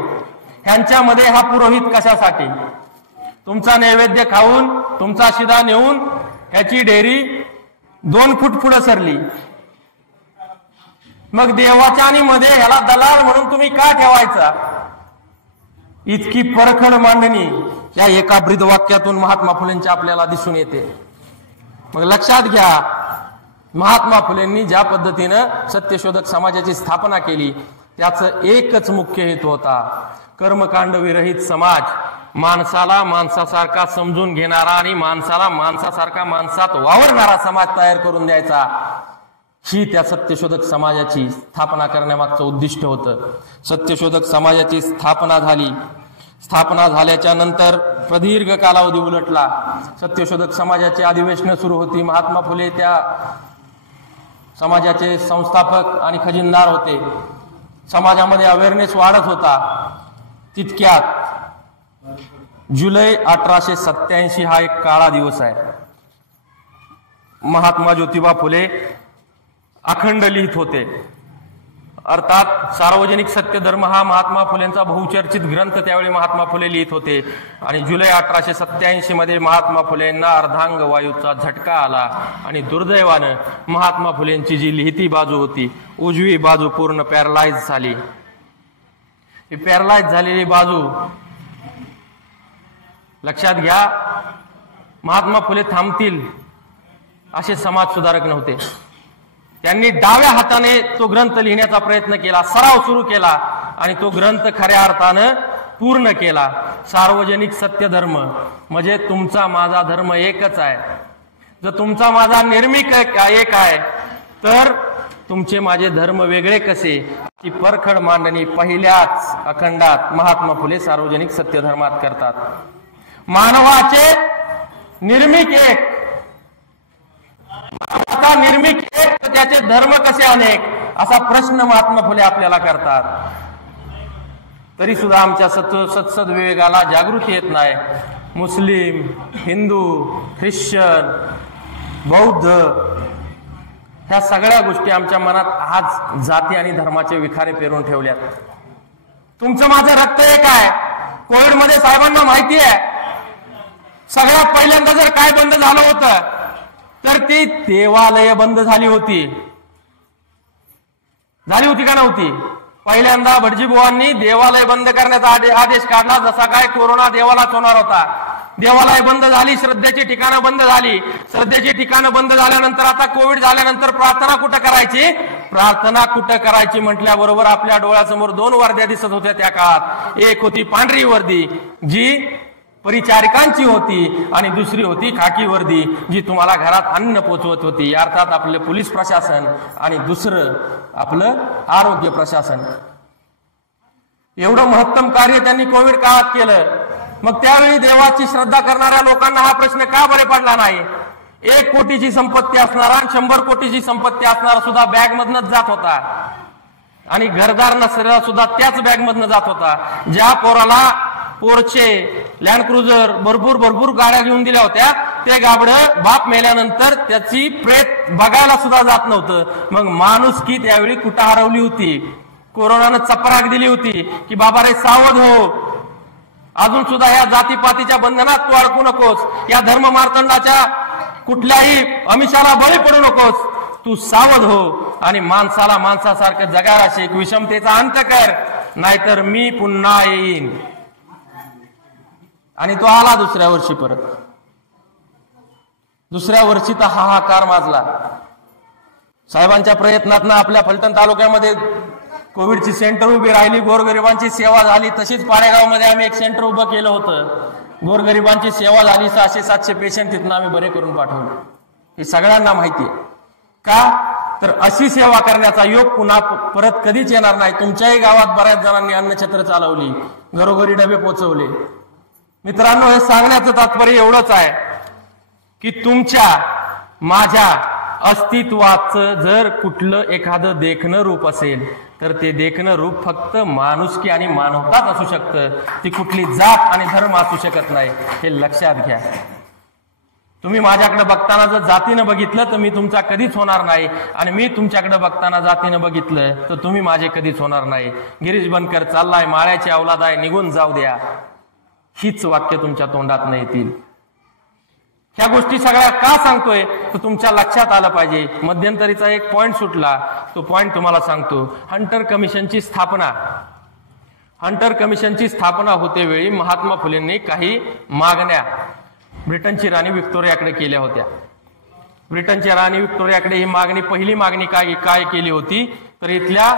ह्यांच्यामध्ये हा पुरोहित कशासाठी? तुमचा नैवेद्य खाऊन, तुमचा शिदा नेऊन ह्याची डेअरी 2 फूट पुढे सरली. मग देवाच्या आणि मध्ये ह्याला दलाल म्हणून तुम्ही का ठेवायचा? इतकी परखड मांडणी या एका ब्रीदवाक्यातून महात्मा फुलेंच्या आपल्याला दिसून येते. मग लक्षात घ्या, महात्मा फुलेंनी ज्या पद्धतीनं सत्यशोधक समाजाची स्थापना केली त्याचं एकच मुख्य हेतू होता, कर्मकांड विरहित समाज, माणसाला माणसासारखा समजून घेणारा आणि माणसाला माणसासारखा माणसात वावरणारा समाज तयार करून द्यायचा. ही त्या सत्यशोधक समाजाची स्थापना करण्यामागचं उद्दिष्ट होतं. सत्यशोधक समाजाची स्थापना झाली. स्थापना झाल्याच्या नंतर प्रदीर्घ कालावधी उलटला. सत्यशोधक समाजाची अधिवेशनं सुरू होती. महात्मा फुले त्या समाजाचे संस्थापक आणि खजिनदार होते. समाजामध्ये अवेअरनेस वाढत होता. तितक्यात जुलै 1887 हा एक काळा दिवस आहे. महात्मा ज्योतिबा फुले अखंड लिहित होते. अर्थात सार्वजनिक सत्यधर्म हा महात्मा फुलेंचा बहुचर्चित ग्रंथ त्यावेळी महात्मा फुले लिहित होते. आणि जुलै 1887 मध्ये महात्मा फुलेंना अर्धांग वायूचा झटका आला आणि दुर्दैवानं महात्मा फुलेंची जी लिहिती बाजू होती, उजवी बाजू पूर्ण पॅरलाइज झाली. ही पॅरलाइज झालेली बाजू लक्षात घ्या, महात्मा फुले थांबतील असे समाज सुधारक नव्हते. त्यांनी डाव्या हाताने तो ग्रंथ लिहिण्याचा प्रयत्न केला, सराव सुरू केला आणि तो ग्रंथ खऱ्या अर्थानं पूर्ण केला. सार्वजनिक सत्यधर्म म्हणजे तुमचा माझा धर्म एकच आहे. जर तुमचा माझा निर्मिक एक आहे तर तुमचे माझे धर्म वेगळे कसे, ही परखड मांडणी पहिल्याच अखंडात महात्मा फुले सार्वजनिक सत्यधर्मात करतात. मानवाचे निर्मिक एक, आता निर्मिक एक तर त्याचे धर्म कसे अनेक, असा प्रश्न महात्मा फुले आपल्याला करतात. तरी सुद्धा आमच्या सत्सद विवेकाला जागृती येत नाही. मुस्लिम, हिंदू, ख्रिश्चन, बौद्ध ह्या सगळ्या गोष्टी आमच्या मनात आज जाती आणि धर्माचे विखारे पेरून ठेवल्यात. तुमचं माझं रक्त एक आहे. कोविड मध्ये साहेबांना माहिती आहे, सगळ्यात पहिल्यांदा जर काय बंद झालं होतं तर ती देवालय बंद झाली होती का नव्हती? पहिल्यांदा भटजीबुवांनी देवालय बंद करण्याचा आदेश काढला. जसा काय कोरोना देवालाच होणार होता. देवालय बंद झाली, श्रद्धेची ठिकाणं बंद झाली. श्रद्धेची ठिकाणं बंद झाल्यानंतर आता कोविड झाल्यानंतर प्रार्थना कुठं करायची? प्रार्थना कुठं करायची म्हटल्याबरोबर आपल्या डोळ्यासमोर 2 वर्द्या दिसत होत्या त्या काळात. एक होती पांढरी वर्दी जी परिचारिकांची होती आणि दुसरी होती खाकी वर्दी जी तुम्हाला घरात अन्न पोचवत होती, अर्थात आपले पोलीस प्रशासन, आणि दुसरं आपलं आरोग्य प्रशासन. एवढं महत्तम कार्य त्यांनी कोविड काळात केलं. मग त्यावेळी देवाची श्रद्धा करणाऱ्या लोकांना हा प्रश्न का बरे पडला नाही? 1 कोटीची संपत्ती असणारा आणि 100 कोटीची संपत्ती असणारा सुद्धा बॅग मधनच जात होता आणि घरदार नसलेला सुद्धा त्याच बॅग मधनं जात होता. ज्या पोराला पोरचे, लँड क्रुझर, भरपूर गाड्या घेऊन दिल्या होत्या, ते गाबडं बाप मेल्यानंतर त्याची प्रेत बघायला सुद्धा जात नव्हतं. मग माणुसकी त्यावेळी कुठं हरवली होती? कोरोनानं चपराक दिली होती की बाबा रे सावध हो, अजून सुद्धा या जातीपातीच्या बंधनात तू अडकू नकोस, या धर्म मार्तंडाच्या कुठल्याही अमिषाला बळी पडू नकोस, तू सावध हो आणि माणसाला माणसासारखं जगायला शिक, विषमतेचा अंत कर, नाहीतर मी पुन्हा येईन. आणि तो आला दुसऱ्या वर्षी. परत दुसऱ्या वर्षी तर हाहाकार माजला. साहेबांच्या प्रयत्नातनं आपल्या फलटण तालुक्यामध्ये कोविडची सेंटर उभी राहिली, गोरगरिबांची सेवा झाली. तशीच पाडेगाव मध्ये आम्ही एक सेंटर उभं केलं होतं. गोरगरिबांची सेवा झाली. 600-700 पेशंट तिथनं आम्ही बरे करून पाठवले. हे सगळ्यांना माहिती आहे. का तर अशी सेवा करण्याचा योग पुन्हा परत कधीच येणार नाही. तुमच्याही गावात बऱ्याच जणांनी अन्नछत्र चालवली, घरोघरी डबे पोचवले. मित्रांनो, हे सांगण्याचं तात्पर्य एवढंच आहे की तुमच्या माझ्या अस्तित्वाचं जर कुठलं एखादं देखणं रूप असेल तर ते देखणं रूप फक्त माणुसकी आणि मानवताच असू शकतं. ती कुठली जात आणि धर्म असू शकत नाही. हे लक्षात घ्या. तुम्ही माझ्याकडे बघताना जर जातीनं बघितलं तर मी तुमचा कधीच होणार नाही, आणि मी तुमच्याकडे बघताना जातीनं बघितलं तर तुम्ही माझे कधीच होणार नाही. गिरीश बनकर चाललाय, माळ्याची अवलाद आहे, निघून जाऊ द्या. हीच वाक्य तुमच्या तोंडात नाही येतील. ह्या गोष्टी सगळ्या का सांगतोय तर तुमच्या लक्षात आलं पाहिजे. मध्यंतरीचा एक पॉइंट सुटला, तो पॉइंट तुम्हाला सांगतो. हंटर कमिशनची स्थापना होते वेळी महात्मा फुलेंनी काही मागण्या ब्रिटनची राणी व्हिक्टोरियाकडे केल्या होत्या. ब्रिटनच्या राणी व्हिक्टोरियाकडे ही मागणी, पहिली मागणी काय केली होती तर इथल्या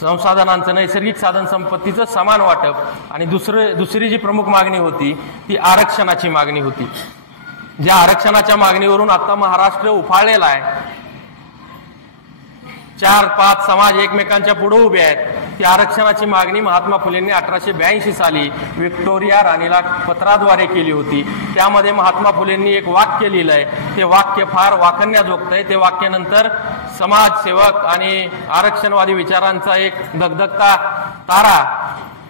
संसाधनांचं, नैसर्गिक साधन संपत्तीचं समान वाटप, आणि दुसरी जी प्रमुख मागणी होती ती आरक्षणाची मागणी होती. ज्या आरक्षणाच्या मागणीवरून आता महाराष्ट्र उफाळलेला आहे. 4-5 समाज एकमेकांच्या पुढे उभे आहेत. ती आरक्षणाची मागणी महात्मा फुलेंनी 1882 साली व्हिक्टोरिया राणीला पत्राद्वारे केली होती. त्यामध्ये महात्मा फुलेंनी एक वाक्य लिहिलंय. ते वाक्य फार वाखाणण्याजोगतं आहे. ते वाक्य नंतर समाजसेवक आणि आरक्षणवादी विचारांचा एक धगधगता तारा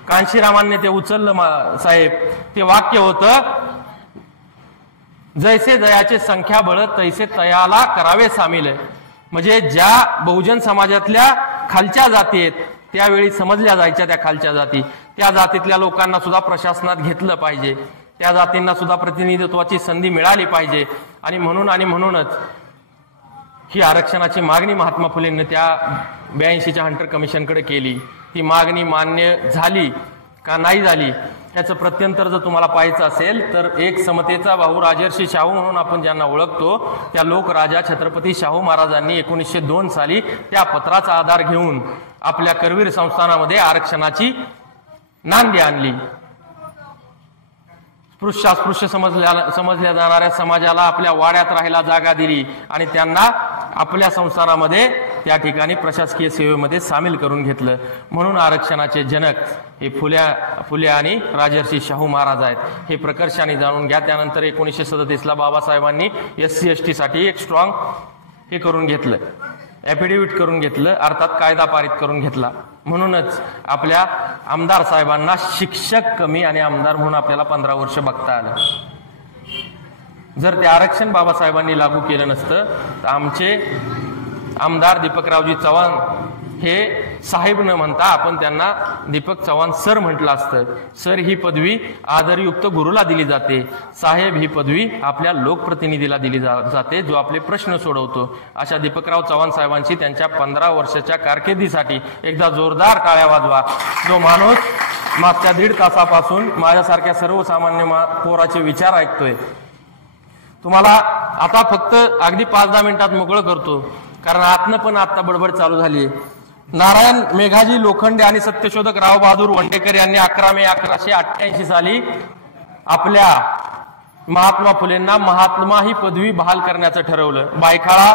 कांशीरामांनी ते उचललं साहेब. ते वाक्य होतं, जैसे दयाचे संख्या बळ तैसे तयाला करावे सामील. म्हणजे ज्या बहुजन समाजातल्या खालच्या जाती आहेत, त्यावेळी समजल्या जायच्या त्या खालच्या जाती, त्या जातीतल्या लोकांना सुद्धा प्रशासनात घेतलं पाहिजे. त्या जातींना सुद्धा प्रतिनिधित्वाची संधी मिळाली पाहिजे. आणि म्हणूनच ही आरक्षणाची मागणी महात्मा फुलेंनी त्या 82च्या हंटर कमिशनकडे केली. ती मागणी मान्य झाली का नाही झाली याचं प्रत्यंतर जर तुम्हाला पाहायचं असेल तर एक समतेचा भाऊ राजर्षी शाहू म्हणून आपण ज्यांना ओळखतो, त्या लोकराजा छत्रपती शाहू महाराजांनी 1902 साली त्या पत्राचा आधार घेऊन आपल्या करवीर संस्थानामध्ये आरक्षणाची नांदी आणली. स्पृश्य समजल्या जाणाऱ्या समाजाला आपल्या वाड्यात राहायला जागा दिली आणि त्यांना आपल्या संस्थानामध्ये त्या ठिकाणी प्रशासकीय सेवेमध्ये सामील करून घेतलं. म्हणून आरक्षणाचे जनक हे फुले आणि राजर्षी शाहू महाराज आहेत. हे प्रकर्षाने जाणून घ्या. त्यानंतर 1937ला बाबासाहेबांनी SC ST साठी एक स्ट्रॉंग हे करून घेतलं, ॲफिडेव्हिट करून घेतलं, अर्थात कायदा पारित करून घेतला. म्हणूनच आपल्या आमदार साहेबांना शिक्षक कमी आणि आमदार म्हणून आपल्याला 15 वर्ष बघता आलं. जर ते आरक्षण बाबासाहेबांनी लागू केलं नसतं तर आमचे आमदार दीपकरावजी चव्हाण हे साहेब न म्हणता आपण त्यांना दीपक चव्हाण सर म्हटलं असतं. सर ही पदवी आदरयुक्त गुरुला दिली जाते. साहेब ही पदवी आपल्या लोकप्रतिनिधीला दिली जाते, जो आपले प्रश्न सोडवतो. अशा दीपकराव चव्हाण साहेबांची त्यांच्या 15 वर्षाच्या कारकिर्दीसाठी एकदा जोरदार टाळ्या वाजवा. जो माणूस मागच्या 1.5 तासापासून माझ्यासारख्या सर्वसामान्य पोराचे विचार ऐकतोय. तुम्हाला आता फक्त अगदी 5-10 मिनिटात मोकळं करतो, कारण आतनं पण आता बडबड चालू झाली. नारायण मेघाजी लोखंडे आणि सत्यशोधक राव बहादूर वंडेकर यांनी 11 मे 1888 साली आपल्या महात्मा फुलेंना महात्मा ही पदवी बहाल करण्याचं ठरवलं. बायखाळा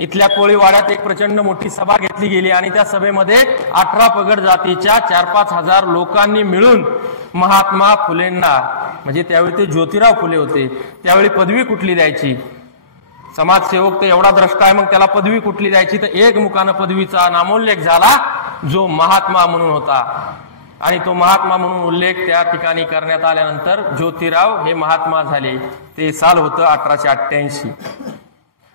इथल्या कोळीवाड्यात एक प्रचंड मोठी सभा घेतली गेली आणि त्या सभेमध्ये 18 पगड जातीच्या 4-5 हजार लोकांनी मिळून महात्मा फुलेंना, म्हणजे त्यावेळी ते ज्योतिराव फुले होते, त्यावेळी पदवी कुठली द्यायची. समाजसेवक तर एवढा द्रष्टा आहे, मग त्याला पदवी कुठली द्यायची. तर एकमुखानं पदवीचा नामोल्लेख झाला, जो महात्मा म्हणून होता. आणि तो महात्मा म्हणून उल्लेख त्या ठिकाणी करण्यात आल्यानंतर ज्योतिराव हे महात्मा झाले. ते साल होतं 1888.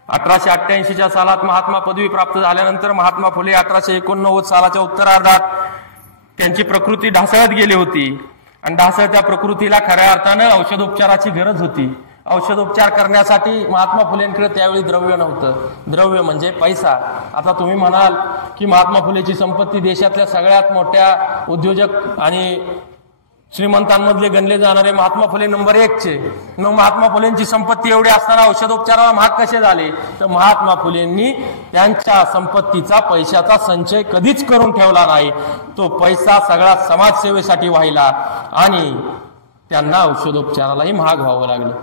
1888च्या सालात महात्मा पदवी प्राप्त झाल्यानंतर महात्मा फुले 1889 सालाच्या उत्तरार्धात त्यांची प्रकृती ढासळत गेली होती. आणि ढासळत्या प्रकृतीला खऱ्या अर्थानं औषधोपचाराची गरज होती. औषधोपचार करण्यासाठी महात्मा फुलेंकडे त्यावेळी द्रव्य नव्हतं. द्रव्य म्हणजे पैसा. आता तुम्ही म्हणाल की महात्मा फुलेची संपत्ती देशातल्या सगळ्यात मोठ्या उद्योजक आणि श्रीमंतांमधले गणले जाणारे महात्मा फुले नंबर 1चे. मग महात्मा फुलेंची संपत्ती एवढी असताना औषधोपचाराला महाग कसे झाले. तर महात्मा फुलेंनी त्यांच्या संपत्तीचा, पैशाचा संचय कधीच करून ठेवला नाही. तो पैसा सगळा समाजसेवेसाठी वाहिला आणि त्यांना औषधोपचारालाही महाग व्हावं लागलं.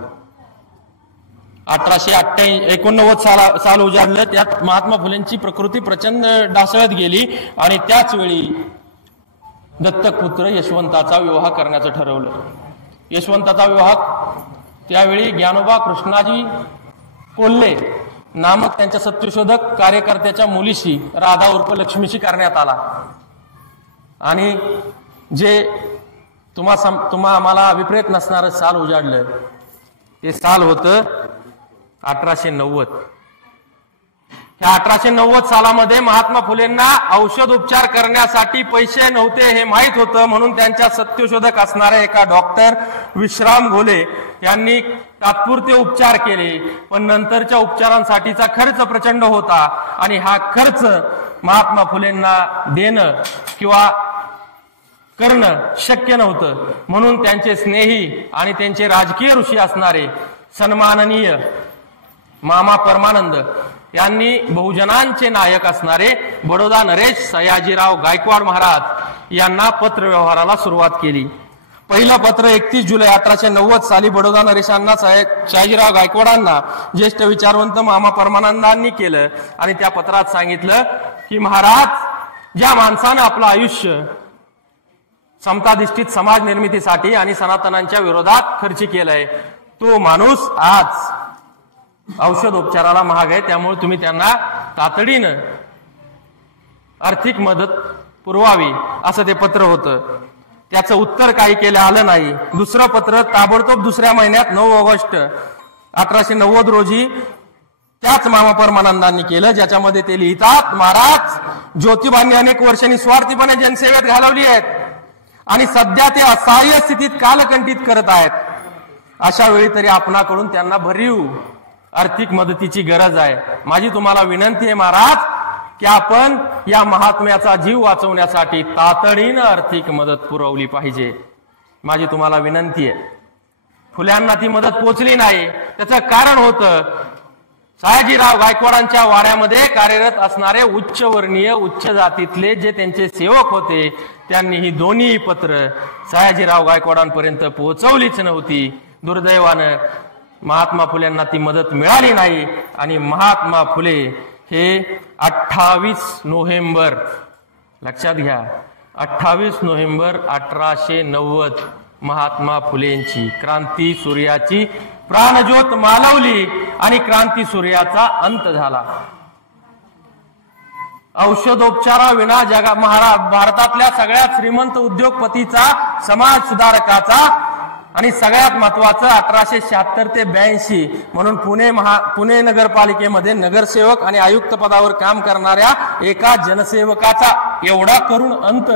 1889 साल उजाडलं. त्यात महात्मा फुलेंची प्रकृती प्रचंड ढासळत गेली आणि त्याच वेळी दत्तक पुत्र यशवंताचा विवाह करण्याचं ठरवलं. यशवंताचा विवाह त्यावेळी ज्ञानोबा कृष्णाजी कोल्हे नामक त्यांच्या सत्यशोधक कार्यकर्त्याच्या मुलीशी, राधा उर्फ लक्ष्मीशी करण्यात आला. आणि जे तुम्हा आम्हाला अभिप्रेत नसणारं साल उजाडलं. ते साल होतं 1890. ह्या 1890 सालामध्ये महात्मा फुलेंना औषध उपचार करण्यासाठी पैसे नव्हते हे माहीत होतं, म्हणून त्यांच्या सत्यशोधक असणाऱ्या एका डॉक्टर विश्राम घोले यांनी तात्पुरते उपचार केले. पण नंतरच्या उपचारांसाठीचा खर्च प्रचंड होता आणि हा खर्च महात्मा फुलेंना देणं किंवा करणं शक्य नव्हतं. म्हणून त्यांचे स्नेही आणि त्यांचे राजकीय ऋषी असणारे सन्माननीय मामा परमानंद यांनी बहुजनांचे नायक असणारे बडोदा नरेश सयाजीराव गायकवाड महाराज यांना पत्र व्यवहाराला सुरुवात केली. पहिलं पत्र 31 जुलै 1890 साली बडोदा नरेशांना सयाजीराव गायकवाडांना ज्येष्ठ विचारवंत मामा परमानंदांनी केलं आणि त्या पत्रात सांगितलं की महाराज, ज्या माणसानं आपलं आयुष्य समताधिष्ठित समाज निर्मितीसाठी आणि सनातनांच्या विरोधात खर्च केलंय, तो माणूस आज औषध उपचाराला महाग आहे, त्यामुळे तुम्ही त्यांना तातडीनं आर्थिक मदत पुरवावी असं ते पत्र होतं. त्याचं उत्तर काही केलं आलं नाही. दुसरं पत्र ताबडतोब दुसऱ्या महिन्यात 9 ऑगस्ट 1890 रोजी त्याच मामा परमानंदांनी केलं, ज्याच्यामध्ये ते लिहितात, महाराज, ज्योतिबांनी अनेक वर्षांनी स्वार्थीपणे जनसेवेत घालवली आहेत आणि सध्या ते असहाय्य स्थितीत कालकंठित करत आहेत. अशा वेळी तरी आपणाकडून त्यांना भरीव आर्थिक मदतीची गरज आहे. माझी तुम्हाला विनंती आहे महाराज की आपण या महात्म्याचा जीव वाचवण्यासाठी तातडीनं आर्थिक मदत पुरवली पाहिजे. माझी तुम्हाला विनंती आहे. फुल्यांना ती मदत पोचली नाही. त्याचं कारण होतं सयाजीराव गायकवाडांच्या वाड्यामध्ये कार्यरत असणारे उच्चवर्णीय उच्च जातीतले जे त्यांचे सेवक होते, त्यांनी ही दोन्ही पत्र सयाजीराव गायकवाडांपर्यंत पोहोचवलीच नव्हती. दुर्दैवानं महात्मा फुलेंना ती मदत मिळाली नाही आणि महात्मा फुले हे 28 नोव्हेंबर, लक्षात घ्या, 28 नोव्हेंबर 1890 महात्मा फुलेंची क्रांती सूर्याची प्राणज्योत मालवली आणि क्रांती सूर्याचा अंत झाला. औषधोपचाराविना भारतातल्या सगळ्यात श्रीमंत उद्योगपतीचा, समाज सुधारकाचा आणि सगळ्यात महत्वाचं 1876 ते 82 म्हणून पुणे नगरपालिकेमध्ये नगरसेवक आणि आयुक्त पदावर काम करणाऱ्या एका जनसेवकाचा एवढा करुण अंत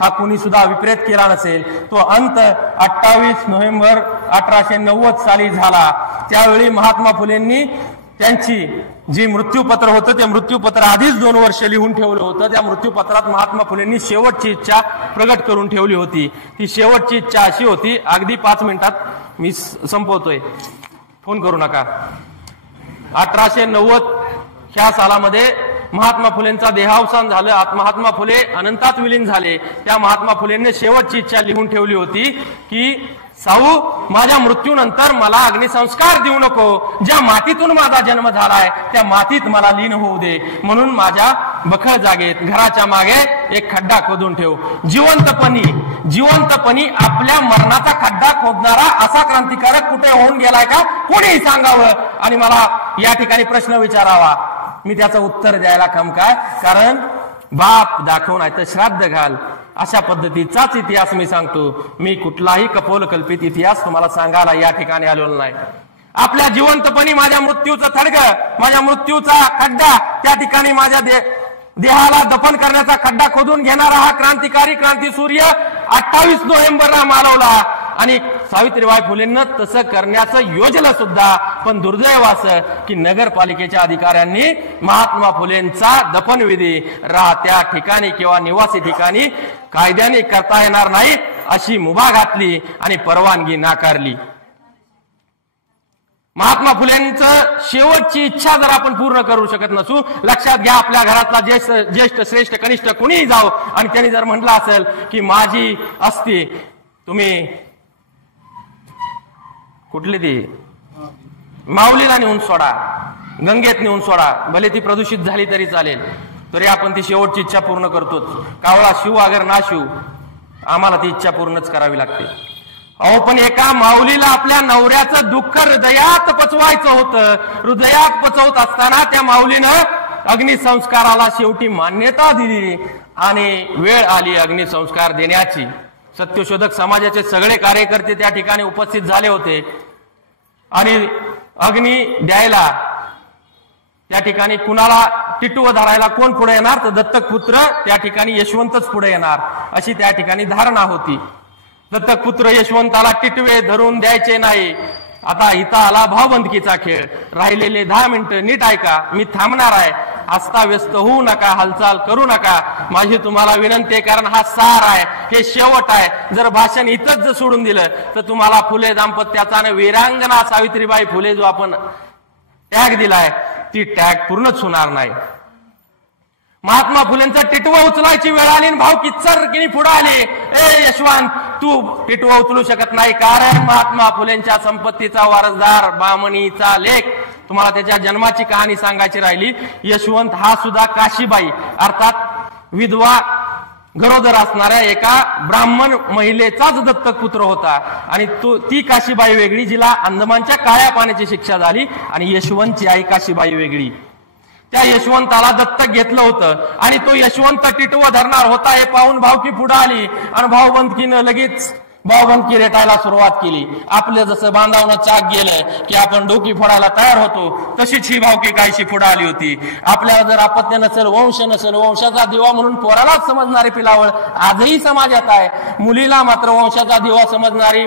हा कुणी सुद्धा विपरीत केला नसेल. तो अंत 28 नोव्हेंबर 1890 साली झाला. त्यावेळी महात्मा फुलेंनी त्यांची जी मृत्यूपत्र होतं ते मृत्यूपत्र आधीच 2 वर्ष लिहून ठेवलं होतं. त्या मृत्यूपत्रात महात्मा फुलेंनी शेवटची इच्छा प्रगट करून ठेवली होती. ती शेवटची इच्छा अशी होती, अगदी 5 मिनिटात मी संपवतोय, फोन करू नका. 1890 ह्या सालामध्ये महात्मा फुलेंचा देहावसान झालं. महात्मा फुले अनंतात विलीन झाले. त्या महात्मा फुलेंनी शेवटची इच्छा लिहून ठेवली होती की साऊ, माझ्या मृत्यूनंतर मला अग्निसंस्कार देऊ नको. ज्या मातीतून माझा जन्म झालाय त्या मातीत मला लीन होऊ दे. म्हणून माझ्या बखळ जागेत घराच्या मागे एक खड्डा खोदून ठेव. जिवंतपणी आपल्या मरणाचा खड्डा खोदणारा असा क्रांतिकारक कुठे होऊन गेलाय का, कोणीही सांगावं आणि मला या ठिकाणी प्रश्न विचारावा. मी त्याचं उत्तर द्यायला खम काय, कारण बाप दाखवून आहे तर श्राद्ध घाल अशा पद्धतीचाच इतिहास मी सांगतो. मी कुठलाही कपोलकल्पित इतिहास तुम्हाला सांगायला या ठिकाणी आलेलो नाही. आपल्या जिवंतपणी माझ्या मृत्यूचं थडगं, माझ्या मृत्यूचा खड्डा, त्या ठिकाणी माझ्या देहाला दफन करण्याचा खड्डा खोदून घेणारा हा क्रांतिकारी क्रांतीसूर्य 28 नोव्हेंबरला मालवला. आणि सावित्रीबाई फुलेंना तसं करण्याचं योजलं सुद्धा. पण दुर्दैव असं की नगरपालिकेच्या अधिकाऱ्यांनी महात्मा फुलेंचा दफनविधी राहत्या ठिकाणी किंवा निवासी ठिकाणी कायद्याने करता येणार नाही अशी मुभा घातली आणि परवानगी नाकारली. महात्मा फुलेंचं शेवटची इच्छा जर आपण पूर्ण करू शकत नसू, लक्षात घ्या, आपल्या घरातला ज्येष्ठ श्रेष्ठ कनिष्ठ कुणीही जाऊ आणि त्यांनी जर म्हटलं असेल की माझी अस्थी तुम्ही कुठली ती माऊलीला नेऊन सोडा, गंगेत नेऊन सोडा, भले ती प्रदूषित झाली तरी चालेल, तरी आपण ती शेवटची इच्छा पूर्ण करतोच. कावळा शिव अगर ना शिव, आम्हाला ती इच्छा पूर्णच करावी लागते. अहो, पण एका माऊलीला आपल्या नवऱ्याचं दुःख हृदयात पचवायचं होतं. हृदयात पचवत असताना त्या माऊलीनं अग्निसंस्काराला शेवटी मान्यता दिली आणि वेळ आली अग्निसंस्कार देण्याची. सत्यशोधक समाजाचे सगळे कार्यकर्ते त्या ठिकाणी उपस्थित झाले होते. आणि अग्नी द्यायला त्या ठिकाणी कुणाला टिटव धरायला कोण पुढे येणार, तर दत्तक पुत्र त्या ठिकाणी यशवंतच पुढे येणार, अशी त्या ठिकाणी धारणा होती. दत्तक पुत्र यशवंताला टिटवे धरून द्यायचे नाही. आता इथं आला भावबंदकीचा खेळ. राहिलेले 10 मिनिटं नीट ऐका, मी थांबणार आहे. अस्ताव्यस्त होऊ नका, हालचाल करू नका, माझी तुम्हाला विनंती आहे, कारण हा सार आहे, हे शेवट आहे. जर भाषण इथंच जर सोडून दिलं तर तुम्हाला फुले दाम्पत्याचा आणि वीरांगना सावित्रीबाई फुले जो आपण टॅग दिलाय ती टॅग पूर्णच होणार नाही. महात्मा फुलेंचं टिटवं उचलायची वेळ आली, भाऊ किच्चरकिनी पुढे आले, ए यशवंत तू टिटवं उचलू शकत नाही, कारण महात्मा फुलेंच्या संपत्तीचा वारसदार बामणीचा लेख. तुम्हाला त्याच्या जन्माची कहाणी सांगायची राहिली. यशवंत हा सुद्धा काशीबाई अर्थात विधवा गरोदर असणाऱ्या एका ब्राह्मण महिलेचाच दत्तक पुत्र होता. आणि ती काशीबाई वेगळी, जिला अंदमानच्या काळ्या पाण्याची शिक्षा झाली, आणि यशवंतची आई काशीबाई वेगळी. त्या यशवंताला दत्तक घेतलं होतं आणि तो यशवंत टिटवं धरणार होता हे पाहून भावकी पुढे आली आणि भावबंदकीनं लगेच भावबंदकी रेटायला सुरुवात केली. आपलं जसं बांधावनं चाक गेलं की आपण डोकी फोडायला तयार होतो, तशीच ही भावकी काहीशी पुढे आली होती. आपल्याला जर अपत्य नसेल, वंश नसेल, वंशाचा दिवा म्हणून पोरालाच समजणारी पिलावळ आजही समाजात आहे. मुलीला मात्र वंशाचा दिवा समजणारी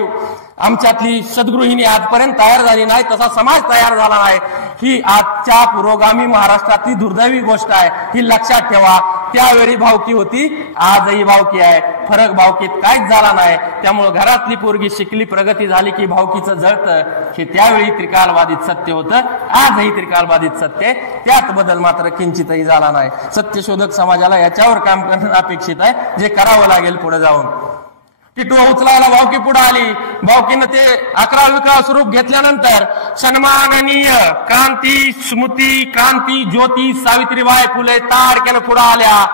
आमच्यातली सद्गृहिणी आजपर्यंत तयार झाली नाही, तसा समाज तयार झाला नाही. ही आजच्या पुरोगामी महाराष्ट्रातली दुर्दैवी गोष्ट आहे, ही लक्षात ठेवा. त्यावेळी भावकी होती, आजही भावकी आहे, फरक भावकीत काहीच झाला नाही. त्यामुळे घरातली पोरगी शिकली, प्रगती झाली की भावकीचं जळतं, हे त्यावेळी त्रिकालबाधित सत्य होतं, आजही त्रिकालबाधित सत्य आहे. त्यात बदल मात्र किंचितही झाला नाही. सत्यशोधक समाजाला याच्यावर काम करणं अपेक्षित आहे, जे करावं लागेल पुढे जाऊन. टिटवं उचलायला भावकी पुढे आली. भावकीनं ते 11 विकराळ स्वरूप घेतल्यानंतर सन्माननीय क्रांती स्मृती क्रांती ज्योती सावित्रीबाई फुले ताडक्यानं पुढे आल्या.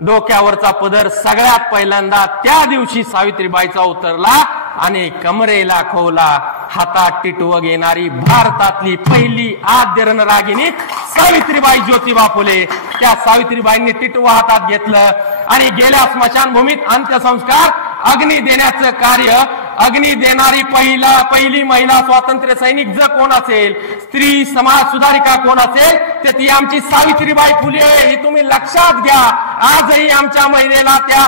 डोक्यावरचा पदर सगळ्यात पहिल्यांदा त्या दिवशी सावित्रीबाईचा उतरला आणि कमरेला खोवला. हातात टिटवं घेणारी भारतातली पहिली आद्य रणरागिणी सावित्रीबाई ज्योतिबा फुले. त्या सावित्रीबाईंनी टिटवं हातात घेतलं आणि गेल्या स्मशानभूमीत अंत्यसंस्कार, अग्नी देण्याचं कार्य. अग्नी देणारी पहिली महिला स्वातंत्र्य सैनिक जर कोण असेल, स्त्री समाज सुधारिका कोण असेल, तर ती आमची सावित्रीबाई फुले. ही तुम्ही लक्षात घ्या. आजही आमच्या महिलेला त्या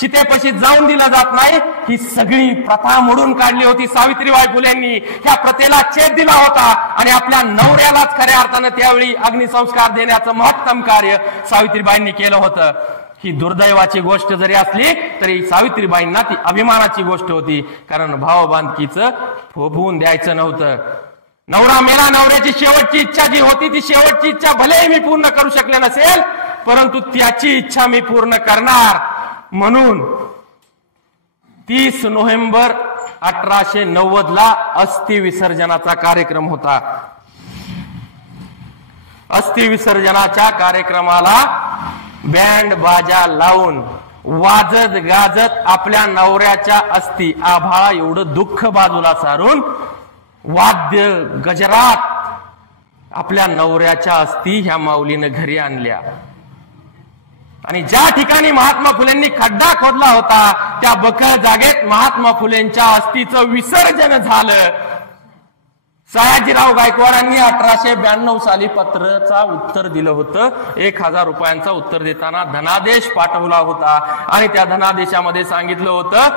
चितेपशी जाऊन दिला जात नाही. ही सगळी प्रथा मोडून काढली होती सावित्रीबाई फुलेंनी. त्या प्रथेला छेद दिला होता आणि आपल्या नवऱ्यालाच खऱ्या अर्थानं त्यावेळी अग्निसंस्कार देण्याचं महत्तम कार्य सावित्रीबाईंनी केलं होतं. ही दुर्दैवाची गोष्ट जरी असली तरी सावित्रीबाईंना ती अभिमानाची गोष्ट होती, कारण भावबांधकीचं फोबवून द्यायचं नव्हतं. नवरा मेला, नवऱ्याची शेवटची इच्छा जी होती ती शेवटची इच्छा भलेही मी पूर्ण करू शकले नसेल, परंतु त्याची इच्छा मी पूर्ण करणार. म्हणून 30 नोव्हेंबर 1890 अस्थि विसर्जनाचा कार्यक्रम होता. अस्थि विसर्जनाच्या कार्यक्रमाला बँड बाजा लावून वाजत गाजत आपल्या नवऱ्याच्या अस्थी, आभाळा एवढं दुःख बाजूला सारून वाद्य गजरात आपल्या नवऱ्याच्या अस्थी ह्या माऊलीनं घरी आणल्या. आणि ज्या ठिकाणी महात्मा फुलेंनी खड्डा खोदला होता त्या बखळ जागेत महात्मा फुलेंच्या अस्थीचं विसर्जन झालं. सयाजीराव गायकवाडांनी 1892 साली पत्राचा उत्तर दिलं होतं. 1000 रुपयांचा उत्तर देताना धनादेश पाठवला होता आणि त्या धनादेशामध्ये सांगितलं होतं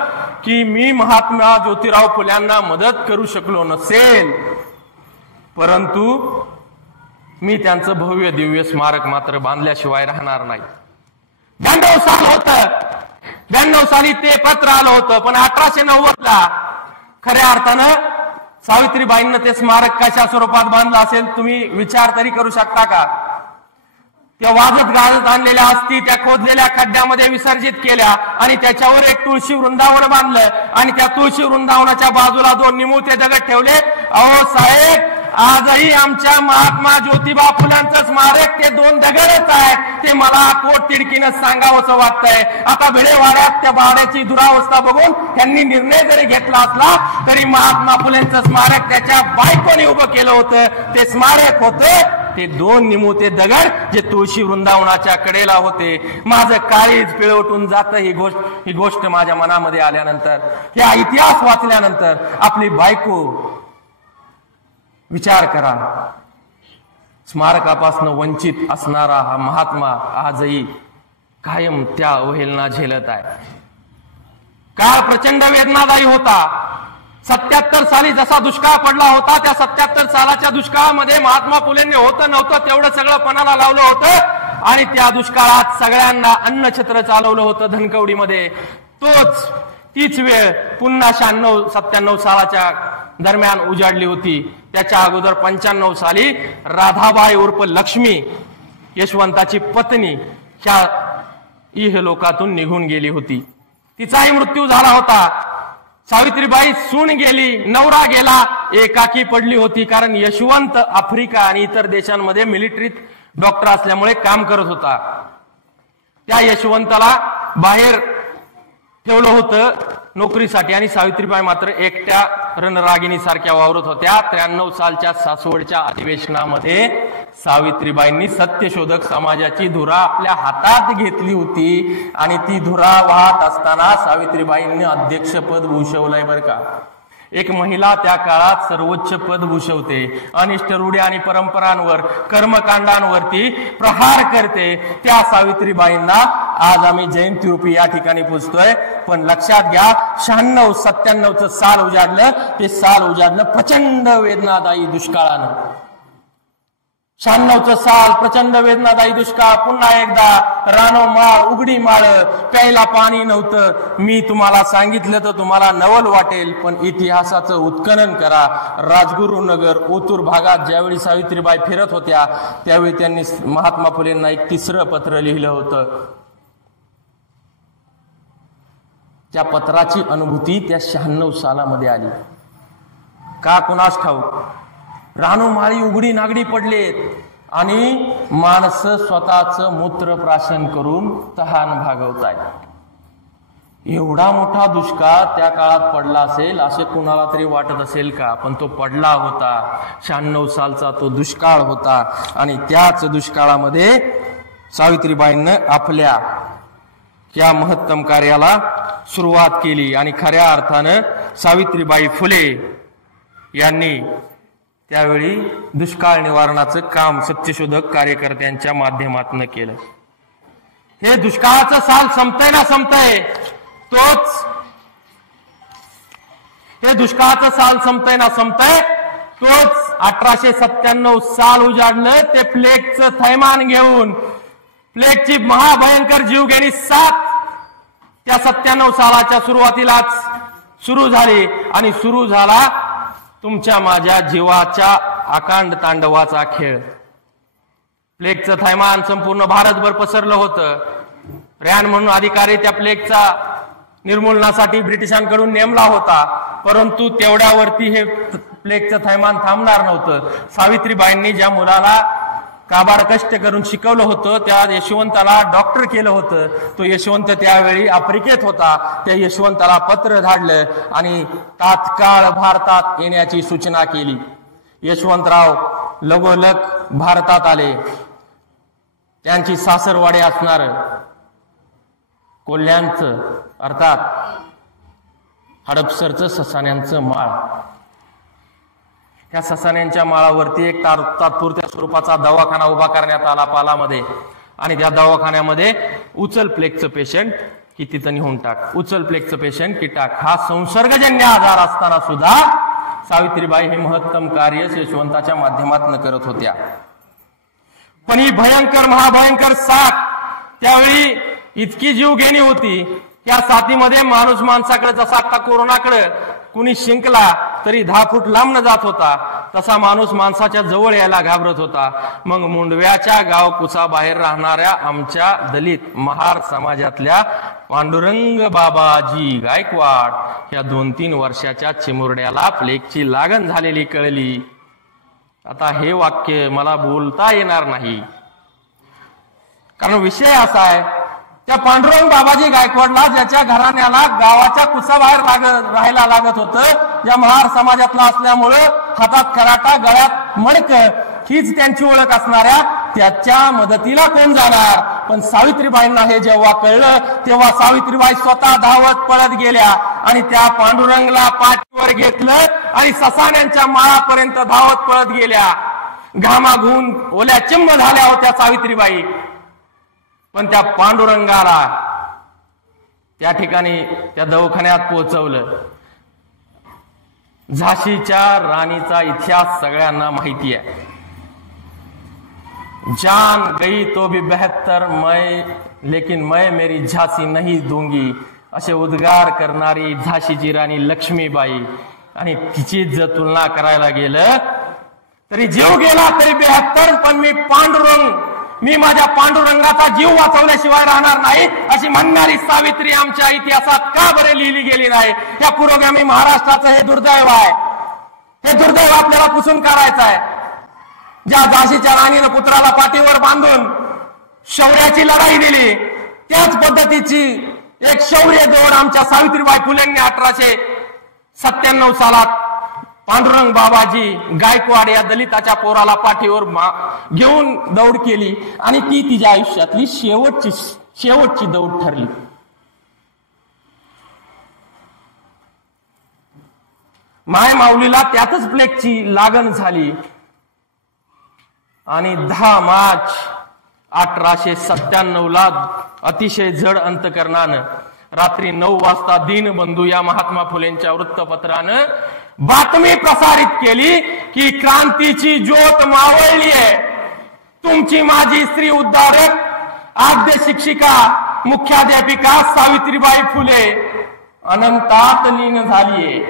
की मी महात्मा ज्योतिराव फुल्यांना मदत करू शकलो नसेल, परंतु मी त्यांचं भव्य दिव्य स्मारक मात्र बांधल्याशिवाय राहणार नाही. 92 साल होतं, 92 साली ते पत्र आलं होतं, पण 1890 खऱ्या अर्थानं सावित्रीबाईंना ते स्मारक कशा स्वरूपात बांधलं असेल तुम्ही विचार तरी करू शकता का? त्या वाजत गाजत आणलेल्या अस्थी त्या खोदलेल्या खड्ड्यामध्ये विसर्जित केल्या आणि त्याच्यावर एक तुळशी वृंदावन बांधलं आणि त्या तुळशी वृंदावनाच्या बाजूला 2 निमुळते दगड ठेवले. अहो साहेब, आजही आमच्या महात्मा ज्योतिबा फुल्यांचं स्मारक ते 2 दगडच आहे. ते मला पोट तिडकीनं सांगावंसं वाटतंय. आता भिडेवाड्यात त्या बावड्याची दुरावस्था बघून त्यांनी निर्णय जरी घेतला असला तरी महात्मा फुलेंचं स्मारक त्याच्या बायकोने उभं केलं होतं. ते स्मारक होतं ते 2 निमुळते दगड जे तुळशी वृंदावनाच्या कडेला होते. माझं काळीज पिळवटून जातं ही गोष्ट माझ्या मनामध्ये आल्यानंतर, ह्या इतिहास वाचल्यानंतर. आपली बायको विचार करा, स्मारकापासून वंचित असणारा हा महात्मा आजही कायम त्या अवहेलना झेलत आहे. काळ प्रचंड वेदनादायी होता. 77 साली जसा दुष्काळ पडला होता, त्या 77 सालाच्या दुष्काळामध्ये महात्मा फुलेंनी होतं नव्हतं तेवढं सगळं पणाला लावलं होतं आणि त्या दुष्काळात सगळ्यांना अन्नछत्र चालवलं होतं धनकवडीमध्ये. तीच वेळ पुन्हा 96-97 सालाच्या दरम्यान उजाडली होती. त्याच्या अगोदर 95 साली राधाबाई उर्फ लक्ष्मी, यशवंताची पत्नी, ह्या इहलोकातून निघून गेली होती. तिचाही मृत्यू झाला होता. सावित्रीबाई सून गेली, नवरा गेला, एकाकी पडली होती. कारण यशवंत आफ्रिका आणि इतर देशांमध्ये मिलिटरीत डॉक्टर असल्यामुळे काम करत होता. त्या यशवंताला बाहेर ठेवलं होतं नोकरीसाठी आणि सावित्रीबाई मात्र एकट्या रणरागिणी सारख्या वावरत होत्या. 93 सालच्या सासवडच्या अधिवेशनामध्ये सावित्रीबाईंनी सत्यशोधक समाजाची धुरा आपल्या हातात घेतली होती आणि ती धुरा वाहत असताना सावित्रीबाईंनी अध्यक्षपद भूषवलंय बरं का. एक महिला त्या काळात सर्वोच्च पद भूषवते, अनिष्ट रूढी आणि परंपरांवर, कर्मकांडांवरती प्रहार करते. त्या सावित्रीबाईंना आज आम्ही जयंती रूपी या ठिकाणी पोचतोय. पण लक्षात घ्या, 96-97 साल उजाडलं. ते साल उजाडलं प्रचंड वेदनादायी दुष्काळानं. 96 साल प्रचंड वेदनादायी दुष्काळ. पुन्हा एकदा रानो माळ, उघडी माळ, प्यायला पाणी नव्हतं. मी तुम्हाला सांगितलं तर तुम्हाला नवल वाटेल, पण इतिहासाचं उत्खनन करा. राजगुरुनगर, ओतूर भागात ज्यावेळी सावित्रीबाई फिरत होत्या त्यावेळी त्यांनी महात्मा फुलेंना एक 3रं पत्र लिहिलं होतं. त्या पत्राची अनुभूती त्या 96 सालामध्ये आली. का कुणास ठाऊक. रानोमाळी उघडी नागडी पडलेत आणि माणसं स्वतःचं मूत्रप्राशन करून तहान भागवतायत. एवढा मोठा दुष्काळ त्या काळात पडला असेल असे कुणाला तरी वाटत असेल का? पण तो पडला होता. 96 सालचा तो दुष्काळ होता आणि त्याच दुष्काळामध्ये सावित्रीबाईंनं आपल्या या महत्तम कार्याला सुरुवात केली आणि खऱ्या अर्थानं सावित्रीबाई फुले यांनी त्यावेळी दुष्काळ निवारणाचं काम सत्यशोधक कार्यकर्त्यांच्या माध्यमातून केलं. हे दुष्काळाचं साल संपतंय ना संपतंय, हे दुष्काळाचं साल संपतंय ना संपतंय, तोच 1897 साल उजाडलं ते प्लेगचं थैमान घेऊन. प्लेगची महाभयंकर जीवघेणी साथ त्या 97 सालाच्या सुरुवातीलाच सुरू झाली आणि सुरू झाला तुमच्या माझ्या जीवाच्या अकांड तांडवाचा खेळ. प्लेगचं थैमान संपूर्ण भारतभर पसरलं होतं. रॅन म्हणून अधिकारी त्या प्लेगचा निर्मूलनासाठी ब्रिटिशांकडून नेमला होता, परंतु तेवढ्यावरती हे प्लेगचं थैमान थांबणार नव्हतं. सावित्रीबाईंनी ज्या मुलाला काबाड कष्ट करून शिकवलं होतं त्या यशवंताला डॉक्टर केलं होतं. तो यशवंत त्यावेळी आफ्रिकेत होता. त्या यशवंताला पत्र धाडलं आणि तात्काळ भारतात येण्याची सूचना केली. यशवंतराव लगोलग भारतात आले. त्यांची सासरवाडी असणार कोल्ह्यांचं अर्थात हडपसरचं ससाण्यांचं माळ. त्या ससाण्यांच्या माळावरती एक तात्पुरत्या स्वरूपाचा दवाखाना उभा करण्यात आला पालामध्ये आणि त्या दवाखान्यामध्ये उचल प्लेगचं पेशंट की तिथं नेऊन टाक, उचल प्लेगचं पेशंट की टाक, हा संसर्गजन्य आजार असताना सुद्धा सावित्रीबाई हे महत्तम कार्य यशवंताच्या माध्यमातून करत होत्या. पण ही भयंकर महाभयंकर साथ त्यावेळी इतकी जीवघेणी होती. त्या साथीमध्ये माणूस माणसाकडे जसा आता कोरोनाकडे कुणी शिंकला तरी 10 फूट लांब जात होता, तसा माणूस माणसाच्या जवळ यायला घाबरत होता. मग मुंडव्याच्या गावकुसा बाहेर राहणाऱ्या आमच्या दलित महार समाजातल्या पांडुरंग बाबाजी गायकवाड या 2-3 वर्षाच्या चिमुरड्याला प्लेगची लागण झालेली कळली. आता हे वाक्य मला बोलता येणार नाही, कारण विषय असा आहे, त्या पांडुरंग बाबाजी गायकवाडला ज्याच्या घराण्याला गावाच्या कुसाबाहेर राहायला लागत होतं, ज्या महार समाजातला असल्यामुळे हातात खराटा गळ्यात मडक हीच त्यांची ओळख असणाऱ्या त्याच्या मदतीला कोण जाणार? पण सावित्रीबाईंना हे जेव्हा कळलं तेव्हा सावित्रीबाई स्वतः धावत पळत गेल्या आणि त्या पांडुरंगला पाठीवर घेतलं आणि ससाण्यांच्या माळापर्यंत धावत पळत गेल्या. घामाघून ओल्या चिंब झाल्या होत्या सावित्रीबाई, पण त्या पांडुरंगाला त्या ठिकाणी त्या दवाखान्यात पोहोचवलं. झाशीच्या राणीचा इतिहास सगळ्यांना माहिती आहे. जान गई तो भी बेहतर लेकिन मैं मेरी झांसी नहीं दूंगी असे उद्गार करणारी झाशीची राणी लक्ष्मीबाई. आणि तिची जर तुलना करायला गेलं तरी जीव गेला तरी 72, पण मी माझ्या पांडुरंगाचा जीव वाचवल्याशिवाय राहणार नाही अशी म्हणणारी सावित्री आमच्या इतिहासात का बरे लिहिली गेली नाही? या पुरोगामी महाराष्ट्राचं हे दुर्दैव आहे. हे दुर्दैव आपल्याला पुसून काढायचं आहे. ज्या झाशीच्या राणीनं पुत्राला पाठीवर बांधून शौर्याची लढाई दिली, त्याच पद्धतीची एक शौर्य दौड आमच्या सावित्रीबाई फुलेंनी 1897 सालात पांडुरंग बाबाजी गायकवाड या दलिताच्या पोराला पाठीवर घेऊन दौड केली आणि ती तिच्या आयुष्यातली शेवटची दौड ठरली. माय माऊलीला त्यातच प्लेगची लागण झाली आणि 10 मार्च 1897 अतिशय जड अंतकरणानं रात्री 9 वाजता दीनबंधू या महात्मा फुलेंच्या वृत्तपत्रानं बातमी प्रसारित केली की क्रांतीची ज्योत मावळली आहे. तुमची माझी स्त्री उद्धारक, आद्य शिक्षिका, मुख्याध्यापिका सावित्रीबाई फुले अनंतात लीन झालीये.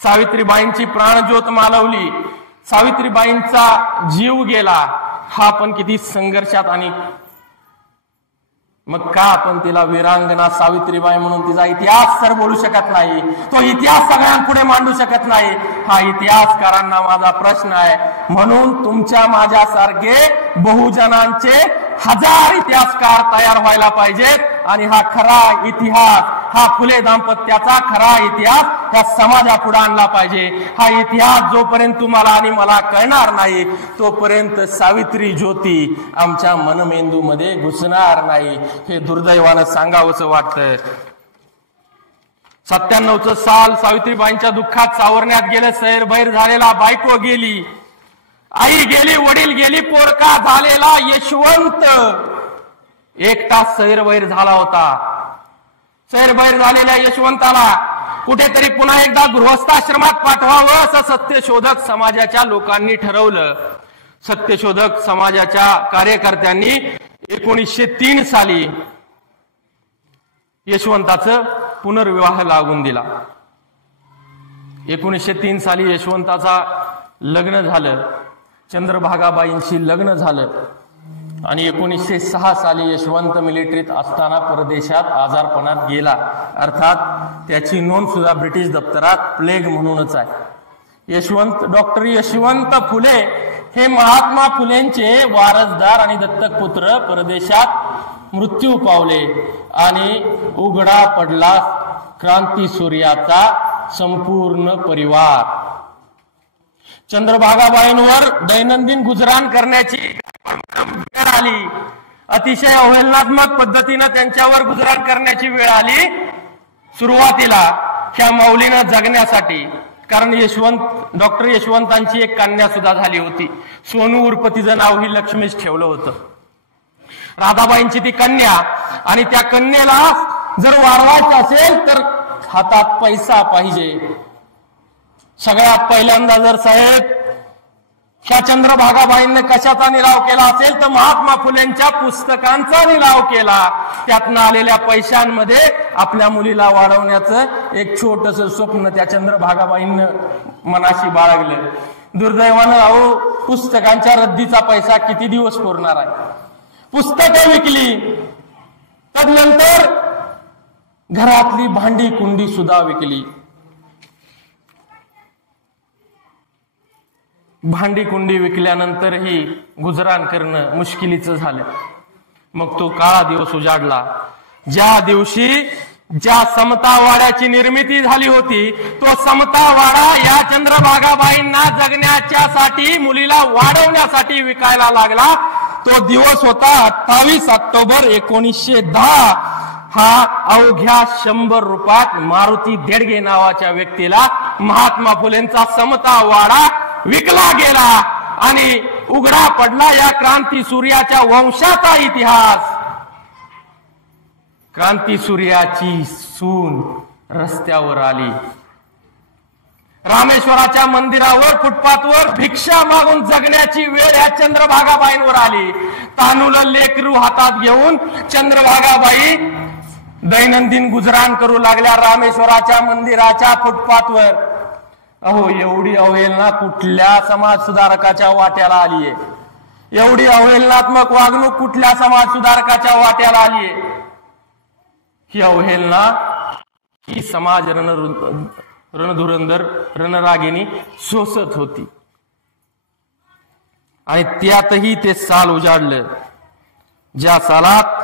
सावित्रीबाईंची प्राणज्योत मालवली, सावित्रीबाईंचा जीव गेला. हा पण किती संघर्षात. आणि मग का आपण तिला वीरांगना सावित्रीबाई म्हणून तिचा इतिहास सर बोलू शकत नाही? तो इतिहास सगळ्यांपुढे मांडू शकत नाही? हा इतिहासकारांना माझा प्रश्न आहे. म्हणून तुमच्या माझ्यासारखे बहुजनांचे 1000 इतिहासकार तयार व्हायला पाहिजेत आणि हा खरा इतिहास, हा फुले दाम्पत्याचा खरा इतिहास या समाजापुढे आणला पाहिजे. हा इतिहास जोपर्यंत तुम्हाला आणि मला कळणार नाही तोपर्यंत सावित्री ज्योती आमच्या मनमेंदूमध्ये घुसणार नाही. हे दुर्दैवानं सांगावंसं वाटतं. 97चं साल सावित्रीबाईंच्या दुःखात सावरण्यात गेलं. सैरभैर झालेला बायको गेली, आई गेली, वडील गेली, पोरका झालेला यशवंत एकटा सैरभैर झाला होता. सैरभैर झालेल्या यशवंताला कुठेतरी पुन्हा एकदा गृहस्थाश्रमात पाठवावं असं सत्यशोधक समाजाच्या लोकांनी ठरवलं. सत्यशोधक समाजाच्या कार्यकर्त्यांनी 1903 साली यशवंताचं पुनर्विवाह लागून दिला. 1903 साली यशवंताचा लग्न झालं, चंद्रभागाबाईंशी लग्न झालं आणि 1906 साली यशवंत मिलिटरीत असताना परदेशात आजारपणात गेला. अर्थात त्याची नोंद सुद्धा ब्रिटिश दप्तरात प्लेग म्हणूनच आहे. डॉक्टर यशवंत फुले हे महात्मा फुलेंचे वारसदार आणि दत्तक पुत्र परदेशात मृत्यू पावले आणि उघडा पडला क्रांती सूर्याचा संपूर्ण परिवार. चंद्रभागाबाईंवर दैनंदिन गुजराण करण्याची आली. अतिशय अवहेलनात्मक पद्धतीनं त्यांच्यावर गुजराण करण्याची वेळ आली. सुरुवातीला ह्या माऊलीनं जगण्यासाठी, कारण डॉक्टर यशवंतांची एक कन्या सुद्धा झाली होती. सोनू उर्फ तिचं नाव ही लक्ष्मीच ठेवलं होतं. राधाबाईंची ती कन्या, आणि त्या कन्येला जर वाढवायचं असेल तर हातात पैसा पाहिजे. सगळ्यात पहिल्यांदा जर साहेब ह्या चंद्रभागाबाईंनी कशाचा निलाव केला असेल तर महात्मा फुलेंच्या पुस्तकांचा निलाव केला. त्यातनं आलेल्या पैशांमध्ये आपल्या मुलीला वाढवण्याचं एक छोटस स्वप्न त्या चंद्रभागाबाईंनी मनाशी बाळगलं. दुर्दैवानं अहो पुस्तकांच्या रद्दीचा पैसा किती दिवस पुरणार आहे? पुस्तकं विकली, तदनंतर घरातली भांडी कुंडी सुद्धा विकली. भांडी कुंडी विकल्यानंतरही गुजराण करणं मुश्किलीचं झालं. मग तो काळा दिवस उजाडला ज्या दिवशी ज्या समतावाड्याची निर्मिती झाली होती. तो समतावाडा या चंद्रभागाबाईंना जगण्याच्यासाठी, मुलीला वाढवण्यासाठी विकायला लागला. तो दिवस होता 28 ऑक्टोबर 1910. हा अवघ्या 100 रुपयात मारुती देडगे नावाच्या व्यक्तीला महात्मा फुलेंचा समता वाडा विकला गेला आणि उघडा पडला या क्रांती सूर्याच्या वंशाचा इतिहास. क्रांती सूर्याची सून रस्त्यावर आली. रामेश्वराच्या मंदिरावर फुटपाथवर भिक्षा मागून जगण्याची वेळ या चंद्रभागाबाईंवर आली. तांदूळ लेकरू हातात घेऊन चंद्रभागाबाई दैनंदिन गुजराण करू लागल्या रामेश्वराच्या मंदिराच्या फुटपाथवर. अहो, एवढी अवहेलना कुठल्या समाज सुधारकाच्या वाट्याला आलीये? एवढी अवहेलनात्मक वागणूक कुठल्या समाज सुधारकाच्या वाट्याला आलीये? ही अवहेलना ही समाज रणधुरंदर रणरागिणी सोसत होती आणि त्यातही ते साल उजाडलं ज्या सालात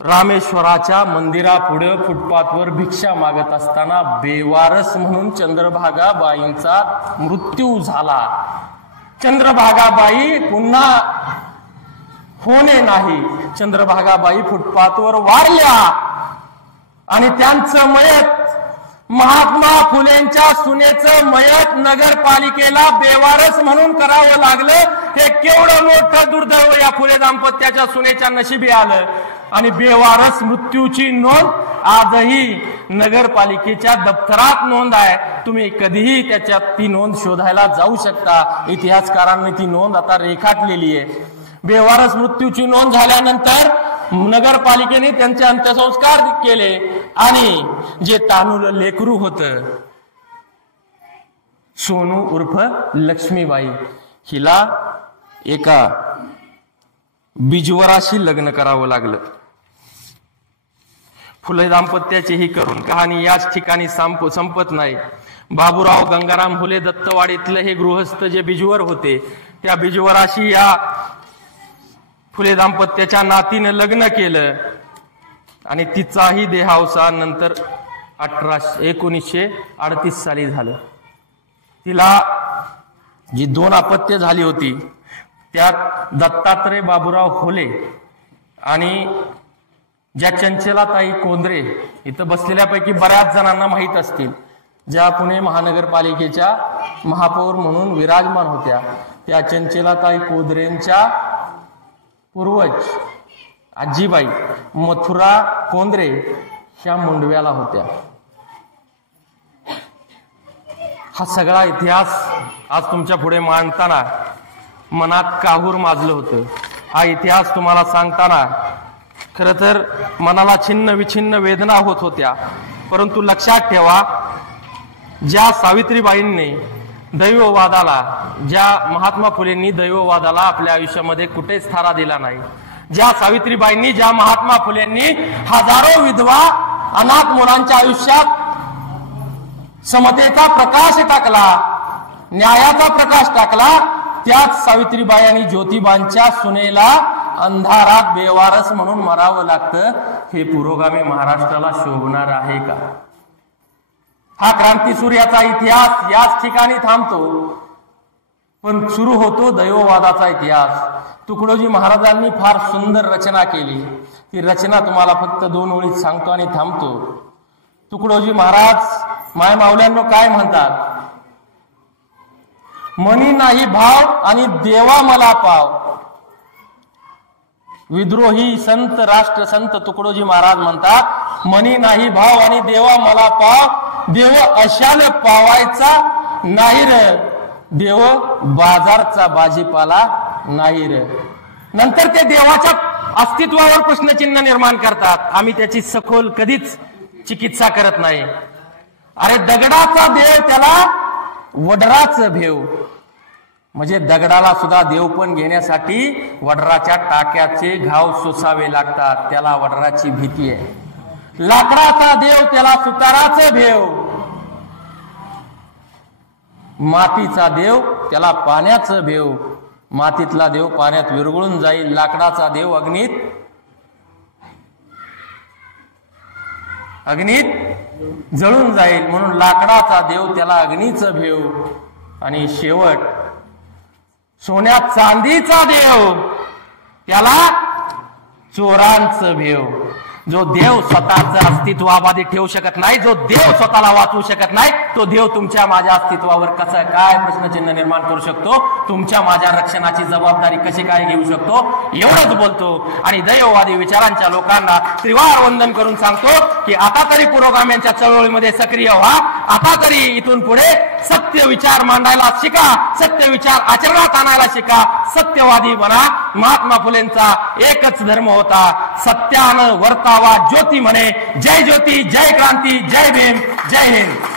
रामेश्वराच्या मंदिरापुढे फुटपाथवर भिक्षा मागत असताना बेवारस म्हणून चंद्रभागाबाईंचा मृत्यू झाला. चंद्रभागाबाई पुन्हा होणे नाही. चंद्रभागाबाई फुटपाथवर वारल्या आणि त्यांचं मयत महात्मा फुलेंच्या सुनेचं मयत नगरपालिकेला बेवारस म्हणून करावं लागलं. हे केवढं मोठं दुर्दैव या फुले दाम्पत्याच्या सुनेच्या नशिबी आलं. आणि बेवारस मृत्यूची नोंद आजही नगरपालिकेच्या दप्तरात नोंद आहे. तुम्ही कधीही त्याच्यात ती नोंद शोधायला जाऊ शकता. इतिहासकारांनी ती नोंद आता रेखाटलेली आहे. बेवारस मृत्यूची नोंद झाल्यानंतर नगरपालिकेने त्यांचे अंत्यसंस्कार केले आणि जे तांदूळ लेकरू होत सोनू उर्फ लक्ष्मीबाई हिला एका बिजवराशी लग्न करावं लागलं. फुले दाम्पत्याची ही करुण कहाणी याच ठिकाणी संपत नाही. बाबूराव गंगाराम फुले दत्तवाडीतले हे गृहस्थ जे बिजवर होते त्या बिजवराशी या फुले दाम्पत्याच्या नातीनं लग्न केलं आणि तिचाही देहावसान नंतर 1938 साली झालं. तिला जी 2 अपत्य झाली होती त्यात दत्तात्रय बाबूराव फुले आणि ज्या चंचलाताई कोंद्रे इथं बसलेल्यापैकी बऱ्याच जणांना माहीत असतील, ज्या पुणे महानगरपालिकेच्या महापौर म्हणून विराजमान होत्या, त्या चंचलाताई कोंद्रेंच्या पूर्वज आजीबाई मथुरा कोंद्रे ह्या मुंडव्याला होत्या. हा सगळा इतिहास आज तुमच्या पुढे मांडताना मनात काहूर माजलं होतं. हा इतिहास तुम्हाला सांगताना खरं तर मनाला छिन्न विछिन्न वेदना होत होत्या. परंतु लक्षात ठेवा, ज्या सावित्रीबाईंनी दैववादाला, ज्या महात्मा फुलेंनी दैववादाला आपल्या आयुष्यामध्ये कुठेच थारा दिला नाही, ज्या सावित्रीबाईंनी, ज्या महात्मा फुलेंनी हजारो विधवा अनाथ मुलांच्या आयुष्यात समतेचा प्रकाश टाकला, न्यायाचा प्रकाश टाकला, त्याच सावित्रीबाई आणि ज्योतिबांच्या सुनेला अंधारात बेवारस म्हणून मरावं लागतं. हे पुरोगामी महाराष्ट्राला शोभणार आहे का? हा क्रांती सूर्याचा इतिहास याच ठिकाणी थांबतो, पण सुरू होतो दैववादाचा इतिहास. तुकडोजी महाराजांनी फार सुंदर रचना केली. ती रचना तुम्हाला फक्त 2 ओळीत सांगतो आणि थांबतो. तुकडोजी महाराज माय माऊल्यांनो काय म्हणतात? मनी नाही भाव आणि देवा मला पाव. विद्रोही संत राष्ट्र संत तुकडोजी महाराज म्हणतात, मनी नाही भाव आणि देवा मला पाव. देव अशाने पावायचा नाही र, देव बाजारचा भाजीपाला नाही र. नंतर ते देवाच्या अस्तित्वावर प्रश्नचिन्ह निर्माण करतात. आम्ही त्याची सखोल कधीच चिकित्सा करत नाही. अरे दगडाचा देव त्याला वडराचं भेव. म्हणजे दगडाला सुद्धा देवपण घेण्यासाठी वडराच्या टाक्याचे घाव सोसावे लागतात. त्याला वडराची भीती आहे. लाकडाचा देव त्याला सुताराचं भेव. मातीचा देव त्याला पाण्याचं भेव. मातीतला देव पाण्यात विरघळून जाईल, लाकडाचा देव अग्नीत जळून जाईल. म्हणून लाकडाचा देव त्याला अग्नीचं भेव. आणि शेवट सोन्या चांदीचा देव त्याला चोरांचं भेव. जो देव स्वतःचं अस्तित्व अबाधित ठेवू शकत नाही, जो देव स्वतःला वाचवू शकत नाही, तो देव तुमच्या माझ्या अस्तित्वावर कसं काय प्रश्नचिन्ह निर्माण करू शकतो, तुमच्या माझ्या रक्षणाची जबाबदारी कशी काय घेऊ शकतो, एवढंच बोलतो. आणि दैववादी विचारांच्या लोकांना त्रिवार वंदन करून सांगतो की आता तरी पुरोगाम्यांच्या चळवळीमध्ये सक्रिय व्हा, आता तरी इथून पुढे सत्य विचार मांडायला शिका, सत्य विचार आचरणात आणायला शिका, सत्यवादी बना. महात्मा फुलेंचा एकच धर्म होता, सत्यानं वर्तावा ज्योती म्हणे. जय ज्योती, जय क्रांती, जय भीम, जय हिंद.